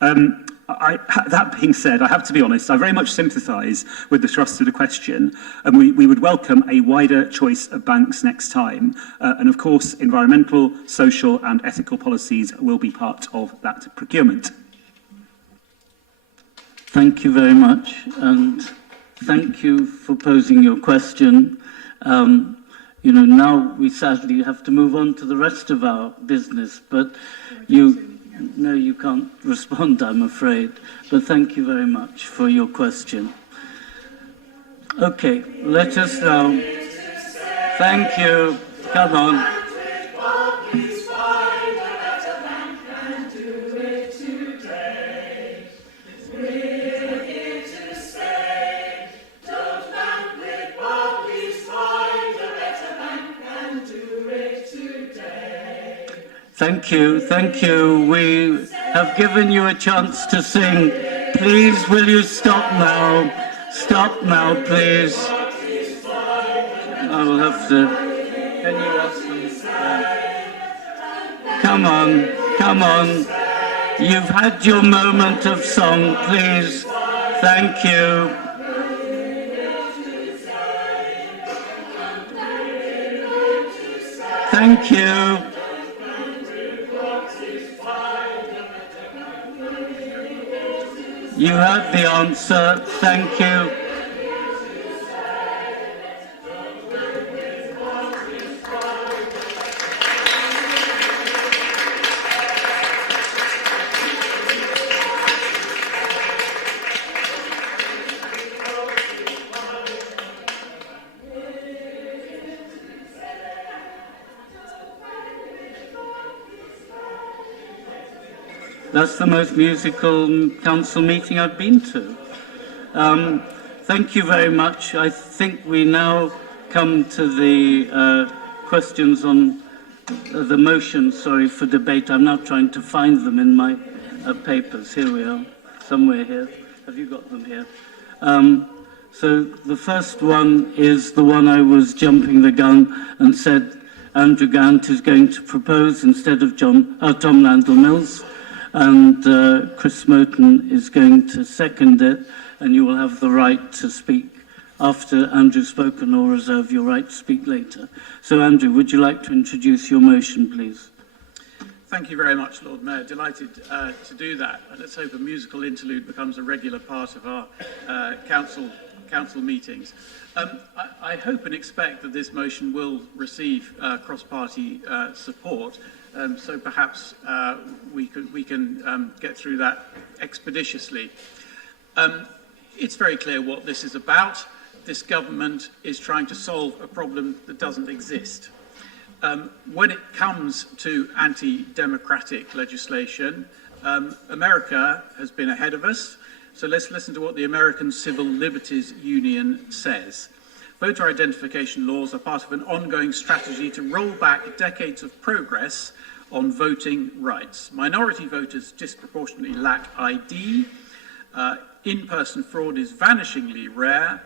That being said, I have to be honest, I very much sympathise with the thrust of the question, and we would welcome a wider choice of banks next time. And of course, environmental, social and ethical policies will be part of that procurement. Thank you very much, and thank you for posing your question. Now we sadly have to move on to the rest of our business, but no, you can't respond, I'm afraid. But thank you very much for your question. Okay, let us now. Thank you. Come on. Thank you, thank you. We have given you a chance to sing. Please, will you stop now? Stop now, please. I will have to. Can you ask them? Come on, come on. You've had your moment of song, please. Thank you. Thank you. You heard the answer. Thank you. That's the most musical council meeting I've been to. Thank you very much. I think we now come to the questions on the motion, for debate. I'm now trying to find them in my papers. Here we are, somewhere here. Have you got them here? So the first one is the one I was jumping the gun and said Andrew Gant is going to propose instead of Tom Landell-Mills. And Chris Moten is going to second it, and you will have the right to speak after Andrew's spoken or reserve your right to speak later. So Andrew, would you like to introduce your motion, please? Thank you very much, Lord Mayor. Delighted to do that. Let's hope a musical interlude becomes a regular part of our council meetings. I hope and expect that this motion will receive cross-party support. So perhaps we can get through that expeditiously. It's very clear what this is about. This government is trying to solve a problem that doesn't exist. When it comes to anti-democratic legislation, America has been ahead of us. So let's listen to what the American Civil Liberties Union says. Voter identification laws are part of an ongoing strategy to roll back decades of progress on voting rights. Minority voters disproportionately lack ID, in-person fraud is vanishingly rare,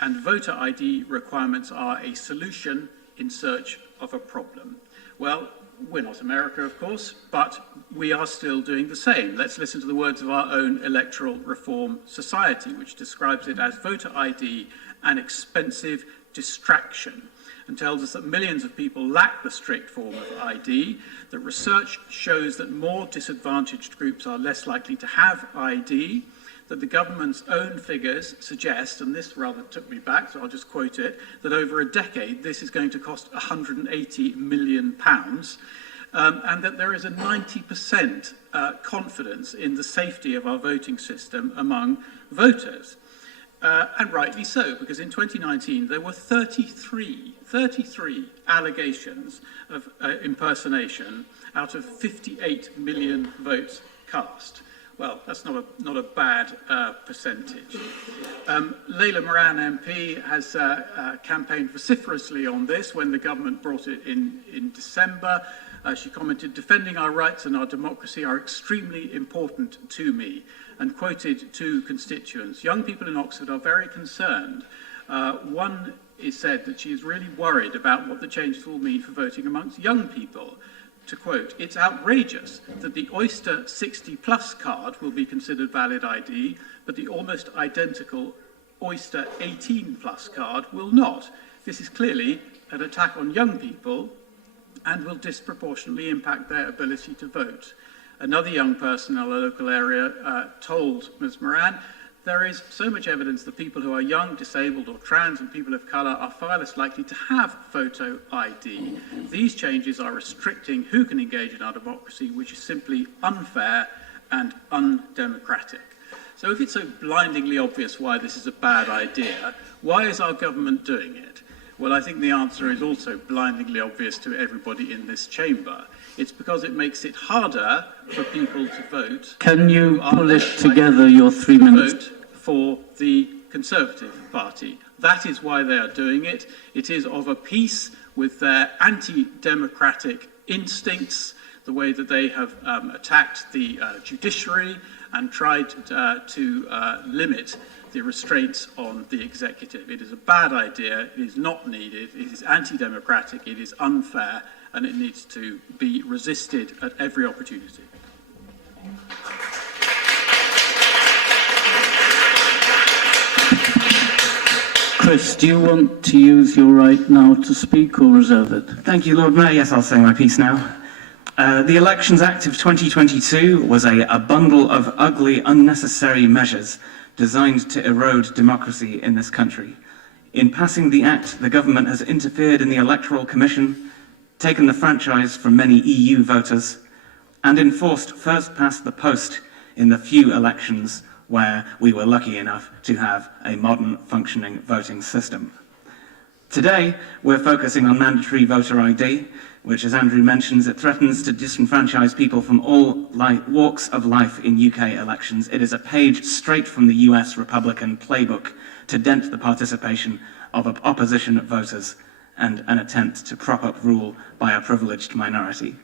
and voter ID requirements are a solution in search of a problem. Well, we're not America, of course, but we are still doing the same. Let's listen to the words of our own Electoral Reform Society, which describes it as voter ID, an expensive distraction, and tells us that millions of people lack the strict form of ID, that research shows that more disadvantaged groups are less likely to have ID, that the government's own figures suggest, and this rather took me back, so I'll just quote it, that over a decade this is going to cost £180 million, and that there is a 90% confidence in the safety of our voting system among voters. And rightly so, because in 2019 there were 33 allegations of impersonation out of 58 million votes cast. Well, that's not a bad percentage. Layla Moran MP has campaigned vociferously on this when the government brought it in December. She commented, "Defending our rights and our democracy are extremely important to me," and quoted two constituents. Young people in Oxford are very concerned. One is said that she is really worried about what the changes will mean for voting amongst young people. To quote, "It's outrageous that the Oyster 60+ card will be considered valid ID, but the almost identical Oyster 18+ card will not. This is clearly an attack on young people and will disproportionately impact their ability to vote." Another young person in our local area told Ms. Moran, "There is so much evidence that people who are young, disabled or trans and people of colour are far less likely to have photo ID. These changes are restricting who can engage in our democracy, which is simply unfair and undemocratic." So if it's so blindingly obvious why this is a bad idea, why is our government doing it? Well, I think the answer is also blindingly obvious to everybody in this chamber. It's because it makes it harder for people to vote. Can you pull it together, your 3 minutes? Vote for the Conservative Party. That is why they are doing it. It is of a piece with their anti-democratic instincts, the way that they have attacked the judiciary and tried to limit the restraints on the executive. It is a bad idea, it is not needed, it is anti-democratic, it is unfair, and it needs to be resisted at every opportunity. Chris, do you want to use your right now to speak or reserve it? Thank you, Lord Mayor. Yes, I'll say my piece now. The Elections Act of 2022 was a bundle of ugly, unnecessary measures designed to erode democracy in this country. In passing the Act, the government has interfered in the Electoral Commission, taken the franchise from many EU voters, and enforced first past the post in the few elections where we were lucky enough to have a modern, functioning voting system. Today, we're focusing on mandatory voter ID, which, as Andrew mentions, it threatens to disenfranchise people from all walks of life in UK elections. It is a page straight from the US Republican playbook to dent the participation of opposition voters and an attempt to prop up rule by a privileged minority.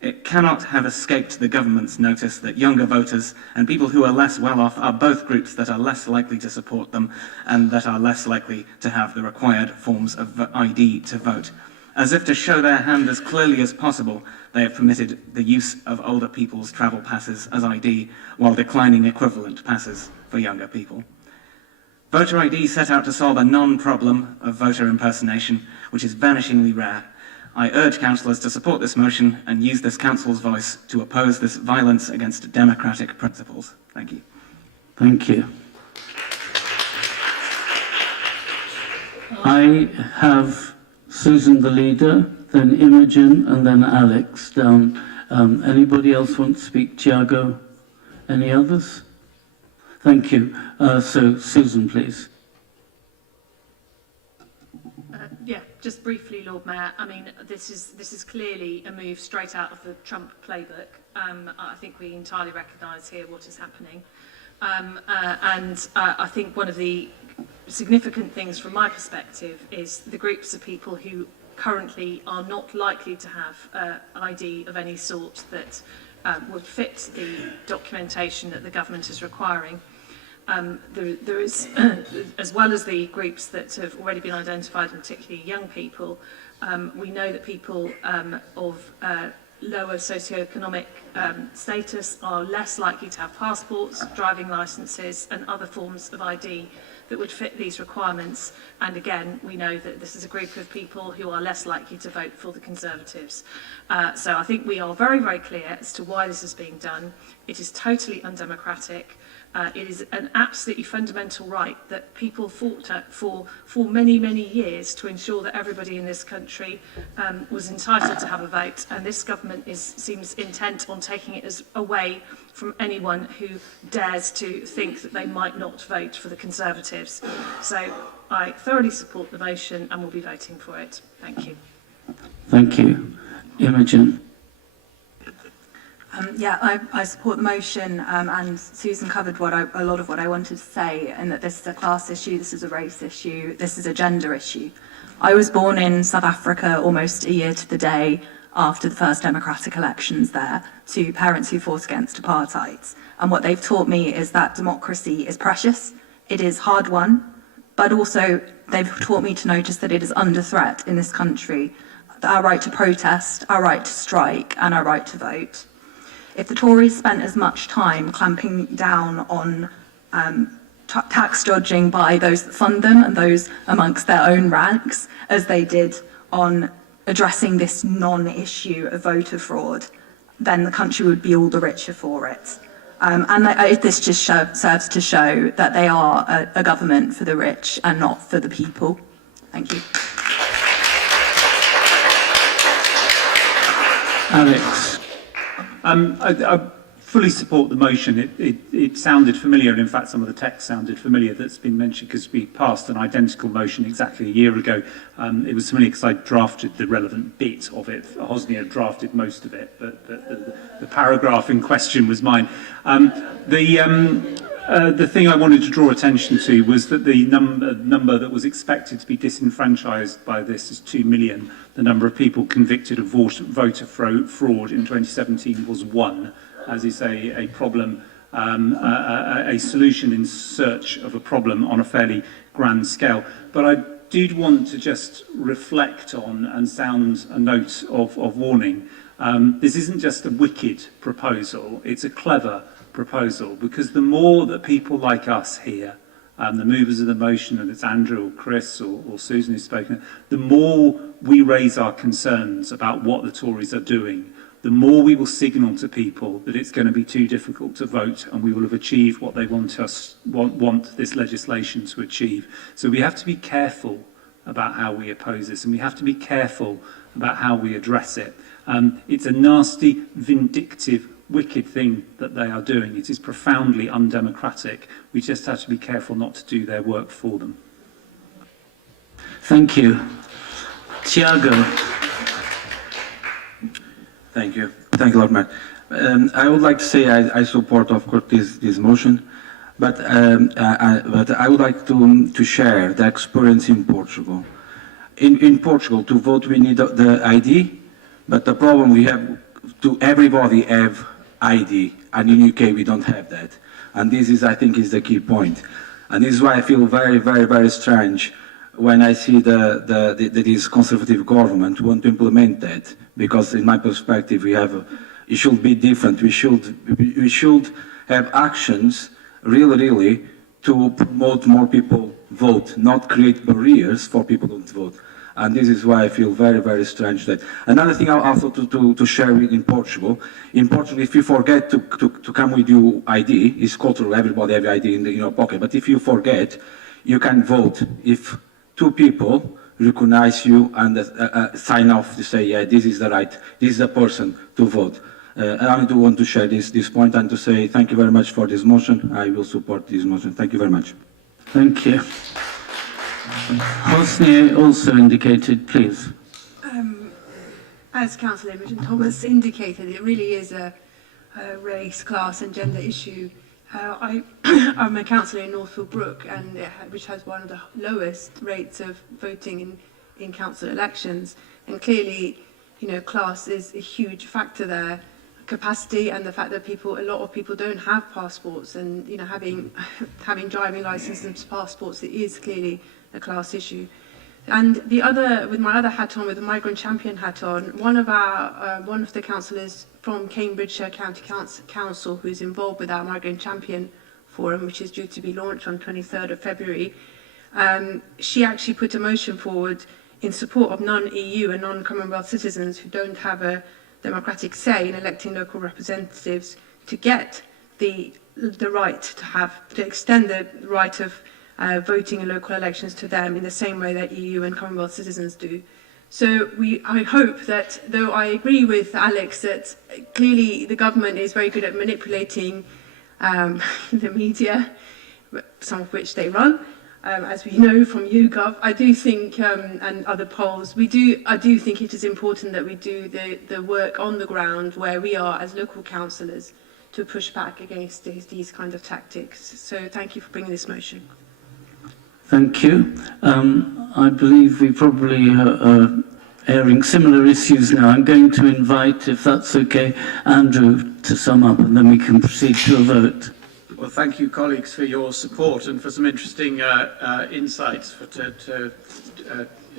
It cannot have escaped the government's notice that younger voters and people who are less well off are both groups that are less likely to support them and that are less likely to have the required forms of ID to vote. As if to show their hand as clearly as possible, they have permitted the use of older people's travel passes as ID while declining equivalent passes for younger people. Voter ID set out to solve a non-problem of voter impersonation, which is vanishingly rare. I urge councillors to support this motion and use this council's voice to oppose this violence against democratic principles. Thank you. Thank you. I have Susan the leader, then Imogen, and then Alex down. Anybody else want to speak? Tiago? Any others? Thank you. So, Susan, please. Yeah, just briefly, Lord Mayor. I mean, this is clearly a move straight out of the Trump playbook. I think we entirely recognise here what is happening. I think one of the significant things from my perspective is the groups of people who currently are not likely to have ID of any sort that would fit the documentation that the government is requiring. There is, as well as the groups that have already been identified, and particularly young people, we know that people of lower socioeconomic status are less likely to have passports, driving licences and other forms of ID that would fit these requirements. And again, we know that this is a group of people who are less likely to vote for the Conservatives. So I think we are very, very clear as to why this is being done. It is totally undemocratic. It is an absolutely fundamental right that people fought for many, many years to ensure that everybody in this country was entitled to have a vote. And this government seems intent on taking it away from anyone who dares to think that they might not vote for the Conservatives. So I thoroughly support the motion and will be voting for it. Thank you. Thank you. Imogen. I support the motion, and Susan covered a lot of what I wanted to say, and that this is a class issue, this is a race issue, this is a gender issue. I was born in South Africa almost a year to the day after the first democratic elections there, to parents who fought against apartheid. And what they've taught me is that democracy is precious, it is hard won, but also they've taught me to notice that it is under threat in this country. Our right to protest, our right to strike, and our right to vote. If the Tories spent as much time clamping down on tax dodging by those that fund them and those amongst their own ranks as they did on addressing this non-issue of voter fraud, then the country would be all the richer for it. This just serves to show that they are a government for the rich and not for the people. Thank you. Alex. I fully support the motion. It sounded familiar, and in fact some of the text sounded familiar that's been mentioned, because we passed an identical motion exactly a year ago. It was familiar because I drafted the relevant bit of it. Hosnia drafted most of it, but the paragraph in question was mine. The thing I wanted to draw attention to was that the number that was expected to be disenfranchised by this is 2 million. The number of people convicted of voter fraud in 2017 was 1, as is a problem, a solution in search of a problem on a fairly grand scale. But I did want to just reflect on and sound a note of warning. This isn't just a wicked proposal, it's a clever proposal, because the more that people like us here, the movers of the motion, and it's Andrew or Chris or Susan who's spoken, the more we raise our concerns about what the Tories are doing, the more we will signal to people that it's going to be too difficult to vote, and we will have achieved what they want this legislation to achieve. So we have to be careful about how we oppose this, and we have to be careful about how we address it. It's a nasty, vindictive, wicked thing that they are doing. It is profoundly undemocratic. We just have to be careful not to do their work for them. Thank you. Tiago. Thank you. Thank you, Lord Mayor. I would like to say I support, of course, this motion, but I would like to share the experience in Portugal. In Portugal, to vote, we need the ID, but the problem we have, to everybody have ID, and in UK we don't have that. And this is, I think, is the key point. And this is why I feel very, very, very strange when I see this Conservative government want to implement that, because in my perspective it should be different. We should have actions really to promote more people vote, not create barriers for people to vote. And this is why I feel very, very strange that. Another thing also to share in Portugal, if you forget to come with your ID, it's cultural, everybody have ID in your pocket, but if you forget, you can vote if 2 people recognize you and sign off to say, yeah, this is the right, this is the person to vote. I do want to share this point and to say thank you very much for this motion. I will support this motion. Thank you very much. Thank you. Hosnia also indicated, please. As Councillor Imogen Thomas indicated, it really is a race, class and gender issue. I'm a councillor in Northfield Brook, which has one of the lowest rates of voting in council elections. And clearly, class is a huge factor there. Capacity and the fact that a lot of people don't have passports, and having driving licenses and passports, it is clearly a class issue. And with my other hat on, with the Migrant Champion hat on, one of the councillors from Cambridgeshire County Council, who's involved with our Migrant Champion Forum, which is due to be launched on 23rd of February, she actually put a motion forward in support of non-EU and non-Commonwealth citizens who don't have a democratic say in electing local representatives to get the right to extend the right of voting in local elections to them in the same way that EU and Commonwealth citizens do. So I hope that, though I agree with Alex that clearly the government is very good at manipulating the media, some of which they run, as we know from YouGov, I do think, and other polls, I do think it is important that we do the work on the ground where we are as local councillors to push back against these kind of tactics. So thank you for bringing this motion. Thank you. I believe we probably are airing similar issues now. I'm going to invite, if that's okay, Andrew to sum up, and then we can proceed to a vote. Well, thank you, colleagues, for your support and for some interesting insights. To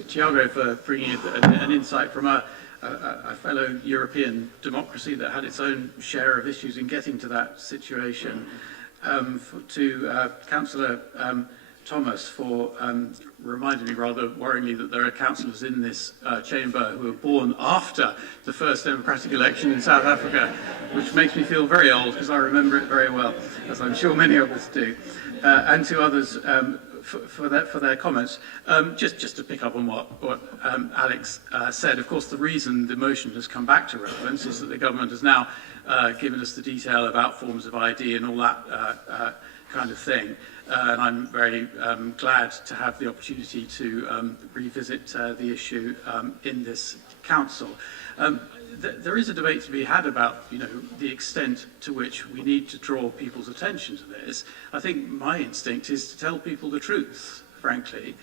Tiago for bringing an insight from a fellow European democracy that had its own share of issues in getting to that situation. To Councillor Thomas for reminding me rather worryingly that there are councillors in this chamber who were born after the first democratic election in South Africa, which makes me feel very old because I remember it very well, as I'm sure many of us do. And to others for their comments. Just to pick up on what Alex said, of course the reason the motion has come back to relevance is that the government has now given us the detail about forms of ID and all that kind of thing. And I'm very glad to have the opportunity to revisit the issue in this council. There is a debate to be had about, the extent to which we need to draw people's attention to this. I think my instinct is to tell people the truth, frankly.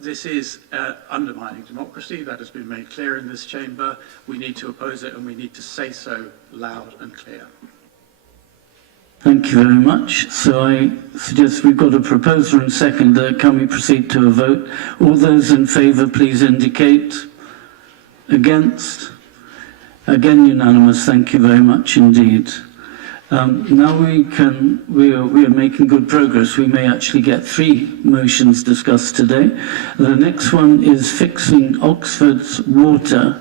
This is undermining democracy. That has been made clear in this chamber. We need to oppose it, and we need to say so loud and clear. Thank you very much. So I suggest we've got a proposer and seconder. Can we proceed to a vote? All those in favour, please indicate. Against? Again, unanimous. Thank you very much indeed. Now we are making good progress. We may actually get 3 motions discussed today. The next one is fixing Oxford's water,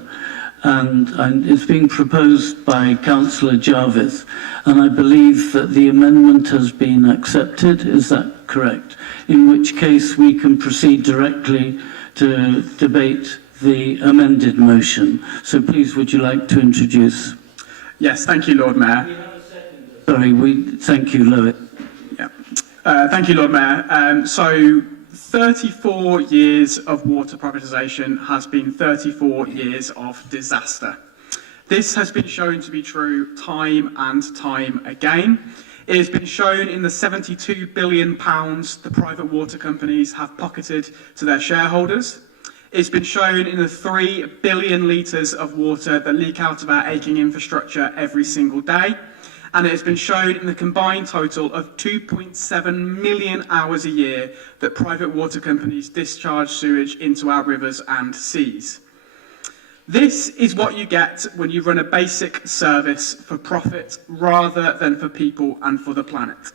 and it's being proposed by Councillor Jarvis, and I believe that the amendment has been accepted. Is that correct? In which case we can proceed directly to debate the amended motion. So please, would you like to introduce? Yes, thank you, Lord Mayor. Sorry, thank you, Loic. Yeah. Thank you, Lord Mayor. So 34 years of water privatisation has been 34 years of disaster. This has been shown to be true time and time again. It has been shown in the £72 billion the private water companies have pocketed to their shareholders. It's been shown in the 3 billion litres of water that leak out of our aching infrastructure every single day. And it has been shown in the combined total of 2.7 million hours a year that private water companies discharge sewage into our rivers and seas. This is what you get when you run a basic service for profit rather than for people and for the planet.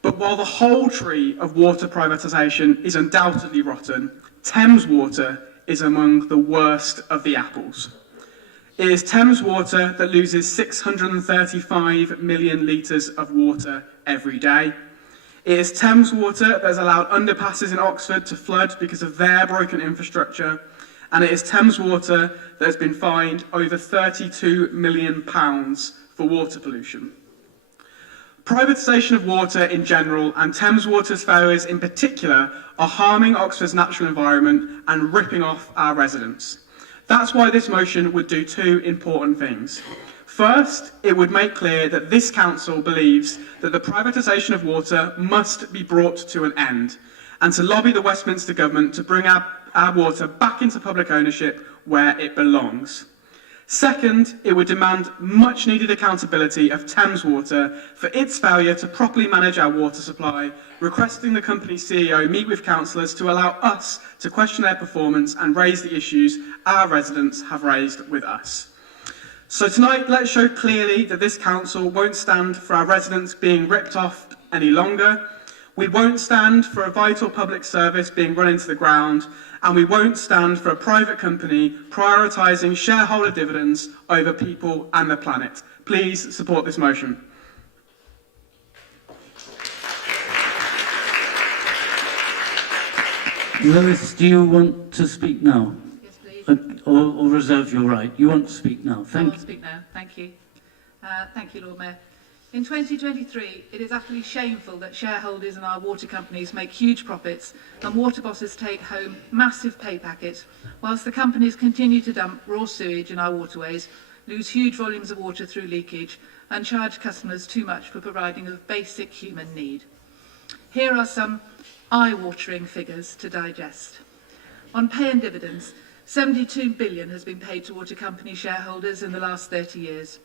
But while the whole tree of water privatisation is undoubtedly rotten, Thames Water is among the worst of the apples. It is Thames Water that loses 635 million litres of water every day. It is Thames Water that has allowed underpasses in Oxford to flood because of their broken infrastructure. And it is Thames Water that has been fined over £32 million for water pollution. Privatisation of water in general, and Thames Water's failures in particular, are harming Oxford's natural environment and ripping off our residents. That's why this motion would do 2 important things. First, it would make clear that this council believes that the privatisation of water must be brought to an end, and to lobby the Westminster government to bring our water back into public ownership where it belongs. Second, it would demand much needed accountability of Thames Water for its failure to properly manage our water supply, requesting the company's CEO meet with councillors to allow us to question their performance and raise the issues our residents have raised with us. So tonight, let's show clearly that this council won't stand for our residents being ripped off any longer. We won't stand for a vital public service being run into the ground, and we won't stand for a private company prioritising shareholder dividends over people and the planet. Please support this motion. Lewis, do you want to speak now? Yes, please. Or reserve your right? You want to speak now. I will speak now. Thank you. Thank you, Lord Mayor. In 2023, it is utterly shameful that shareholders in our water companies make huge profits and water bosses take home massive pay packets, whilst the companies continue to dump raw sewage in our waterways, lose huge volumes of water through leakage, and charge customers too much for providing a basic human need. Here are some eye-watering figures to digest. On pay and dividends, 72 billion has been paid to water company shareholders in the last 30 years.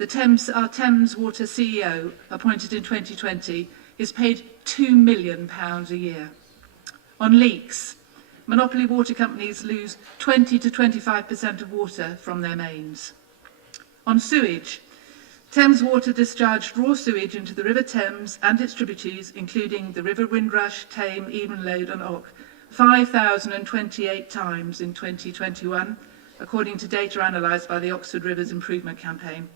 Our Thames Water CEO, appointed in 2020, is paid £2 million a year. On leaks, monopoly water companies lose 20 to 25% of water from their mains. On sewage, Thames Water discharged raw sewage into the River Thames and its tributaries, including the River Windrush, Tame, Evenlode and Och, 5,028 times in 2021, according to data analysed by the Oxford Rivers Improvement Campaign.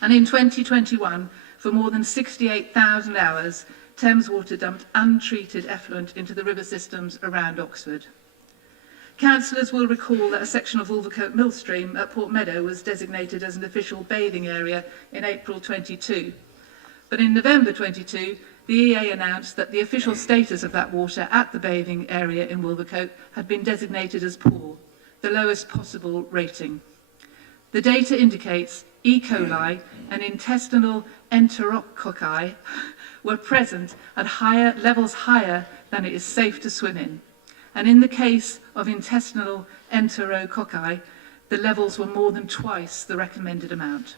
And in 2021, for more than 68,000 hours, Thames Water dumped untreated effluent into the river systems around Oxford. Councillors will recall that a section of Wolvercote Mill Stream at Port Meadow was designated as an official bathing area in April 22. But in November 22, the EA announced that the official status of that water at the bathing area in Wolvercote had been designated as poor, the lowest possible rating. The data indicates E. coli and intestinal enterococci were present at levels higher than it is safe to swim in. And in the case of intestinal enterococci, the levels were more than twice the recommended amount.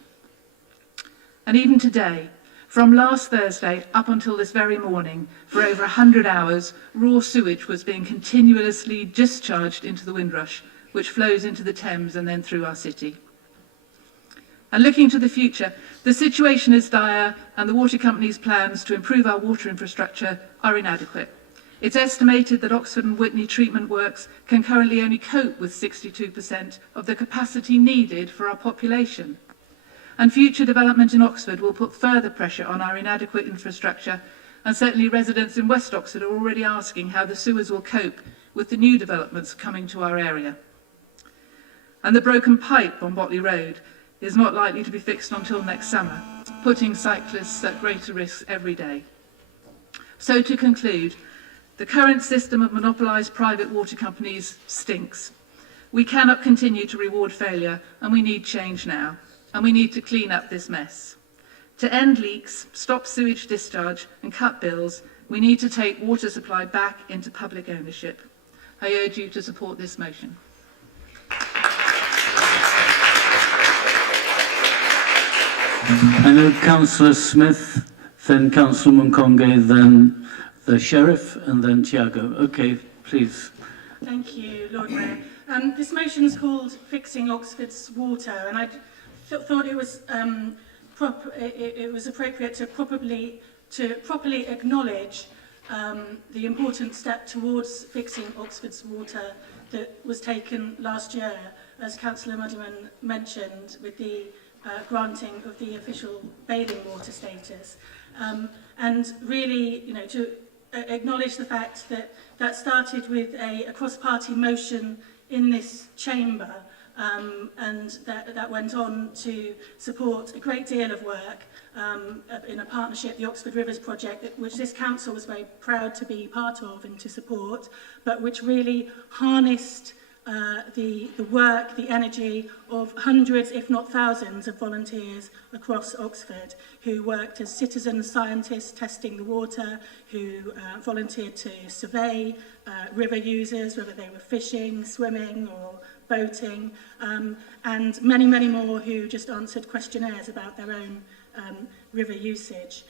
And even today, from last Thursday up until this very morning, for over 100 hours, raw sewage was being continuously discharged into the Windrush, which flows into the Thames and then through our city. And looking to the future, the situation is dire and the water company's plans to improve our water infrastructure are inadequate. It's estimated that Oxford and Witney treatment works can currently only cope with 62% of the capacity needed for our population. And future development in Oxford will put further pressure on our inadequate infrastructure, and certainly residents in West Oxford are already asking how the sewers will cope with the new developments coming to our area. And the broken pipe on Botley Road is not likely to be fixed until next summer, putting cyclists at greater risk every day. So to conclude, the current system of monopolised private water companies stinks. We cannot continue to reward failure, and we need change now, and we need to clean up this mess. To end leaks, stop sewage discharge and cut bills, we need to take water supply back into public ownership. I urge you to support this motion. I know Councillor Smith, then Councillor Munkonge, then the Sheriff, and then Tiago. Okay, please. Thank you, Lord Mayor. This motion is called Fixing Oxford's Water, and I thought it was appropriate to properly acknowledge the important step towards fixing Oxford's water that was taken last year, as Councillor Muddiman mentioned, with the granting of the official bathing water status. And really, you know, to acknowledge the fact that that started with a cross-party motion in this chamber, and that went on to support a great deal of work in a partnership, the Oxford Rivers Project, which this council was very proud to be part of and to support, but which really harnessed the work, the energy of hundreds, if not thousands, of volunteers across Oxford who worked as citizen scientists testing the water, who volunteered to survey river users, whether they were fishing, swimming or boating, and many, many more who just answered questionnaires about their own river usage.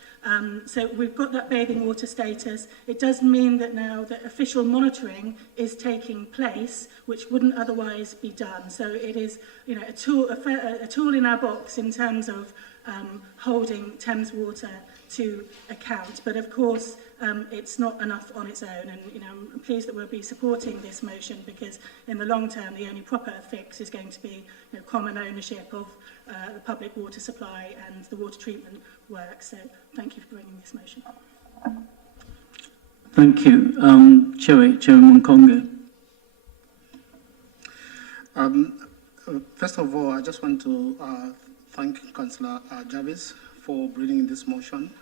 So we've got that bathing water status. It does mean that now that official monitoring is taking place, which wouldn't otherwise be done. So it is, you know, a tool in our box in terms of holding Thames Water to account. But of course, it's not enough on its own. And you know, I'm pleased that we'll be supporting this motion because in the long term, the only proper fix is going to be, you know, common ownership of the public water supply and the water treatment work. So thank you for bringing this motion. Thank you. Chairman Munkonga. First of all, I just want to thank Councillor Jarvis for bringing this motion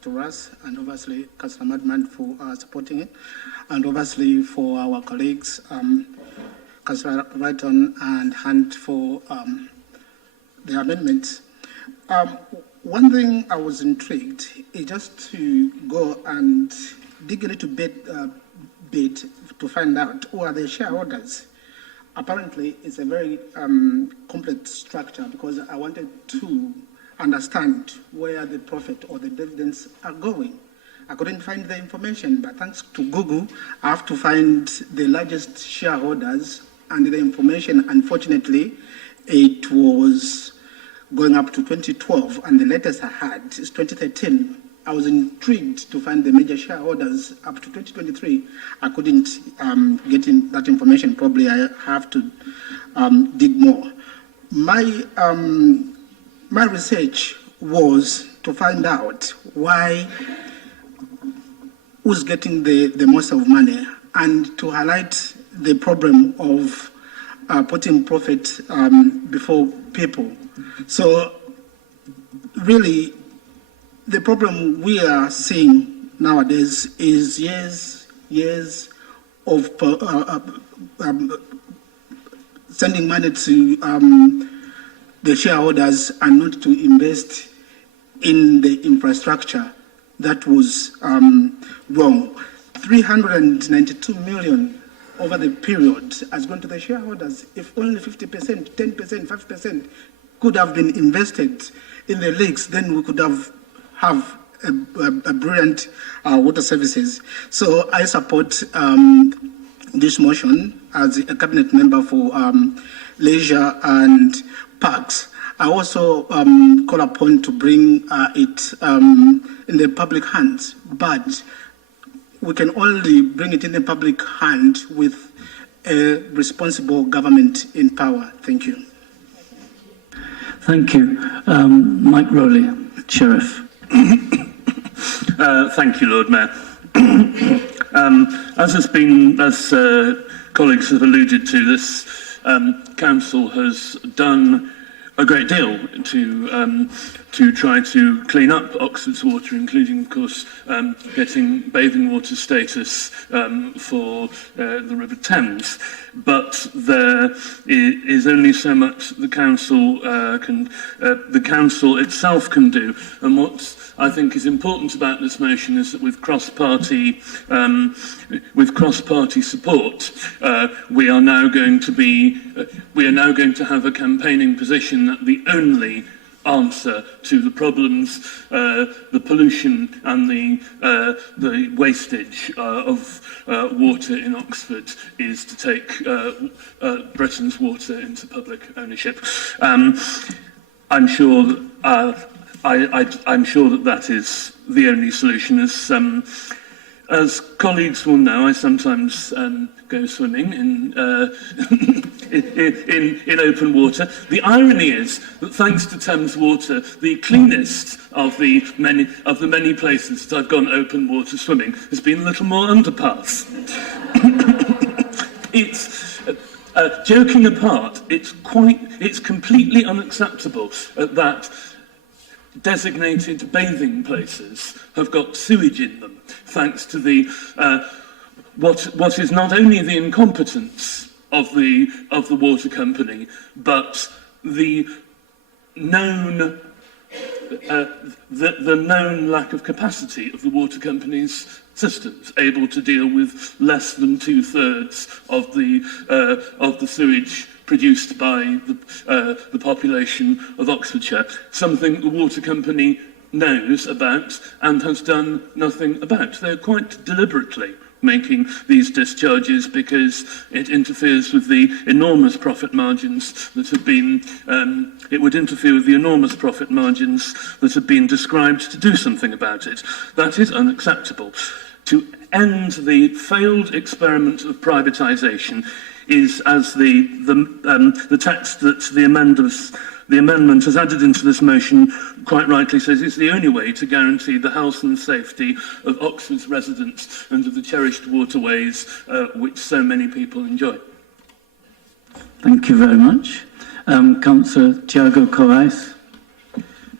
to us, and obviously Councillor Madman for supporting it, and obviously for our colleagues, Councillor Wrighton and Hunt for the amendments. One thing I was intrigued is just to go and dig a little bit to find out who are the shareholders. Apparently, it's a very complex structure because I wanted to understand where the profit or the dividends are going. I couldn't find the information, but thanks to Google, I have to find the largest shareholders and the information. Unfortunately, it was going up to 2012, and the latest I had is 2013. I was intrigued to find the major shareholders up to 2023. I couldn't get in that information. Probably I have to dig more. My research was to find out who's getting the most of money, and to highlight the problem of putting profit before people. So really, the problem we are seeing nowadays is years of sending money to the shareholders and not to invest in the infrastructure. That was wrong. 392 million over the period has gone to the shareholders. If only 50%, 10%, 5% could have been invested in the leagues, then we could have a brilliant water services. So I support this motion as a cabinet member for leisure and parks. I also call upon to bring it in the public hands, but we can only bring it in the public hand with a responsible government in power. Thank you. Thank you. Mike Rowley, Sheriff. Thank you, Lord Mayor. As colleagues have alluded to, this council has done a great deal to try to clean up Oxford's water, including, of course, getting bathing water status for the River Thames. But there is only so much the council the council itself can do. And what I think is important about this motion is that with cross-party support, we are now going to have a campaigning position that the only answer to the problems, the pollution and the wastage of water in Oxford is to take Britain's water into public ownership. I'm sure that is the only solution. As colleagues will know, I sometimes go swimming in open water. The irony is that thanks to Thames Water, the cleanest of the many places that I've gone open water swimming has been Littlemore Underpass. It's joking apart. It's completely unacceptable that designated bathing places have got sewage in them, thanks to the what is not only the incompetence of the water company, but the known lack of capacity of the water company's systems, able to deal with less than 2/3 of the sewage produced by the population of Oxfordshire, something the water company knows about and has done nothing about. They're quite deliberately making these discharges because it interferes with the enormous profit margins that have been, it would interfere with the enormous profit margins that have been described to do something about it. That is unacceptable. To end the failed experiment of privatisation is, as the text that the amenders The amendment, as added into this motion, quite rightly says it's the only way to guarantee the health and safety of Oxford's residents and of the cherished waterways which so many people enjoy. Thank you very much. Councillor Tiago Corrais.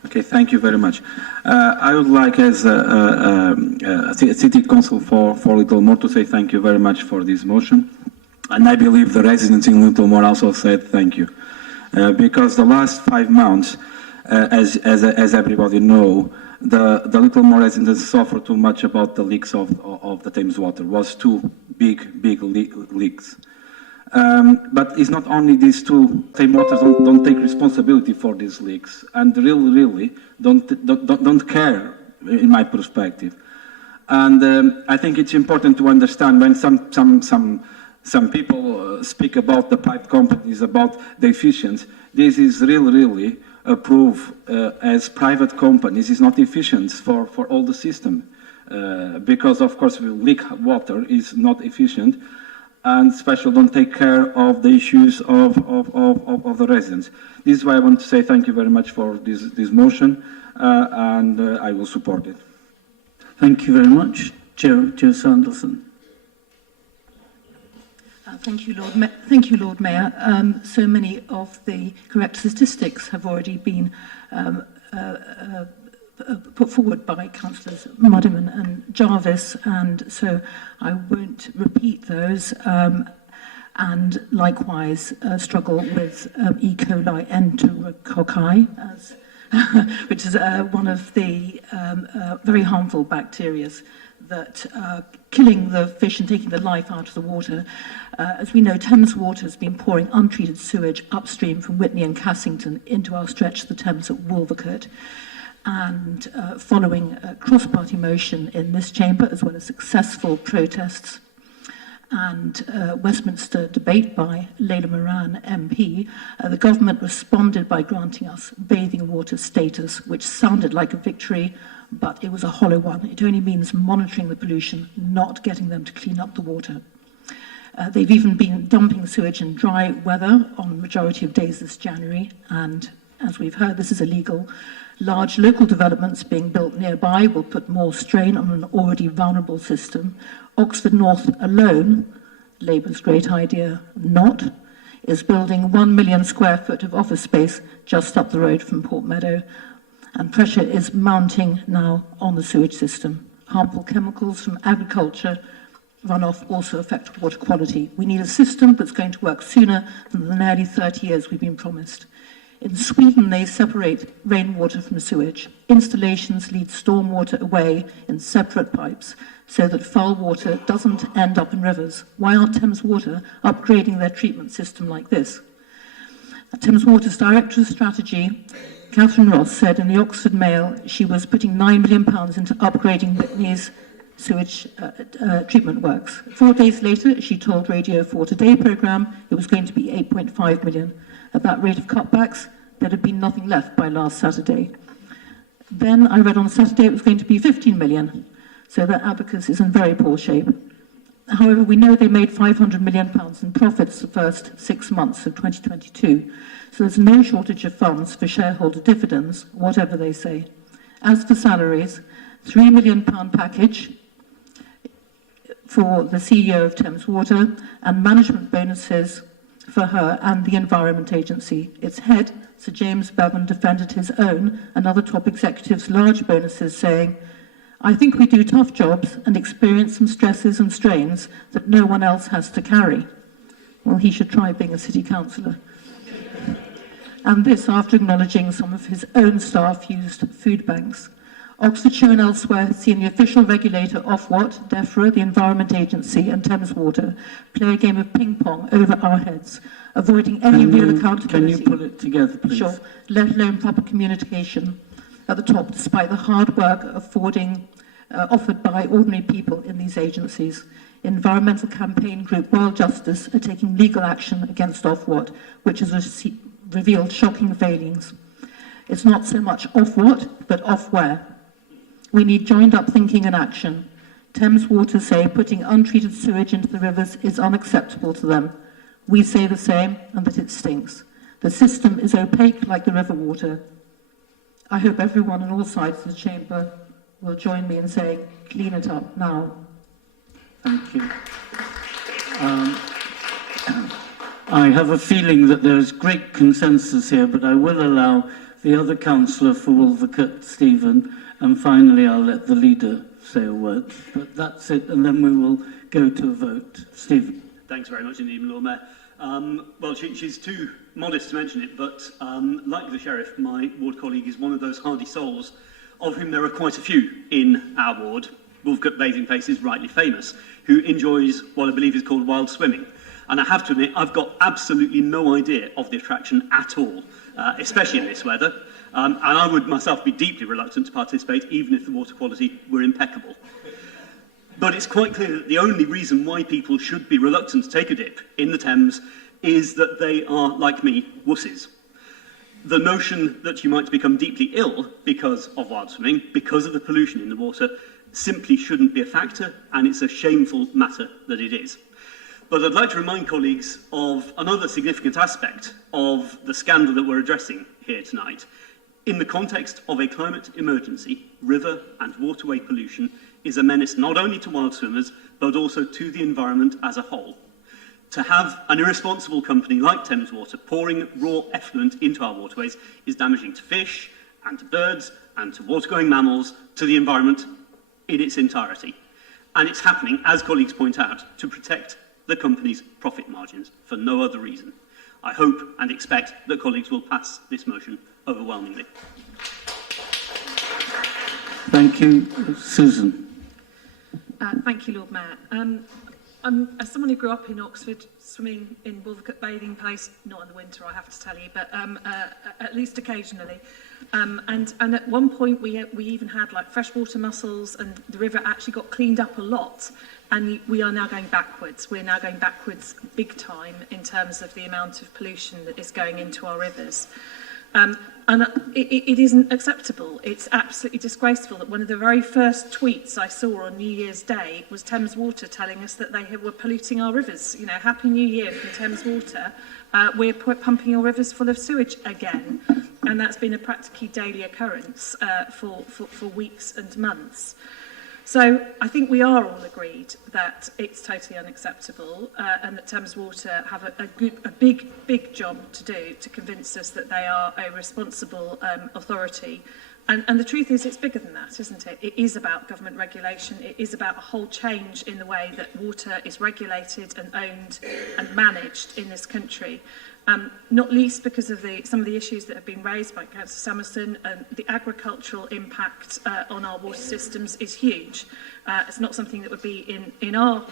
Okay, thank you very much. I would like, as a City Council for Littlemore, to say thank you very much for this motion. And I believe the residents in Littlemore also said thank you. Because the last 5 months, as everybody know, the Littlemore residents suffer too much about the leaks of the Thames water. It was two big leaks. But it's not only these two. Thames Waters don't take responsibility for these leaks, and really don't care, in my perspective. And I think it's important to understand when some people speak about the pipe companies, about the efficiency. This is really a proof as private companies is not efficient for all the system, because of course leak water is not efficient. And especially don't take care of the issues of the residents. This is why I want to say thank you very much for this motion, and I will support it. Thank you very much. Joe Sanderson. Thank you, Lord Mayor. So many of the correct statistics have already been put forward by Councillors Muddiman and Jarvis, and so I won't repeat those, and likewise struggle with E. coli enterococci, which is one of the very harmful bacteria that are killing the fish and taking the life out of the water. As we know, Thames Water has been pouring untreated sewage upstream from Witney and Cassington into our stretch of the Thames at Wolvercote. And following a cross-party motion in this chamber, as well as successful protests and Westminster debate by Leila Moran MP, the government responded by granting us bathing water status, which sounded like a victory, but it was a hollow one. It only means monitoring the pollution, not getting them to clean up the water. They've even been dumping sewage in dry weather on the majority of days this January, and as we've heard, this is illegal. Large local developments being built nearby will put more strain on an already vulnerable system. Oxford North alone, Labour's great idea not, is building 1 million square foot of office space just up the road from Port Meadow, and pressure is mounting now on the sewage system. Harmful chemicals from agriculture runoff also affect water quality. We need a system that's going to work sooner than the nearly 30 years we've been promised. In Sweden, they separate rainwater from sewage. Installations lead stormwater away in separate pipes so that foul water doesn't end up in rivers. Why aren't Thames Water upgrading their treatment system like this? Thames Water's Director of Strategy, Catherine Ross, said in the Oxford Mail she was putting £9 million into upgrading Whitney's sewage treatment works. 4 days later, she told Radio 4 Today programme it was going to be 8.5 million. At that rate of cutbacks, there'd have been nothing left by last Saturday. Then I read on Saturday it was going to be 15 million, so that abacus is in very poor shape. However, we know they made £500 million in profits the first 6 months of 2022, so there's no shortage of funds for shareholder dividends, whatever they say. As for salaries, £3 million package for the CEO of Thames Water and management bonuses for her and the Environment Agency. Its head, Sir James Bevan, defended his own and other top executives' large bonuses, saying, "I think we do tough jobs and experience some stresses and strains that no one else has to carry." Well, he should try being a city councillor. And this after acknowledging some of his own staff used food banks. Oxfordshire and elsewhere has seen the official regulator Ofwat, DEFRA, the Environment Agency and Thames Water play a game of ping-pong over our heads, avoiding any real accountability. Can you pull it together, please? Sure. Let alone proper communication at the top, despite the hard work offered by ordinary people in these agencies. Environmental campaign group World Justice are taking legal action against Ofwat, which has revealed shocking failings. It's not so much Ofwat, but off where. We need joined-up thinking and action. Thames Water say putting untreated sewage into the rivers is unacceptable to them. We say the same, and that it stinks. The system is opaque like the river water. I hope everyone on all sides of the chamber will join me in saying, clean it up now. Thank you. I have a feeling that there is great consensus here, but I will allow the other councillor for Wolvercut, Stephen, and finally I'll let the leader say a word. But that's it, and then we will go to a vote. Stephen. Thanks very much indeed, Lord Mayor. Well, she's too modest to mention it, but like the Sheriff, my ward colleague is one of those hardy souls, of whom there are quite a few in our ward. Wolvercut Bathing Place is rightly famous, who enjoys what I believe is called wild swimming. And I have to admit, I've got absolutely no idea of the attraction at all, especially in this weather. And I would myself be deeply reluctant to participate, even if the water quality were impeccable. But it's quite clear that the only reason why people should be reluctant to take a dip in the Thames is that they are, like me, wusses. The notion that you might become deeply ill because of wild swimming, because of the pollution in the water, simply shouldn't be a factor, and it's a shameful matter that it is. But I'd like to remind colleagues of another significant aspect of the scandal that we're addressing here tonight. In the context of a climate emergency, river and waterway pollution is a menace not only to wild swimmers, but also to the environment as a whole. To have an irresponsible company like Thames Water pouring raw effluent into our waterways is damaging to fish and to birds and to water-going mammals, to the environment in its entirety. And it's happening, as colleagues point out, to protect the company's profit margins for no other reason. I hope and expect that colleagues will pass this motion overwhelmingly. Thank you. Susan. Thank you, Lord Mayor. As someone who grew up in Oxford, swimming in Wolvercut Bathing Place, not in the winter, I have to tell you, but at least occasionally. And at one point we even had like freshwater mussels, and the river actually got cleaned up a lot. And we are now going backwards. We're now going backwards big time in terms of the amount of pollution that is going into our rivers. And it isn't acceptable. It's absolutely disgraceful that one of the very first tweets I saw on New Year's Day was Thames Water telling us that they were polluting our rivers. You know, Happy New Year from Thames Water. We're pumping your rivers full of sewage again. And that's been a practically daily occurrence for weeks and months. So I think we are all agreed that it's totally unacceptable and that Thames Water have a big job to do to convince us that they are a responsible authority. And the truth is it's bigger than that, isn't it? It is about government regulation. It is about a whole change in the way that water is regulated and owned and managed in this country. Not least because of some of the issues that have been raised by Councillor Samuelson. The agricultural impact on our water systems is huge. It's not something that would be in our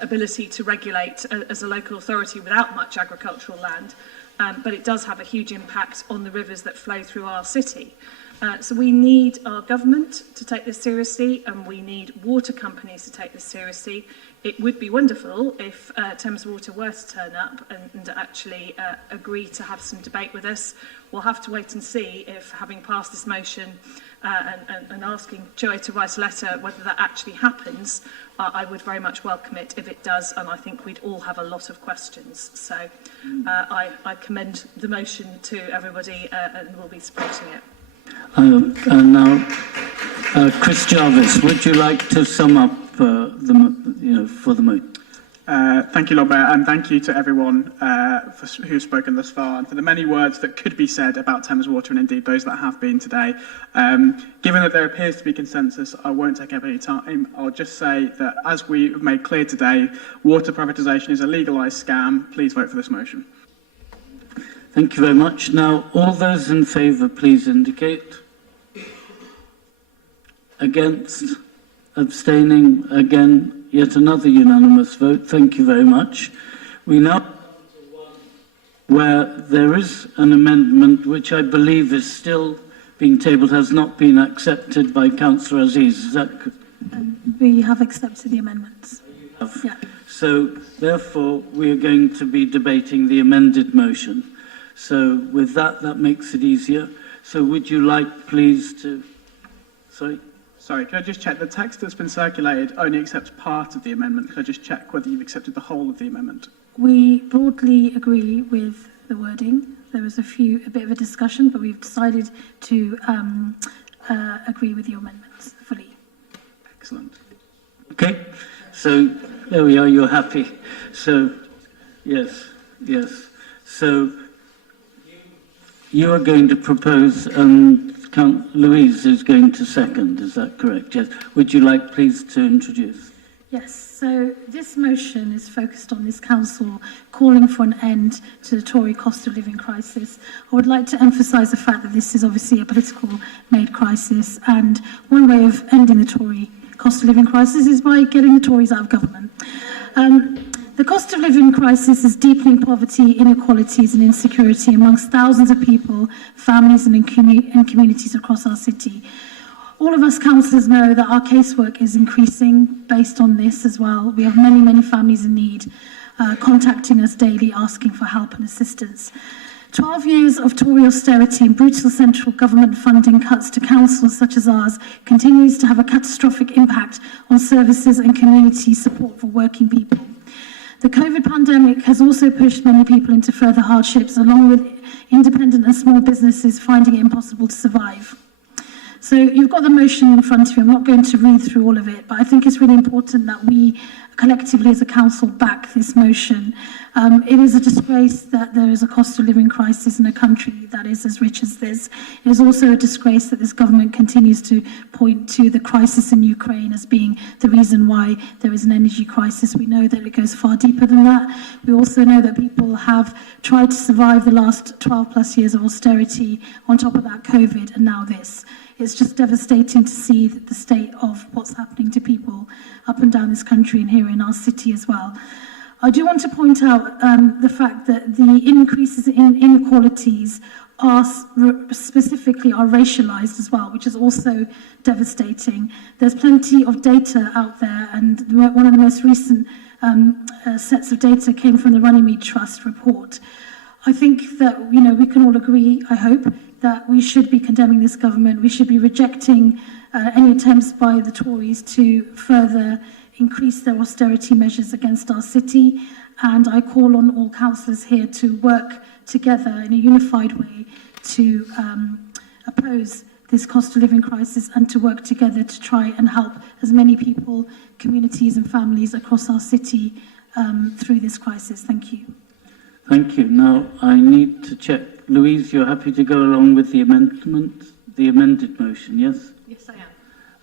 ability to regulate as a local authority without much agricultural land, but it does have a huge impact on the rivers that flow through our city. So we need our government to take this seriously, and we need water companies to take this seriously. It would be wonderful if Thames Water were to turn up and actually agree to have some debate with us. We'll have to wait and see if, having passed this motion and asking Joey to write a letter, whether that actually happens. I would very much welcome it if it does, and I think we'd all have a lot of questions. So I commend the motion to everybody and will be supporting it. And now, Chris Jarvis, would you like to sum up for the motion? Thank you, Lord Mayor, and thank you to everyone who's spoken thus far, and for the many words that could be said about Thames Water, and indeed those that have been today. Given that there appears to be consensus, I won't take up any time. I'll just say that, as we have made clear today, water privatisation is a legalised scam. Please vote for this motion. Thank you very much. Now, all those in favour, please indicate. Against? Abstaining? Again, yet another unanimous vote. Thank you very much. We now where there is an amendment which I believe is still being tabled, has not been accepted by Councillor Aziz. Is that correct? We have accepted the amendments. Yeah. So, therefore, we are going to be debating the amended motion. So, with that, that makes it easier. So, would you like, please, to... Sorry, can I just check? The text that's been circulated only accepts part of the amendment. Can I just check whether you've accepted the whole of the amendment? We broadly agree with the wording. There was a bit of a discussion, but we've decided to agree with your amendments fully. Excellent. Okay, so there we are, you're happy. So, yes. So, you are going to propose, Count Louise is going to second, is that correct? Yes. Would you like, please, to introduce? Yes, so this motion is focused on this council calling for an end to the Tory cost of living crisis. I would like to emphasise the fact that this is obviously a political made crisis, and one way of ending the Tory cost of living crisis is by getting the Tories out of government. The cost of living crisis is deepening poverty, inequalities and insecurity amongst thousands of people, families and communities across our city. All of us councillors know that our casework is increasing based on this as well. We have many families in need contacting us daily asking for help and assistance. 12 years of Tory austerity and brutal central government funding cuts to councils such as ours continues to have a catastrophic impact on services and community support for working people. The COVID pandemic has also pushed many people into further hardships, along with independent and small businesses finding it impossible to survive. So you've got the motion in front of you. I'm not going to read through all of it, but I think it's really important that we collectively as a council back this motion. It is a disgrace that there is a cost of living crisis in a country that is as rich as this. It is also a disgrace that this government continues to point to the crisis in Ukraine as being the reason why there is an energy crisis. We know that it goes far deeper than that. We also know that people have tried to survive the last 12 plus years of austerity, on top of that COVID, and now this. It's just devastating to see the state of what's happening to people up and down this country and here in our city as well. I do want to point out the fact that the increases in inequalities are specifically racialized as well, which is also devastating. There's plenty of data out there, and one of the most recent sets of data came from the Runnymede Trust report. I think that we can all agree, I hope, that we should be condemning this government. We should be rejecting any attempts by the Tories to further increase their austerity measures against our city. And I call on all councillors here to work together in a unified way to oppose this cost of living crisis and to work together to try and help as many people, communities and families across our city through this crisis. Thank you. Thank you. Now, I need to check. Louise, you're happy to go along with the amendment, the amended motion, yes? Yes, I am.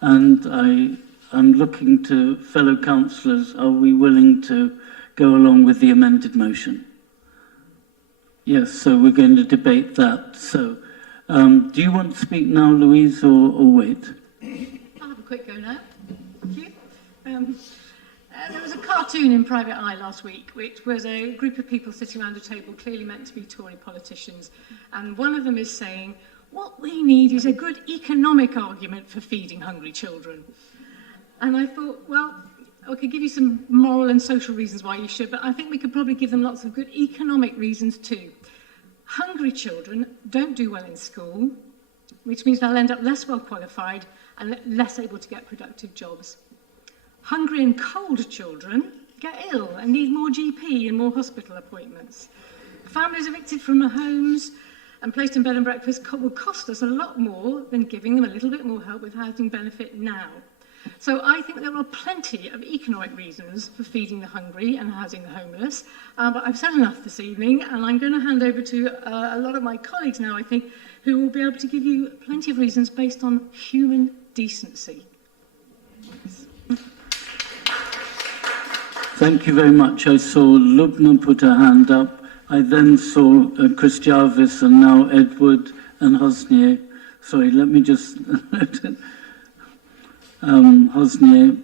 And I'm looking to fellow councillors. Are we willing to go along with the amended motion? Yes, so we're going to debate that. So, do you want to speak now, Louise, or wait? I'll have a quick go now. Thank you. There was a cartoon in Private Eye last week, which was a group of people sitting around a table clearly meant to be Tory politicians. And one of them is saying, what we need is a good economic argument for feeding hungry children. And I thought, well, I could give you some moral and social reasons why you should, but I think we could probably give them lots of good economic reasons too. Hungry children don't do well in school, which means they'll end up less well qualified and less able to get productive jobs. Hungry and cold children get ill and need more GP and more hospital appointments. Families evicted from their homes and placed in bed and breakfast will cost us a lot more than giving them a little bit more help with housing benefit now. So I think there are plenty of economic reasons for feeding the hungry and housing the homeless. But I've said enough this evening, and I'm going to hand over to a lot of my colleagues now, I think, who will be able to give you plenty of reasons based on human decency. Thank you very much. I saw Lubna put her hand up. I then saw Chris Jarvis and now Edward and Hosnier. Sorry, let me just... Hosnier,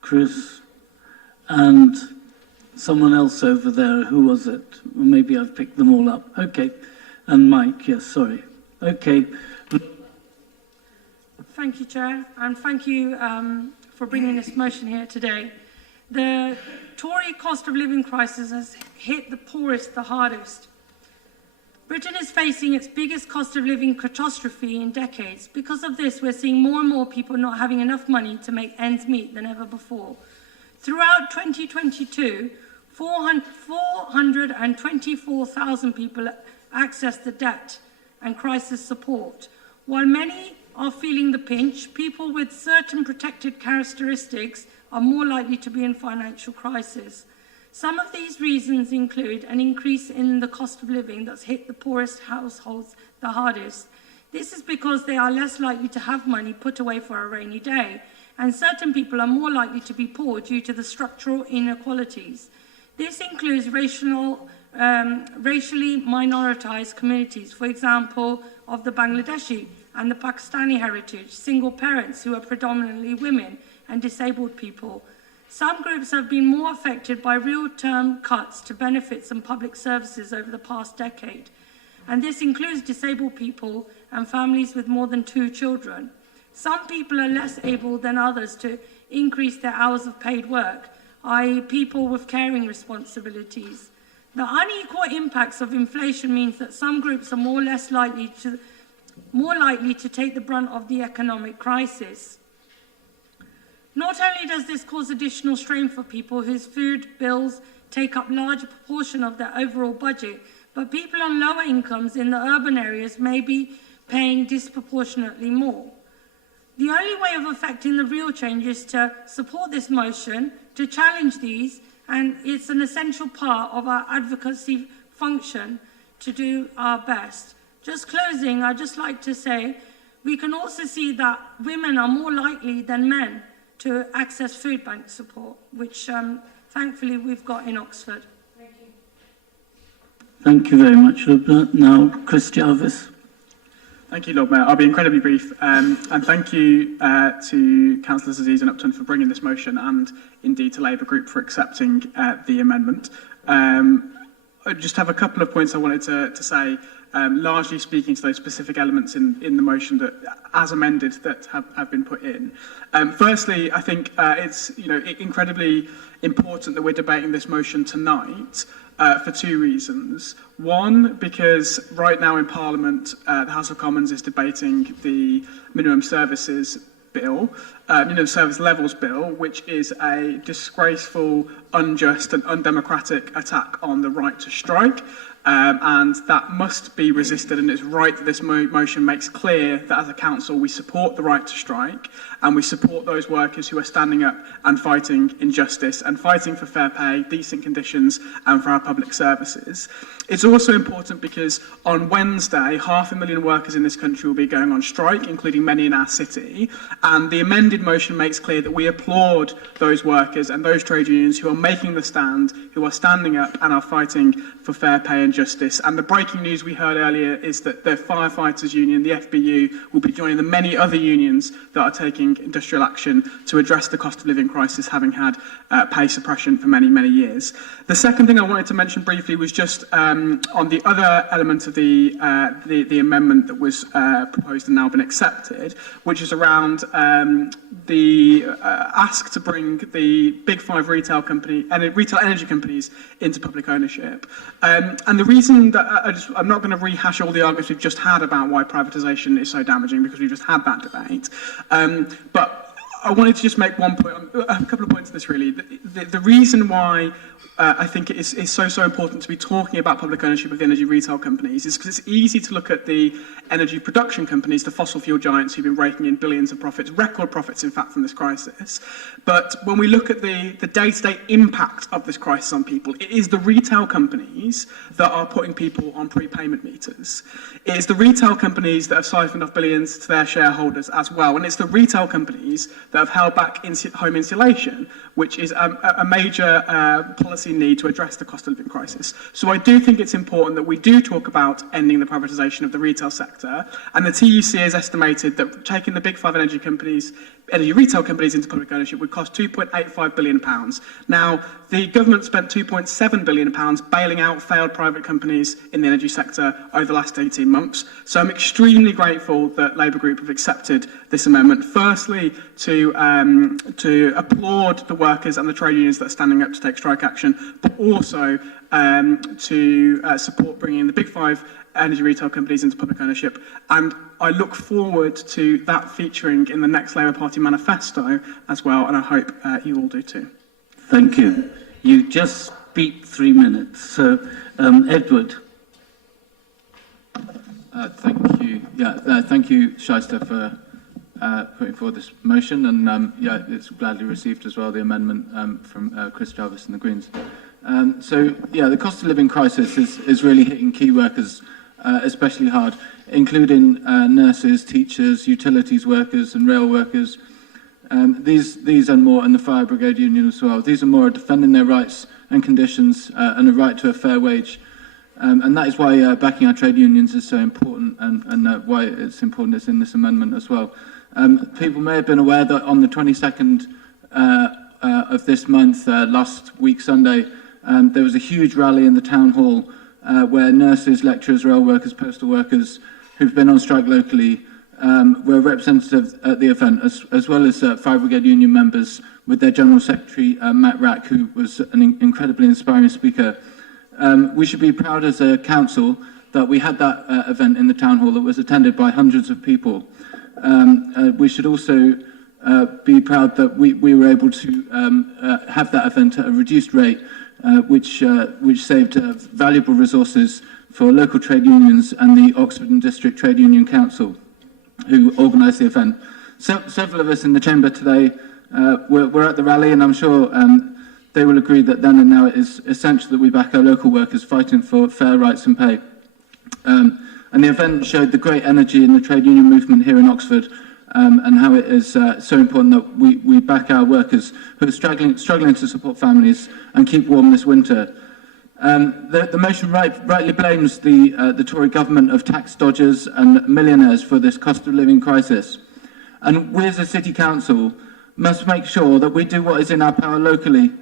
Chris, and someone else over there. Who was it? Well, maybe I've picked them all up. Okay. And Mike, yes, sorry. Okay. Thank you, Chair, and thank you for bringing this motion here today. The Tory cost of living crisis has hit the poorest the hardest. Britain is facing its biggest cost of living catastrophe in decades. Because of this, we're seeing more and more people not having enough money to make ends meet than ever before. Throughout 2022, 424,000 people access the debt and crisis support. While many are feeling the pinch, people with certain protected characteristics are more likely to be in financial crisis. Some of these reasons include an increase in the cost of living that's hit the poorest households the hardest. This is because they are less likely to have money put away for a rainy day, and certain people are more likely to be poor due to the structural inequalities. This includes racially minoritized communities, for example, of the Bangladeshi and the Pakistani heritage, single parents who are predominantly women, and disabled people. Some groups have been more affected by real-term cuts to benefits and public services over the past decade, and this includes disabled people and families with more than 2 children. Some people are less able than others to increase their hours of paid work, i.e. people with caring responsibilities. The unequal impacts of inflation means that some groups are more likely to take the brunt of the economic crisis. Not only does this cause additional strain for people whose food bills take up a larger proportion of their overall budget, but people on lower incomes in the urban areas may be paying disproportionately more. The only way of effecting the real change is to support this motion, to challenge these, and it's an essential part of our advocacy function to do our best. Just closing, I'd just like to say, we can also see that women are more likely than men to access food bank support, which thankfully we've got in Oxford. Thank you. Thank you very much, Lubna. Now, Chris Jarvis. Thank you, Lord Mayor. I'll be incredibly brief. And thank you to Councillors Aziz and Upton for bringing this motion, and indeed to Labour Group for accepting the amendment. I just have a couple of points I wanted to say, largely speaking to those specific elements in the motion that, as amended, that have been put in. Firstly, I think it's incredibly important that we're debating this motion tonight for 2 reasons. One, because right now in Parliament, the House of Commons is debating the Minimum Services Bill, Minimum Service Levels Bill, which is a disgraceful, unjust and undemocratic attack on the right to strike. And that must be resisted, and it's right that this motion makes clear that as a council we support the right to strike, and we support those workers who are standing up and fighting injustice and fighting for fair pay, decent conditions, and for our public services. It's also important because on Wednesday, 500,000 workers in this country will be going on strike, including many in our city, and the amended motion makes clear that we applaud those workers and those trade unions who are making the stand, who are standing up and are fighting for fair pay and justice. And the breaking news we heard earlier is that the Firefighters Union, the FBU, will be joining the many other unions that are taking industrial action to address the cost of living crisis, having had pay suppression for many, many years. The second thing I wanted to mention briefly was just on the other element of the amendment that was proposed and now been accepted, which is around the ask to bring the big 5 retail energy companies into public ownership. And the reason that I'm not going to rehash all the arguments we've just had about why privatisation is so damaging, because we've just had that debate. But I wanted to just make one point, a couple of points on this really. The reason why I think it is so important to be talking about public ownership of the energy retail companies is because it's easy to look at the energy production companies, the fossil fuel giants who've been raking in billions of profits, record profits in fact from this crisis. But when we look at the day-to-day impact of this crisis on people, it is the retail companies that are putting people on prepayment meters. It is the retail companies that have siphoned off billions to their shareholders as well. And it's the retail companies that have held back home insulation, which is a major policy need to address the cost of living crisis. So I do think it's important that we do talk about ending the privatisation of the retail sector, and the TUC has estimated that taking the big 5 energy retail companies into public ownership would cost £2.85 billion. Now, the government spent £2.7 billion bailing out failed private companies in the energy sector over the last 18 months. So I'm extremely grateful that Labour Group have accepted this amendment. Firstly, to applaud the workers and the trade unions that are standing up to take strike action, but also to support bringing the big 5 energy retail companies into public ownership. And I look forward to that featuring in the next Labour Party manifesto as well, and I hope you all do too. Thank you. You've just speak 3 minutes. So, Edward. Thank you. Thank you, Shyster, for putting forward this motion, and it's gladly received as well, the amendment from Chris Jarvis and the Greens. The cost of living crisis is really hitting key workers especially hard, including nurses, teachers, utilities workers and rail workers. These and more, and the Fire Brigade Union as well. These are more defending their rights and conditions and a right to a fair wage. And that is why backing our trade unions is so important, and why it's important it's in this amendment as well. People may have been aware that on the 22nd of this month, last week Sunday, there was a huge rally in the town hall where nurses, lecturers, rail workers, postal workers who've been on strike locally were represented at the event, as well as Fire Brigade Union members with their General Secretary, Matt Rack, who was an incredibly inspiring speaker. We should be proud as a council that we had that event in the town hall that was attended by hundreds of people. We should also be proud that we were able to have that event at a reduced rate, which saved valuable resources for local trade unions and the Oxford and District Trade Union Council, who organised the event. Several of us in the chamber today were at the rally, and I'm sure they will agree that then and now it is essential that we back our local workers fighting for fair rights and pay. And the event showed the great energy in the trade union movement here in Oxford, and how it is so important that we back our workers who are struggling to support families and keep warm this winter. The motion rightly blames the Tory government of tax dodgers and millionaires for this cost of living crisis. And we as a city council must make sure that we do what is in our power locally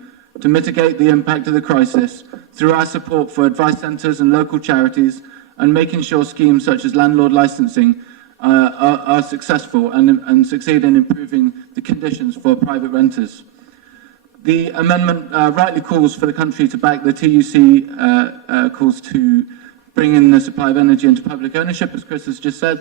to mitigate the impact of the crisis through our support for advice centres and local charities, and making sure schemes such as landlord licensing are successful and succeed in improving the conditions for private renters. The amendment rightly calls for the country to back the TUC calls to bring in the supply of energy into public ownership, as Chris has just said,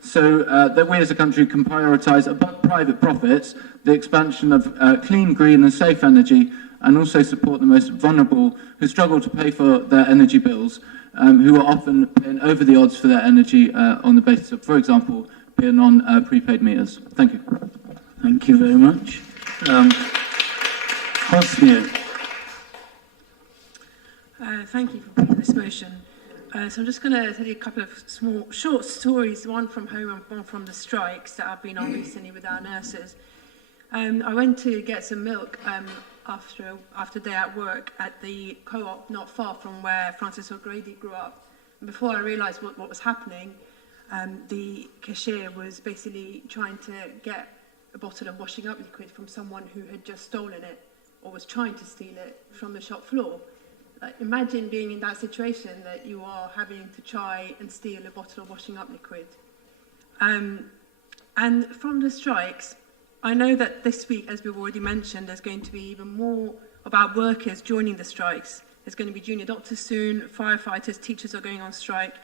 so that we as a country can prioritise above private profits the expansion of clean, green and safe energy, and also support the most vulnerable who struggle to pay for their energy bills, who are often paying over the odds for their energy on the basis of, for example, being on prepaid meters. Thank you. Thank you very much. Hosnia. Thank you for bringing this motion. So I'm just going to tell you a couple of small, short stories, one from home and one from the strikes that I've been on recently with our nurses. I went to get some milk after a day at work at the co-op not far from where Francis O'Grady grew up. And before I realised what was happening, the cashier was basically trying to get a bottle of washing up liquid from someone who had just stolen it or was trying to steal it from the shop floor. Like, imagine being in that situation, that you are having to try and steal a bottle of washing up liquid. And from the strikes, I know that this week, as we've already mentioned, there's going to be even more about workers joining the strikes. There's going to be junior doctors soon, firefighters, teachers are going on strike.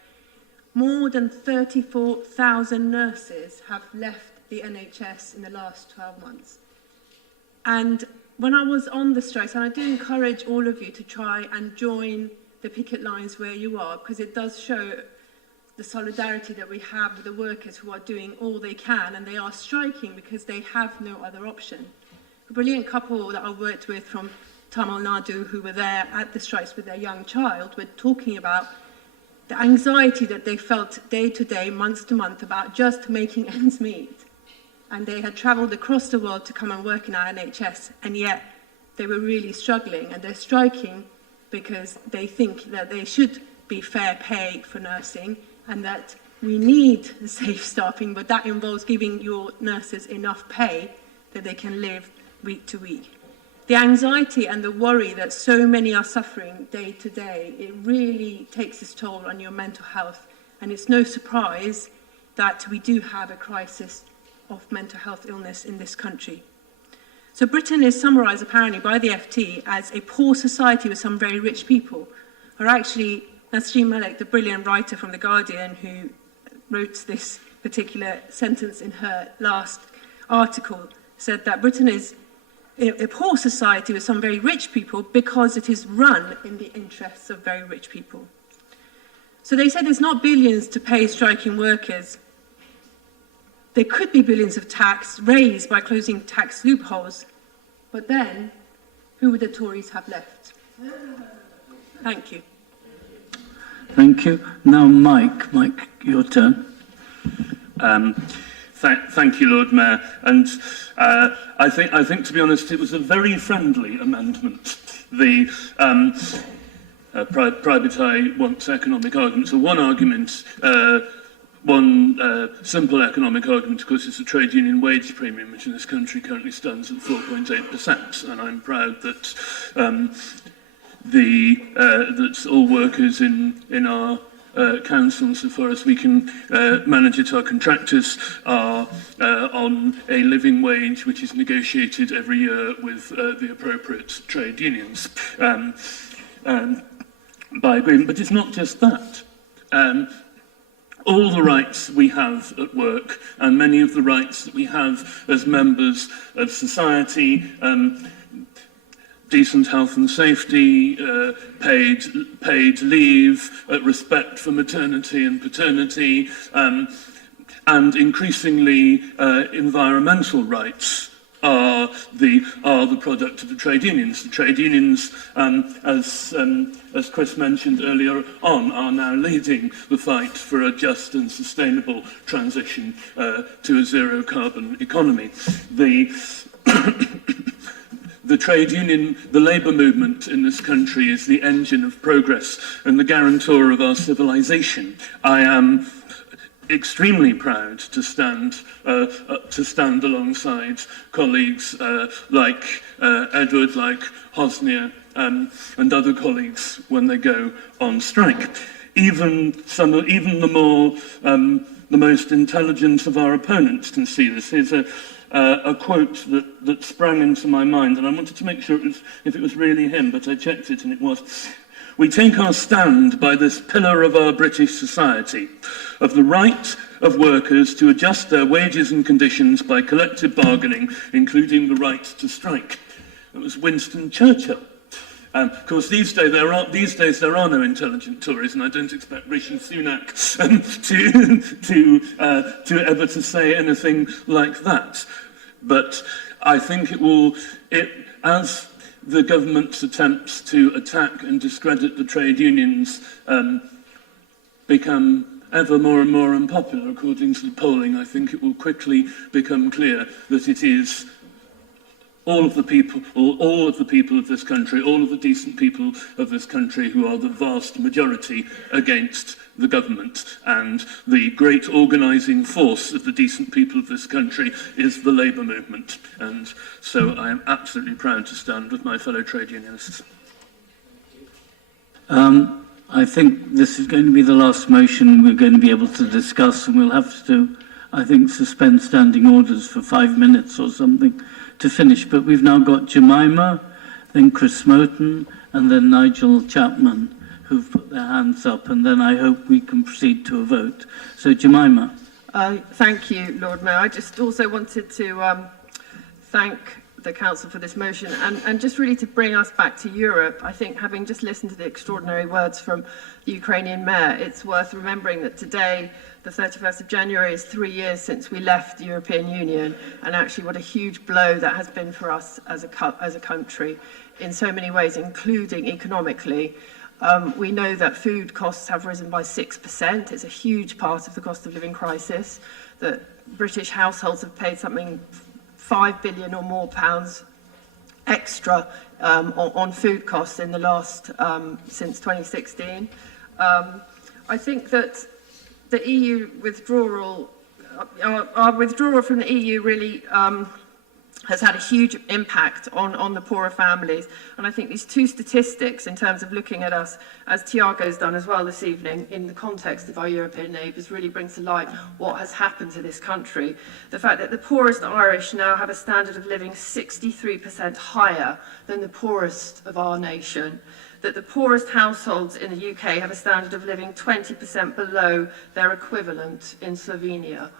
More than 34,000 nurses have left the NHS in the last 12 months. And when I was on the strikes, and I do encourage all of you to try and join the picket lines where you are, because it does show the solidarity that we have with the workers who are doing all they can, and they are striking because they have no other option. A brilliant couple that I worked with from Tamil Nadu who were there at the strikes with their young child were talking about the anxiety that they felt day to day, month to month, about just making ends meet. And they had travelled across the world to come and work in our NHS, and yet they were really struggling, and they're striking because they think that there should be fair pay for nursing, and that we need safe staffing, but that involves giving your nurses enough pay that they can live week to week. The anxiety and the worry that so many are suffering day to day, it really takes its toll on your mental health, and it's no surprise that we do have a crisis of mental health illness in this country. So Britain is summarised apparently by the FT as a poor society with some very rich people, or actually Nasreen Malik, the brilliant writer from The Guardian who wrote this particular sentence in her last article, said that Britain is a poor society with some very rich people because it is run in the interests of very rich people. So they said there's not billions to pay striking workers. There could be billions of tax raised by closing tax loopholes. But then, who would the Tories have left? Thank you. Thank you. Now, Mike, your turn. Thank you, Lord Mayor. And I think, to be honest, it was a very friendly amendment. The Private Eye wants economic arguments. So one argument, one simple economic argument, of course, is the trade union wage premium, which in this country currently stands at 4.8%. And I'm proud that that all workers in our council, so far as we can manage it, our contractors are on a living wage which is negotiated every year with the appropriate trade unions by agreement. But it's not just that. All the rights we have at work and many of the rights that we have as members of society, decent health and safety, paid leave, respect for maternity and paternity, and increasingly environmental rights are the product of the trade unions. The trade unions, as Chris mentioned earlier on, are now leading the fight for a just and sustainable transition to a zero carbon economy. The trade union, the labour movement in this country is the engine of progress and the guarantor of our civilization. I am extremely proud to stand alongside colleagues like Edward, like Hosnia, and other colleagues when they go on strike. Even the most intelligent of our opponents can see this. Here's a quote that sprang into my mind, and I wanted to make sure if it was really him, but I checked it and it was. We take our stand by this pillar of our British society, of the right of workers to adjust their wages and conditions by collective bargaining, including the right to strike. It was Winston Churchill. Of course, these days there are no intelligent Tories, and I don't expect Rishi Sunak to ever to say anything like that. But I think as the government's attempts to attack and discredit the trade unions become ever more and more unpopular, according to the polling, I think it will quickly become clear that it is all of the people of this country, all of the decent people of this country who are the vast majority against the government. And the great organising force of the decent people of this country is the labour movement. And so I am absolutely proud to stand with my fellow trade unionists. I think this is going to be the last motion we're going to be able to discuss, and we'll have to, I think, suspend standing orders for 5 minutes or something to finish. But we've now got Jemima, then Chris Smoten, and then Nigel Chapman, who've put their hands up, and then I hope we can proceed to a vote. So, Jemima. Thank you, Lord Mayor. I just also wanted to thank the Council for this motion and just really to bring us back to Europe. I think, having just listened to the extraordinary words from the Ukrainian mayor, it's worth remembering that today, the 31st of January, is 3 years since we left the European Union, and actually what a huge blow that has been for us as a country in so many ways, including economically. We know that food costs have risen by 6%. It's a huge part of the cost of living crisis, that British households have paid something 5 billion or more pounds extra on food costs in the last, since 2016. I think that the EU withdrawal, our withdrawal from the EU really has had a huge impact on the poorer families. And I think these two statistics, in terms of looking at us, as Tiago's done as well this evening, in the context of our European neighbours, really brings to light what has happened to this country. The fact that the poorest Irish now have a standard of living 63% higher than the poorest of our nation, that the poorest households in the UK have a standard of living 20% below their equivalent in Slovenia.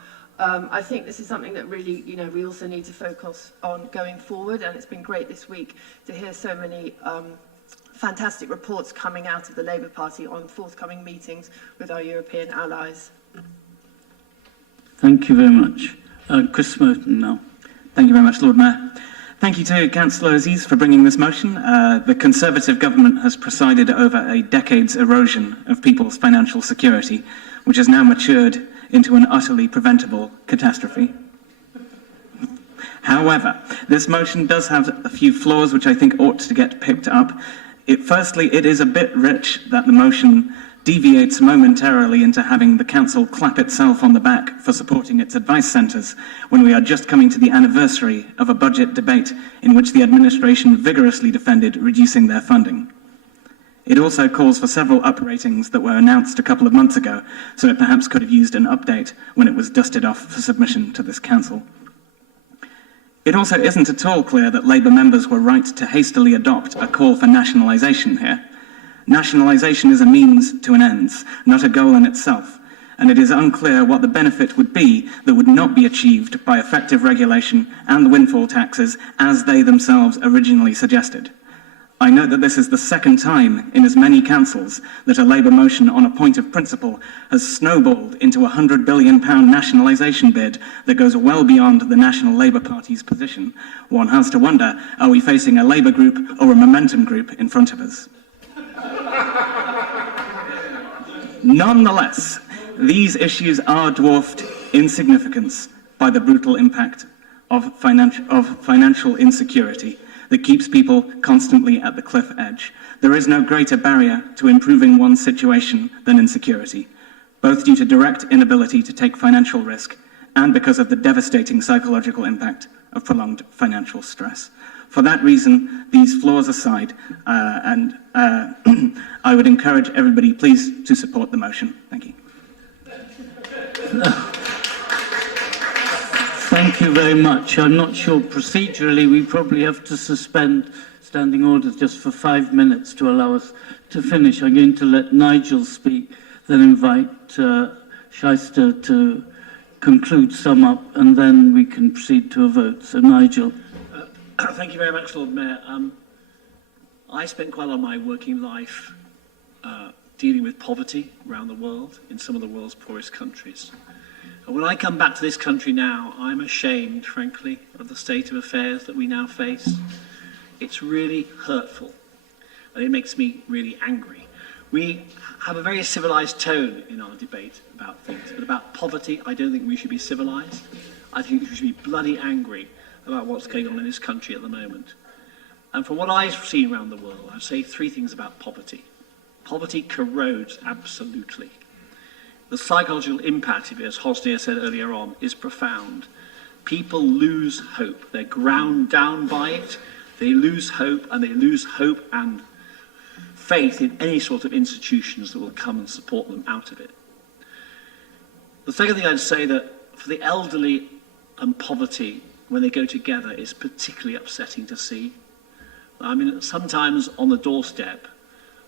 I think this is something that really, we also need to focus on going forward, and it's been great this week to hear so many fantastic reports coming out of the Labour Party on forthcoming meetings with our European allies. Thank you very much. Chris Merton now. Thank you very much, Lord Mayor. Thank you to Councillor Aziz for bringing this motion. The Conservative government has presided over a decade's erosion of people's financial security, which has now matured into an utterly preventable catastrophe. However, this motion does have a few flaws which I think ought to get picked up. Firstly, it is a bit rich that the motion deviates momentarily into having the council clap itself on the back for supporting its advice centres when we are just coming to the anniversary of a budget debate in which the administration vigorously defended reducing their funding. It also calls for several upratings that were announced a couple of months ago, so it perhaps could have used an update when it was dusted off for submission to this council. It also isn't at all clear that Labour members were right to hastily adopt a call for nationalisation here. Nationalisation is a means to an end, not a goal in itself, and it is unclear what the benefit would be that would not be achieved by effective regulation and the windfall taxes as they themselves originally suggested. I note that this is the second time in as many councils that a Labour motion on a point of principle has snowballed into a £100 billion nationalisation bid that goes well beyond the National Labour Party's position. One has to wonder, are we facing a Labour group or a Momentum group in front of us? Nonetheless, these issues are dwarfed in significance by the brutal impact of financial insecurity that keeps people constantly at the cliff edge. There is no greater barrier to improving one's situation than insecurity, both due to direct inability to take financial risk and because of the devastating psychological impact of prolonged financial stress. For that reason, these flaws aside, I would encourage everybody please to support the motion. Thank you. Thank you very much. I'm not sure procedurally we probably have to suspend standing orders just for 5 minutes to allow us to finish. I'm going to let Nigel speak, then invite Shyster to conclude, sum up, and then we can proceed to a vote. So Nigel. Thank you very much, Lord Mayor. I spent quite a lot of my working life dealing with poverty around the world in some of the world's poorest countries. And when I come back to this country now, I'm ashamed, frankly, of the state of affairs that we now face. It's really hurtful, and it makes me really angry. We have a very civilized tone in our debate about things, but about poverty, I don't think we should be civilized. I think we should be bloody angry about what's going on in this country at the moment. And from what I've seen around the world, I'd say 3 things about poverty. Poverty corrodes absolutely. The psychological impact of it, as Hosnia said earlier on, is profound. People lose hope. They're ground down by it. They lose hope, and they lose hope and faith in any sort of institutions that will come and support them out of it. The second thing I'd say that for the elderly and poverty, when they go together, is particularly upsetting to see. I mean, sometimes on the doorstep,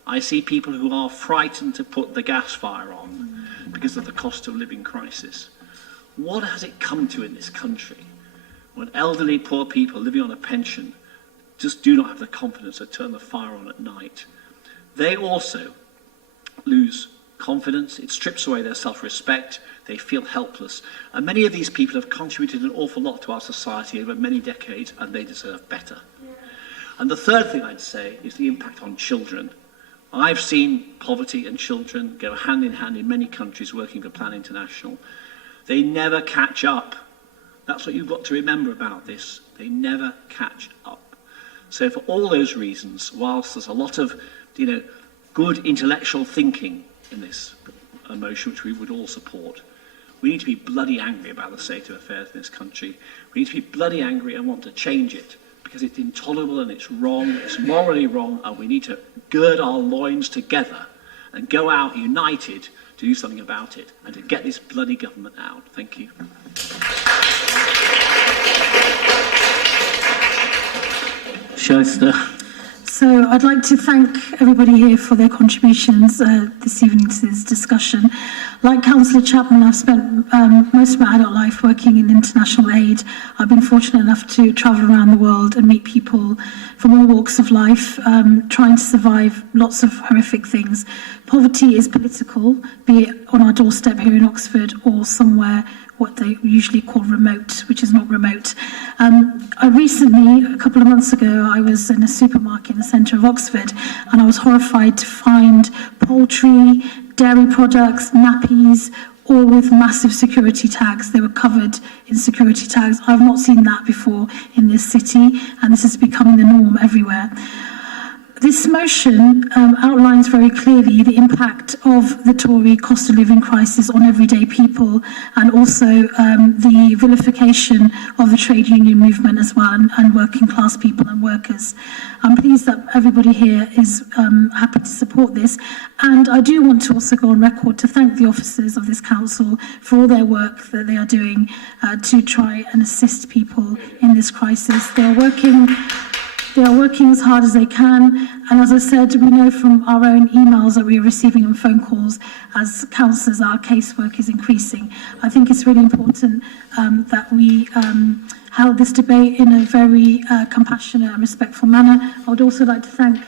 I see people who are frightened to put the gas fire on because of the cost of living crisis. What has it come to in this country when elderly poor people living on a pension just do not have the confidence to turn the fire on at night? They also lose confidence. It strips away their self-respect. They feel helpless. And many of these people have contributed an awful lot to our society over many decades, and they deserve better. And the third thing I'd say is the impact on children. I've seen poverty and children go hand in hand in many countries working for Plan International. They never catch up. That's what you've got to remember about this. They never catch up. So for all those reasons, whilst there's a lot of, good intellectual thinking in this motion, which we would all support, we need to be bloody angry about the state of affairs in this country. We need to be bloody angry and want to change it, because it's intolerable and it's wrong, it's morally wrong, and we need to gird our loins together and go out united to do something about it and to get this bloody government out. Thank you. Shyster. So I'd like to thank everybody here for their contributions this evening to this discussion. Like Councillor Chapman, I've spent most of my adult life working in international aid. I've been fortunate enough to travel around the world and meet people from all walks of life, trying to survive lots of horrific things. Poverty is political, be it on our doorstep here in Oxford or somewhere what they usually call remote, which is not remote. I recently, a couple of months ago, I was in a supermarket in the centre of Oxford, and I was horrified to find poultry, dairy products, nappies, all with massive security tags. They were covered in security tags. I've not seen that before in this city, and this is becoming the norm everywhere. This motion outlines very clearly the impact of the Tory cost of living crisis on everyday people, and also the vilification of the trade union movement as well, and working class people and workers. I'm pleased that everybody here is happy to support this, and I do want to also go on record to thank the officers of this council for all their work that they are doing to try and assist people in this crisis. They are working as hard as they can, and as I said, we know from our own emails that we are receiving and phone calls as councillors, our casework is increasing. I think it's really important that we held this debate in a very compassionate and respectful manner. I would also like to thank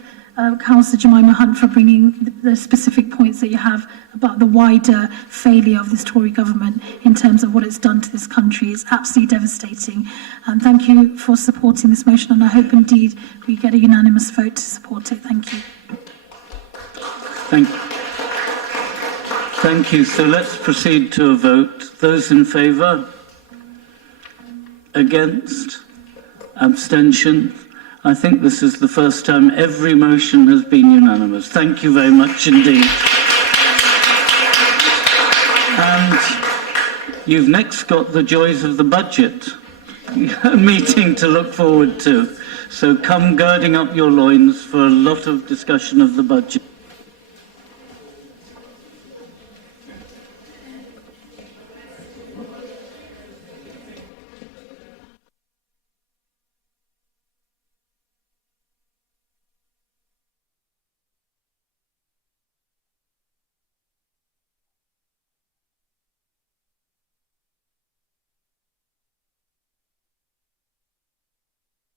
Councillor Jemima Hunt for bringing the specific points that you have about the wider failure of this Tory government in terms of what it's done to this country. It's absolutely devastating. And thank you for supporting this motion, and I hope indeed we get a unanimous vote to support it. Thank you. Thank you. So let's proceed to a vote. Those in favour? Against? Abstention? I think this is the first time every motion has been unanimous. Thank you very much indeed. And you've next got the joys of the budget meeting to look forward to. So come girding up your loins for a lot of discussion of the budget.